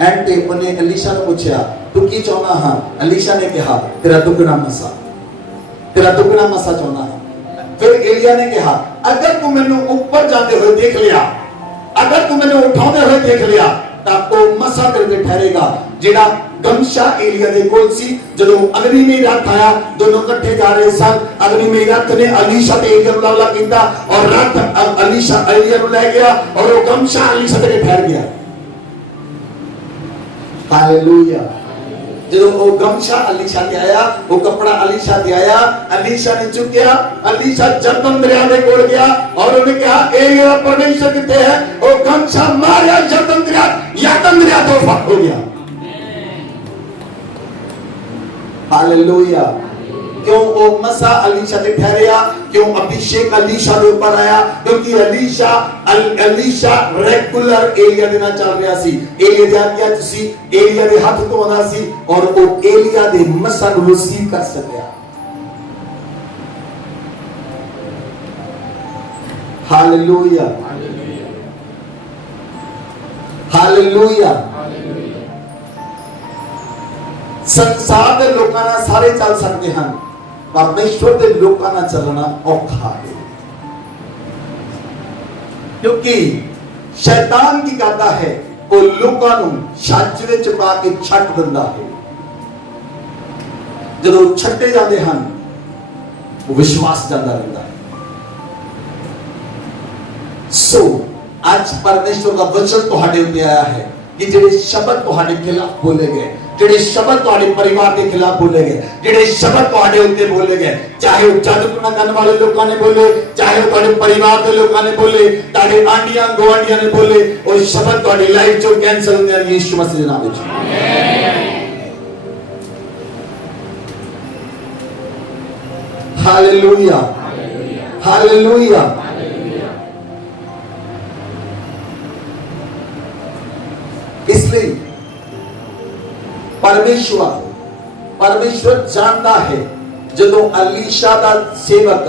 ਐਂਡ ਤੇ ਉਹਨੇ ਅਲੀਸ਼ਾ ਨੂੰ ਪੁੱਛਿਆ ਤੂੰ ਕੀ ਚਾਹੁੰਦਾ ਹਾਂ? ਅਲੀਸ਼ਾ ਨੇ ਕਿਹਾ ਤੇਰਾ ਦੁੱਗਣਾ ਮਸਾ, ਤੇਰਾ ਦੁੱਗਣਾ ਮਸਾ ਚਾਹੁੰਦਾ ਹਾਂ। ਫਿਰ ਏਲੀਆ ਨੇ ਕਿਹਾ ਅਗਰ ਤੂੰ ਮੈਨੂੰ ਉੱਪਰ ਜਾਂਦੇ ਹੋਏ ਦੇਖ ਲਿਆ, ਅਗਰ ਤੂੰ ਮੈਨੂੰ ਉਠਾਉਂਦੇ ਹੋਏ ਦੇਖ ਲਿਆ ਤਾਂ ਉਹ ਮਸਾ ਤੇਰੇ ਤੇ ਠਹਿਰੇਗਾ ਜਿਹੜਾ ਗਮਸ਼ਾ ਏਲੀਆ ਦੇ ਕੋਲ ਸੀ। ਜਦੋਂ ਅਗਨੀਮਈ ਰੱਥ ਆਇਆ, ਦੋਨੋਂ ਇਕੱਠੇ ਜਾ ਰਹੇ ਸਨ। ਅਗਨੀਮਈ ਰੱਥ ਨੇ ਅਲੀਸ਼ਾ ਤੇ ਏਲੀਆ ਨੂੰ ਹਮਲਾ ਕੀਤਾ ਔਰ ਰੱਥ ਅਲੀਸ਼ਾ ਏਲੀਆ ਨੂੰ ਲੈ ਗਿਆ ਔਰ ਉਹ ਗਮਸ਼ਾ ਅਲੀਸ਼ਾ ਤੇ ਠਹਿਰ ਗਿਆ। ਹਾਲੇਲੂਇਆ। ਜਦੋਂ ਉਹ ਗਮਸ਼ਾ ਅਲੀਸ਼ਾ ਤੇ ਆਇਆ, ਉਹ ਕਪੜਾ ਅਲੀਸ਼ਾ ਤੇ ਆਇਆ, ਅਲੀਸ਼ਾ ਨੇ ਚੁੱਕਿਆ, ਅਲੀਸ਼ਾ ਜਰਦਨ ਦਰਿਆ ਦੇ ਕੋਲ ਗਿਆ ਔਰ ਉਹਨੇ ਕਿਹਾ ਏਲੀਆ ਪਰਮੇਸ਼ਰ ਕਿੱਥੇ ਹੈ? ਉਹ ਗਮਸ਼ਾ ਮਾਰਿਆ, ਜਰਦਨ ਦਰਿਆ ਤੋਂ ਫਟ ਹੋ ਗਿਆ। हालेलुया। क्यों वो मसा अलीशा ते ठहरिया? क्यों अभिषेक अलीशा के ऊपर आया? क्योंकि अलीशा रेगुलर एलिया दे नाल चल रहा सी। एलिया दे आज्ञा च सी, एलिया दे हाथ धोना सी और वो एलिया दे मसा नूं रिसीव कर सकिया। Hallelujah, hallelujah. संसार के लोगों नाल सारे चल सकते हैं, परमेश्वर के लोगों नाल चलना औखा है। क्योंकि शैतान की करता है, वो लोगों नूं छाछ विच पा के छट दिंदा है। जदों छट्टे जाते हैं वो विश्वास जाता रहता है। सो आज परमेश्वर का वचन तुहाडे उत्ते आया है कि जिहड़े शब्द तुहाडे खिलाफ बोले गए, जिहड़े शब्द तुहाडे परिवार के खिलाफ बोले गए, जिहड़े शब्द तुहाडे उत्ते बोले गए, चाहे वो जादूटोना करने वाले लोगों ने बोले, चाहे वो तुहाडे परिवार के लोगों ने बोले, तुहाडे आंडियां गुआंढियां ने बोले, वो शब्द तुहाडी लाइफ चों कैंसल होंदे हैं यीशु मसीह दे नाम विच। Hallelujah, hallelujah. इसलिए परमेश्वर जानता है। जदों अलीशा का सेवक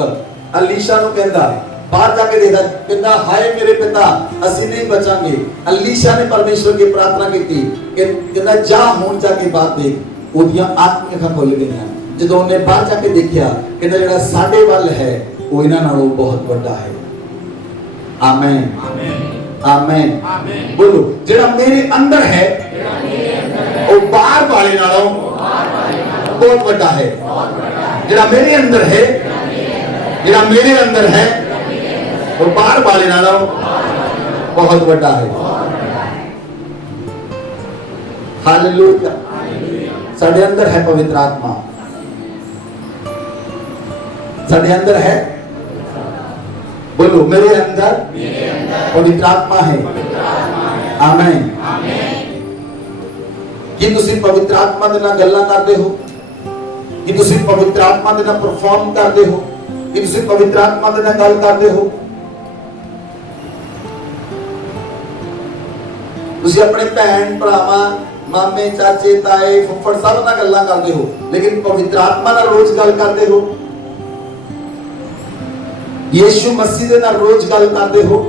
अलीशा नूं कहंदा बाहर जाके देखदा, कहंदा हाय मेरे पिता असीं नहीं बचांगे। अलीशा ने परमेश्वर की प्रार्थना की, कहंदा जा हुण जाके बात देख। ओदियां आत्मिक अखां खुल गईयां। जदों उन्हें बाहर जाके देखिया, कहंदा जिहड़ा साडे वल है वो इन्हां नालों बहुत वड्डा है। आमीन, आमीन, आमीन। बोलो जिहड़ा मेरे अंदर है वो बाहर वाले नालों बहुत बड़ा है। जिहड़ा मेरे अंदर है, जिहड़ा मेरे अंदर है वो बाहर वाले नालों बहुत बड़ा है। हालेलुया। साडे अंदर है पवित्र आत्मा, साडे अंदर है। बोलो मेरे अंदर पवित्र आत्मा है। आमीन। कि तुसी पवित्र आत्मा दे नाल गल्लां करदे हो, कि तुसी पवित्र आत्मा दे नाल परफॉर्म करदे हो, कि तुसी पवित्र आत्मा दे नाल गल करदे हो। तुसी अपने भैन भरावां मामे चाचे ताए फुफड़ सब नाल गल्लां करदे हो, लेकिन पवित्र आत्मा नाल रोज गल करदे हो? यीशु मसीह दे नाल रोज गल करदे हो?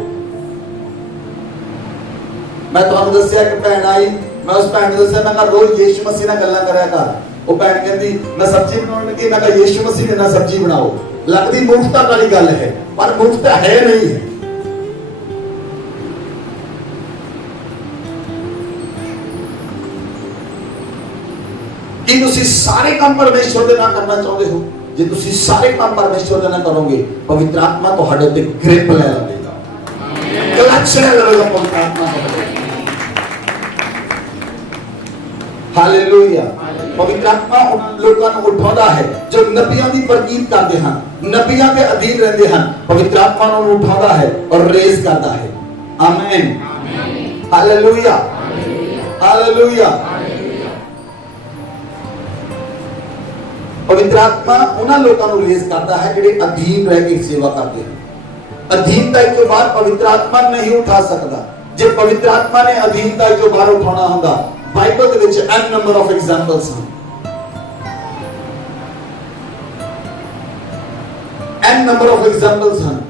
मैं तुहानूं दस्सिया कि भैन आई, मैं उस भैन को दस्सिया, मैं कहा रोज यीशु मसीह नाल गल्लां करया कर। वो भैन कहंदी मैं सब्जी बनाउण लगी, मैं कहा यीशु मसीह दे नाल सब्जी बनाओ। लगदी मुफ्त वाली गल है, पर मुफ्त है नहीं है। कि तुसी सारे काम परमेश्वर दे नाल करना चाहते हो? जे तुसी सारे काम परमेश्वर दे नाल करोगे, पवित्र आत्मा तुहाडे ते ग्रिप ले लेगा, क्लच ले लेगा पवित्र आत्मा। हालेलुया। ਪਵਿੱਤਰ ਆਤਮਾ ਉਹਨਾਂ ਲੋਕਾਂ ਨੂੰ ਉਠਾਉਂਦਾ ਹੈ ਜੋ ਨਬੀਆਂ ਦੀ ਪ੍ਰਤੀਤ ਕਰਦੇ ਹਨ, ਨਬੀਆਂ ਦੇ ਅਧੀਨ ਰਹਿੰਦੇ ਹਨ। ਪਵਿੱਤਰ ਆਤਮਾ ਉਹਨਾਂ ਨੂੰ ਉਠਾਉਂਦਾ ਹੈ ਔਰ ਰੇਜ਼ ਕਰਦਾ ਹੈ। Amen, hallelujah, hallelujah. ਪਵਿੱਤਰ ਆਤਮਾ ਉਹਨਾਂ ਲੋਕਾਂ ਨੂੰ ਰੇਜ਼ ਕਰਦਾ ਹੈ ਜਿਹੜੇ ਅਧੀਨ ਰਹਿ ਕੇ ਸੇਵਾ ਕਰਦੇ ਹਨ। ਅਧੀਨਤਾ ਤੋਂ ਬਾਹਰ ਪਵਿੱਤਰ ਆਤਮਾ ਨਹੀਂ ਉਠਾ ਸਕਦਾ। ਜੇ ਪਵਿੱਤਰ ਆਤਮਾ ਨੇ ਅਧੀਨਤਾ ਤੋਂ ਬਾਹਰ ਉਠਾਉਣਾ ਹੁੰਦਾ, ਬਾਈਬਲ ਦੇ ਵਿੱਚ n ਨੰਬਰ ਆਫ ਐਗਜ਼ਾਮਪਲਸ ਹਨ, n ਨੰਬਰ ਆਫ ਐਗਜ਼ਾਮਪਲਸ ਹਨ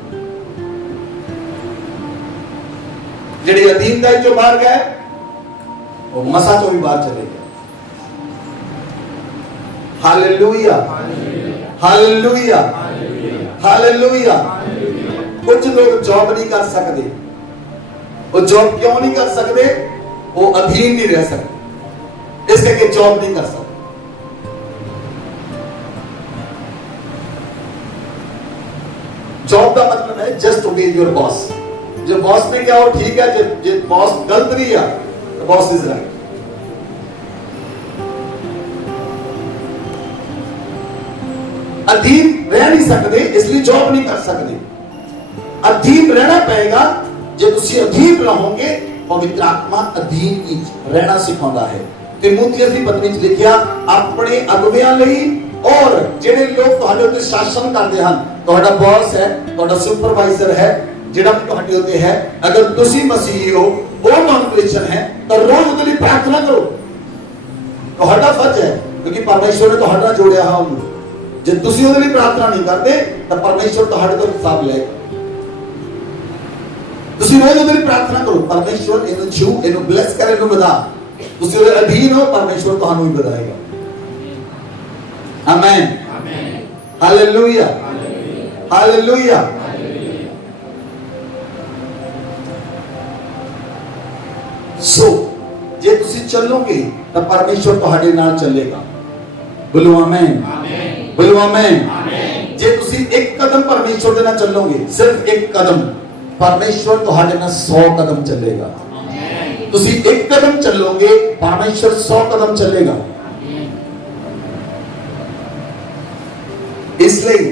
ਜਿਹੜੇ ਅਧੀਨਤਾ ਤੋਂ ਬਾਹਰ ਗਏ, ਉਹ ਮਸਾ ਤੋਂ ਵੀ ਬਾਹਰ ਚਲੇ ਗਏ। Hallelujah, hallelujah, hallelujah. ਕੁਝ ਲੋਕ ਜੌਬ ਨਹੀਂ ਕਰ ਸਕਦੇ। ਉਹ ਜੌਬ ਕਿਉਂ ਨਹੀਂ ਕਰ ਸਕਦੇ? ਉਹ ਅਧੀਨ ਨਹੀਂ ਰਹਿ ਸਕਦੇ, ਇਸ ਕਰਕੇ ਜੌਬ ਨਹੀਂ ਕਰ ਸਕਦੇ। जॉब का मतलब है जस्ट ओबे योर बॉस। जो बॉस ने क्या हो ठीक है, जो बॉस गलत भी है तो बॉस इज राइट। अधीन रह नहीं सकते, इसलिए जॉब नहीं कर सकते। अधीन रहना पड़ेगा। जो तुसी अधीन रहोगे, पवित्र आत्मा अधीन रहना सिखाता है। तिमुथियुस की पत्री च लिखिया, अपने अगुवियां लई और ਜਿਹੜੇ ਲੋਕ ਤੁਹਾਡੇ ਉੱਤੇ ਸ਼ਾਸਨ ਕਰਦੇ ਹਨ, ਤੁਹਾਡਾ ਬੌਸ ਹੈ, ਤੁਹਾਡਾ ਸੁਪਰਵਾਈਜ਼ਰ ਹੈ, ਜਿਹੜਾ ਵੀ ਤੁਹਾਡੇ ਉੱਤੇ ਹੈ, ਅਗਰ ਤੁਸੀਂ ਮਸੀਹੀ ਹੋ, ਉਹ ਨॉन ਕ੍ਰਿਸਚੀਅਨ ਹੈ, ਤਾਂ ਰੋਜ਼ ਉਹਦੇ ਲਈ ਪ੍ਰਾਰਥਨਾ ਕਰੋ। ਤੁਹਾਡਾ ਫਰਜ਼ ਹੈ, ਕਿਉਂਕਿ ਪਰਮੇਸ਼ਵਰ ਨੇ ਤੁਹਾਡੇ ਨਾਲ ਜੋੜਿਆ ਹੈ ਉਹਨੂੰ। ਜੇ ਤੁਸੀਂ ਉਹਦੇ ਲਈ ਪ੍ਰਾਰਥਨਾ ਨਹੀਂ ਕਰਦੇ ਤਾਂ ਪਰਮੇਸ਼ਵਰ ਤੁਹਾਡੇ ਤੋਂ ਹਿਸਾਬ ਲਏਗਾ। ਤੁਸੀਂ ਰੋਜ਼ ਉਹਦੇ ਲਈ ਪ੍ਰਾਰਥਨਾ ਕਰੋ, ਪਰਮੇਸ਼ਵਰ ਇਹਨੂੰ ਛੂ, ਇਹਨੂੰ ਬਲੈਸ ਕਰੇ, ਇਹਨੂੰ ਵਧਾ। ਤੁਸੀਂ ਉਹਦੇ ਅਧੀਨ ਹੋ, ਪਰਮੇਸ਼ਵਰ ਤੁਹਾਨੂੰ ਵੀ ਵਧਾਏਗਾ। आमेन, हालेलुया, हालेलुया। सो जे तुसी चलोगे तो परमेश्वर तुहाडे नाल चलेगा। बोलो आमेन, बोलो आमेन। जे तुसी एक कदम परमेश्वर दे नाल चलोगे, सिर्फ एक कदम, परमेश्वर तुहाडे नाल 100 कदम चलेगा। तुसी एक कदम चलोगे, परमेश्वर 100 कदम चलेगा। इसलिए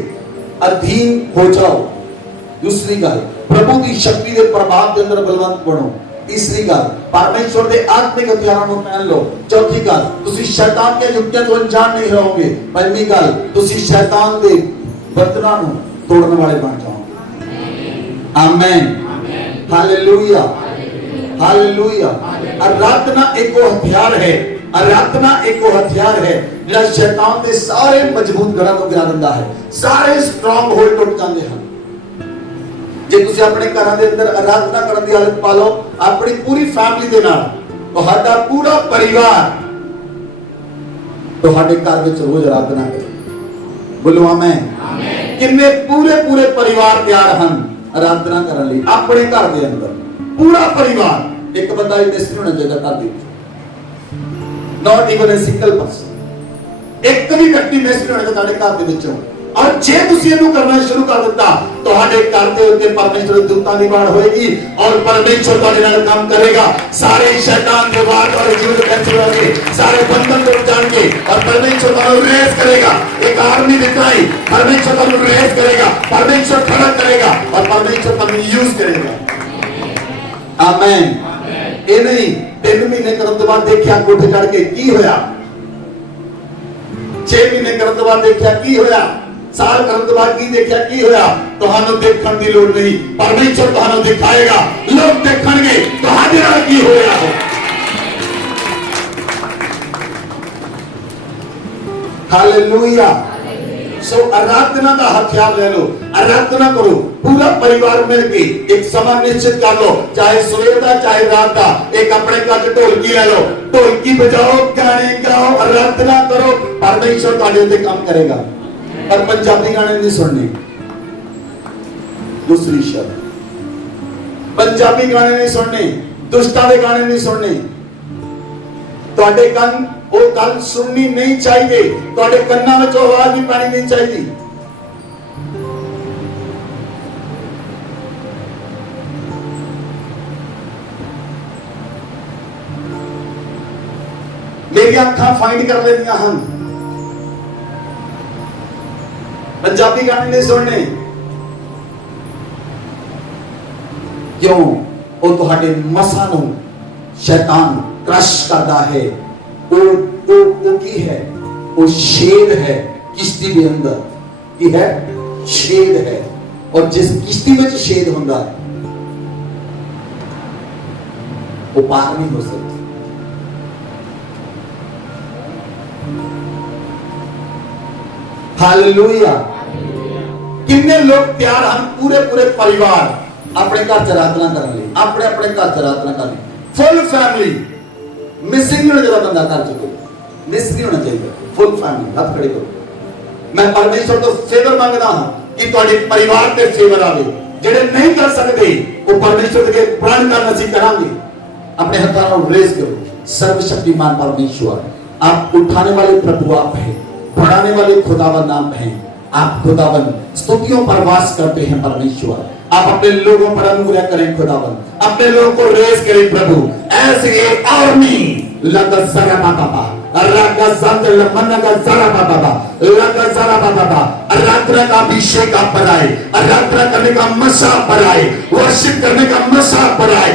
अधीन हो जाओ। दूसरी गल, प्रभु की शक्ति के प्रभाव के अंदर बलवंत बनो। तीसरी गल, परमेश्वर के आत्मिक हथियारों को पहन लो। चौथी गल, तुसी शैतान के युक्तियां तो अनजान नहीं रहोगे। पंजवीं गल, तुसी शैतान के बंधनां नूं तोड़ने वाले बन जाओगे। आमीन, हालेलुया, हालेलुया। आराधना एक हथियार है। आराधना एक हथियार है ਜਿਹੜਾ ਸ਼ੈਤਾਨ ਦੇ ਸਾਰੇ ਮਜ਼ਬੂਤ ਗੜਾਂ ਨੂੰ ਗਿਰਾ ਦਿੰਦਾ ਹੈ। ਸਾਰੇ ਸਟਰੋਂਗ ਹੋਲਡ ਟੁੱਟ ਜਾਂਦੇ ਹਨ। ਜੇ ਤੁਸੀਂ ਆਪਣੇ ਘਰਾਂ ਦੇ ਅੰਦਰ ਆਰਾਧਨਾ ਕਰਨ ਦੀ ਆਦਤ ਪਾ ਲਓ, ਆਪਣੀ ਪੂਰੀ ਫੈਮਿਲੀ ਦੇ ਨਾਲ, ਤੁਹਾਡਾ ਪੂਰਾ ਪਰਿਵਾਰ ਤੁਹਾਡੇ ਘਰ ਵਿੱਚ ਰੋਜ਼ ਆਰਾਧਨਾ ਕਰੇ। ਬੋਲੋ ਆਮੇਨ। ਕਿੰਨੇ ਪੂਰੇ ਪੂਰੇ ਪਰਿਵਾਰ ਤਿਆਰ ਹਨ ਆਰਾਧਨਾ ਕਰਨ ਲਈ? ਆਪਣੇ ਘਰ ਦੇ ਅੰਦਰ ਪੂਰਾ ਪਰਿਵਾਰ। ਇੱਕ ਬੰਦਾ ਮਿਸਤਰੀ ਹੋਣਾ ਚਾਹੀਦਾ ਘਰ ਦੇ ਵਿੱਚ, not even a single person। ਇੱਕ ਵੀ व्यक्ति ਮਿਸਤਰੀ ਹੋਣਾ ਤੁਹਾਡੇ ਘਰ ਦੇ ਵਿੱਚੋਂ। ਔਰ ਜੇ ਤੁਸੀਂ ਇਹਨੂੰ ਕਰਨਾ ਸ਼ੁਰੂ ਕਰ ਦਿੱਤਾ, ਤੁਹਾਡੇ ਘਰ ਦੇ ਉੱਤੇ ਪਰਮੇਸ਼ਰ ਦੇ ਦੂਤਾਂ ਦੀ ਬਾੜ ਹੋਏਗੀ ਔਰ ਪਰਮੇਸ਼ਰ ਤੁਹਾਡੇ ਨਾਲ ਕੰਮ ਕਰੇਗਾ। ਸਾਰੇ ਸ਼ੈਤਾਨ ਦੇ ਵਾਰ ਔਰ ਜੀਵ ਕੈਂਸਰ ਹੋਣਗੇ, ਸਾਰੇ ਬੰਧਨ ਟੁੱਟ ਜਾਣਗੇ ਔਰ ਪਰਮੇਸ਼ਰ ਤੁਹਾਨੂੰ ਰੇਸ ਕਰੇਗਾ। ਇੱਕ ਆਰਮੀ ਦਿਖਾਈ, ਪਰਮੇਸ਼ਰ ਤੁਹਾਨੂੰ ਰੇਸ ਕਰੇਗਾ, ਪਰਮੇਸ਼ਰ ਖੜਾ ਕਰੇਗਾ ਔਰ ਪਰਮੇਸ਼ਰ ਤੁਹਾਨੂੰ ਯੂਜ਼ ਕਰੇਗਾ। ਆਮੇਨ। ਇਹ ਨਹੀਂ 3 ਮਹੀਨੇ ਕਰਨ ਤੋਂ ਬਾਅਦ ਦੇਖਿਆ ਕੋਠੇ ਚੜ ਕੇ ਕੀ ਹੋਇਆ, 6 ਮਹੀਨੇ ਕਰਨ ਤੋਂ ਬਾਅਦ ਦੇਖਿਆ ਕੀ ਹੋਇਆ, ਸਾਲ ਕਰਨ ਤੋਂ ਬਾਅਦ ਕੀ ਦੇਖਿਆ ਕੀ ਹੋਇਆ। ਤੁਹਾਨੂੰ ਦੇਖਣ ਦੀ ਲੋੜ ਨਹੀਂ, ਪਰਮੇਸ਼ਰ ਤੁਹਾਨੂੰ ਦਿਖਾਏਗਾ। ਲੋਕ ਦੇਖਣਗੇ ਤੁਹਾਡੇ ਨਾਲ ਕੀ ਹੋਇਆ ਹੈ। हालेलुया। सो आराधना का हथियार ले लो, आराधना करो पूरा परिवार मिलके। एक समय निश्चित कर लो, चाहे सवेर का चाहे रात का। एक अपने घर ढोलकी ले लो, ढोलकी बजाओ, गाने गाओ, आराधना करो, परमेश्वर तुम्हारे ऊपर काम करेगा। पर पंजाबी गाने नहीं सुनने। दूसरी शब्द, पंजाबी गाने नहीं सुनने, दुष्टा के गाने नहीं सुनने। ਤੁਹਾਡੇ ਕੰਨ ਉਹ ਗੱਲ ਸੁਣਨੀ ਨਹੀਂ ਚਾਹੀਦੀ, ਤੁਹਾਡੇ ਕੰਨਾਂ ਵਿੱਚ ਆਵਾਜ਼ ਵੀ ਪਾਣੀ ਨਹੀਂ ਚਾਹੀਦੀ। मेरी अखा फाइंड कर लेनिया हम पंजाबी गाने नहीं सुनने क्यों वो तुहाडे मसां नूं शैतान क्रश करता है। वो की है, वो शेर है किश्ती के अंदर की है, शेर है। और जिस किश्ती में शेर होंदा वो पार नहीं हो सकती। हालेलुया। कितने लोग तैयार हम पूरे पूरे परिवार अपने घर च प्रार्थना करने लिए, अपने अपने घर च प्रार्थना करने, फुल फैमिली, मिसिंग नहीं होना चाहिए। बंदा घर च कोई मिस नहीं होना चाहिए। फुल फैमिली हाथ खड़े करो। मैं परमेश्वर तो फेवर मांगता हूं कि तुम्हारे परिवार पे फेवर आवे। जेडे नहीं कर सकते वो परमेश्वर के प्रण का नसीब करांगे। अपने हाथों को रेज करो। सर्वशक्तिमान परमेश्वर, आप उठाने वाले प्रभु आप हैं, बढ़ाने वाले खुदावन नाम हैं। आप खुदावन स्तुतियों पर वास करते हैं परमेश्वर। आप अपने लोगों पर अनुग्रह करें खुदावन, अपने लोगों को रेज करें प्रभु। ऐसे एक आर्मी लगा जरा बाबा रागा संत लमन का जरा बाबा लगा जरा बाबा आराधना का अभिषेक आप पर आए, आराधना करने का मसा पर आए, वर्शिप करने का मसा पर आए।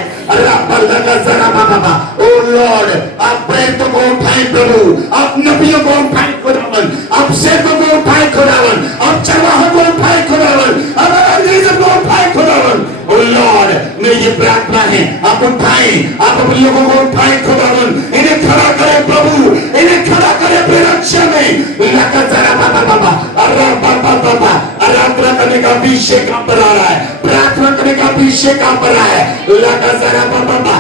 ओ लॉर्ड, आप प्रेरितों को उठाए प्रभु, आप नबियों को उठाए खुदावन, आप सेवकों को उठाए खुदावन, आप चरवाहों को उठाए खुदावन, आप को उठाए खुदावन। ओ लॉर्ड, मेरी ये प्रार्थना है आप उठाए, आप अपने लोगों को उठाए खुदावन, इन्हें खड़ा करें प्रभु, इन्हें खड़ा करें अपने रक्षा में। लगा जरा बाबा आराधना करने का अभिषेक आप पर आ रहा है, प्रार्थना करने का अभिषेक आप पर आ रहा है। लगा जरा बाबा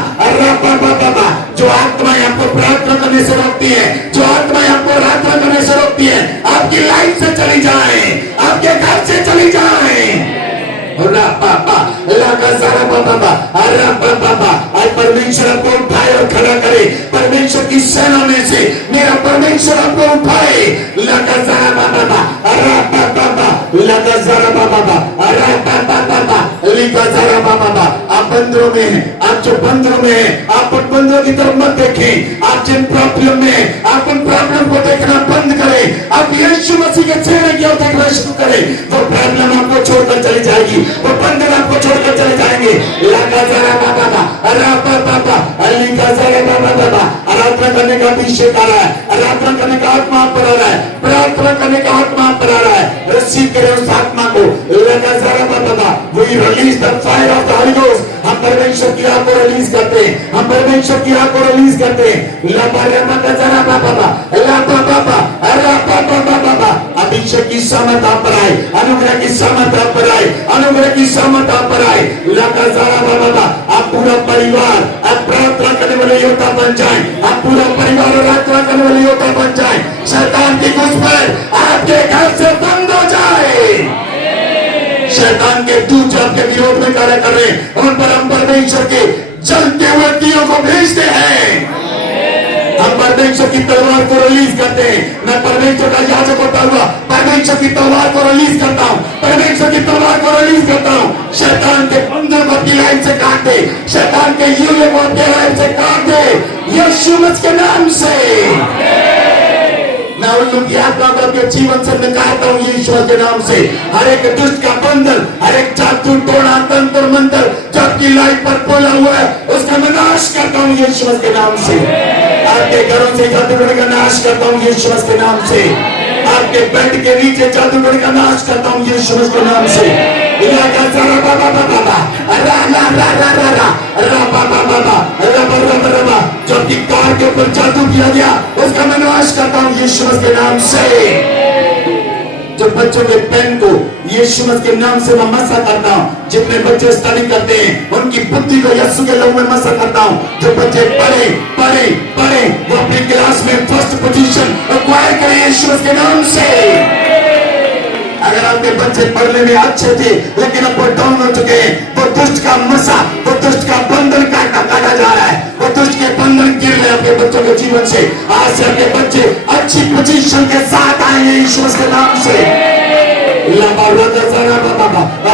जो आत्माएं आपको प्रार्थना करने से रोकती है, जो आत्माएं आपको प्रार्थना करने से रोकती है, आपकी लाइफ से चली जाए, आपके घर से चली जाए। आज परमेश्वर आपको उठाए और खड़ा करे। परमेश्वर की सेना में से मेरा परमेश्वर आपको उठाए। लगा जरा बाबा लगा जरा बाबा लिखा जरा बाबा। आप बंदरों में हैं, आप जो बंदरों में हैं, आप उन बंदरों की तरफ मत देखें। आप जिन प्रॉब्लम में, आप उन प्रॉब्लम को देखना बंद करें। आप यीशु मसीह के चेहरे की ओर देखना शुरू करें। वो प्रॉब्लम आपको छोड़कर चली जाएगी, वो बंधन आपको छोड़कर चले जाएंगे। लगा जरा बाबा लिखा जरा बाबा। आराधना करने का अभिषेक आ रहा है, आराधना करने का आत्मा आप पर आ रहा है, प्रार्थना करने का आत्मा आप पर आ रहा है। रिसीव करें उस आत्मा को। लगा जरा बाबा। We release the fire of the holy ghost. हम परमेश्वर की आग को रिलीज करते हैं, हम परमेश्वर की आग को रिलीज करते हैं। लगा जरा बाबा अभिषेक की सामर्थ आप पर आए, अनुग्रह की सामर्थ आप पर आए, अनुग्रह की सामर्थ आप पर आए। लगा जरा बाबा। आप पूरा परिवार आप प्रार्थना करने वाले योद्धा बन जाएं, आप पूरा परिवार प्रार्थना करने वाले योद्धा बन जाएं। शैतान की घुसपैठ आपके घर से बंद हो जाए। शैतान के दूत जो आपके विरोध में कार्य कर रहे हैं, उन पर हम परमेश्वर के जलते हुए तीरों को भेजते हैं। हम परमेश्वर की तलवार को रिलीज करते हैं। मैं परमेश्वर का याजक होता हुआ परमेश्वर की तलवार को रिलीज करता हूं, परमेश्वर की तलवार को रिलीज करता हूं। शैतान के बंदों को अपनी लाइन से काट दे, शैतान के यूले को अपनी लाइन से काट दे, यीशु मसीह के नाम से। मैं उन लोग की आत्मा को अपने जीवन से निकालता हूं यीशु के नाम से। हर एक दुष्ट का बंधन, हर एक जादू टोना तंत्र मंत्र जो आपकी लाइफ पर बोला हुआ है, उसका मैं नाश करता हूं यीशु के नाम से। आपके घरों से जादूगरी का नाश करता हूं यीशु के नाम से। आपके बेड के नीचे जादूगरी का नाश करता हूं यीशु के नाम से। जो आपकी कार के ऊपर जादू किया गया, उसका मैं नाश करता हूं यीशु के नाम से। जो बच्चों के पेन को यीशु मसीह के नाम से मैं मसा करता हूं। जितने बच्चे स्टडी करते हैं उनकी बुद्धि को यीशु के नाम में मसा करता हूं। जो बच्चे पढ़े पढ़े पढ़े वो अपनी क्लास में फर्स्ट पोजीशन एक्वायर करें यीशु मसीह के नाम से। अगर आपके बच्चे पढ़ने में अच्छे थे लेकिन अब वो डाउन हो चुके हैं, वो दुष्ट का मसा, वो दुष्ट का बंधन काटा जा रहा है, वो दुष्ट के बंधन गिर रहे आपके बच्चों के जीवन से। आज से आपके बच्चे अच्छी पोजीशन के साथ आएंगे यीशु के नाम से।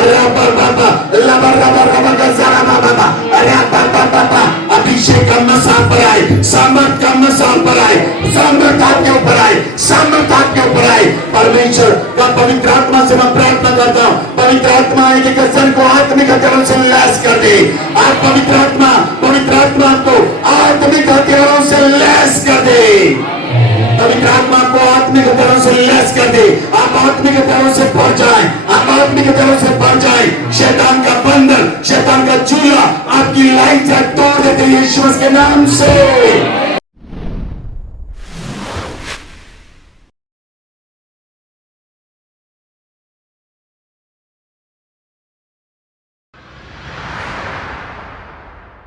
अरे बाबा लबर रबर रबर का जरा बाबा अरे बाबा अभिषेक का मसाल पर आए, सामर्थ का मसाल पर आए, सामर्थ आपके ऊपर आए, सामर्थ आपके ऊपर आए। परमेश्वर का पवित्र आत्मा से मैं प्रार्थना करता हूँ, पवित्र आत्मा आए कि कसन को आत्मिक हथियारों से लैस कर दे। आप पवित्र आत्मा को आत्मिक हथियारों से लैस कर दे, पवित्र आत्मा को आत्मिक हथियारों से लैस कर दे। आप आत्मिक हथियारों से भर जाएं, आप आत्मिक हथियारों से भर जाएं। शैतान का बंधन, शैतान का चूल्हा आपकी लाइफ से तोड़ देते यीशु के नाम से।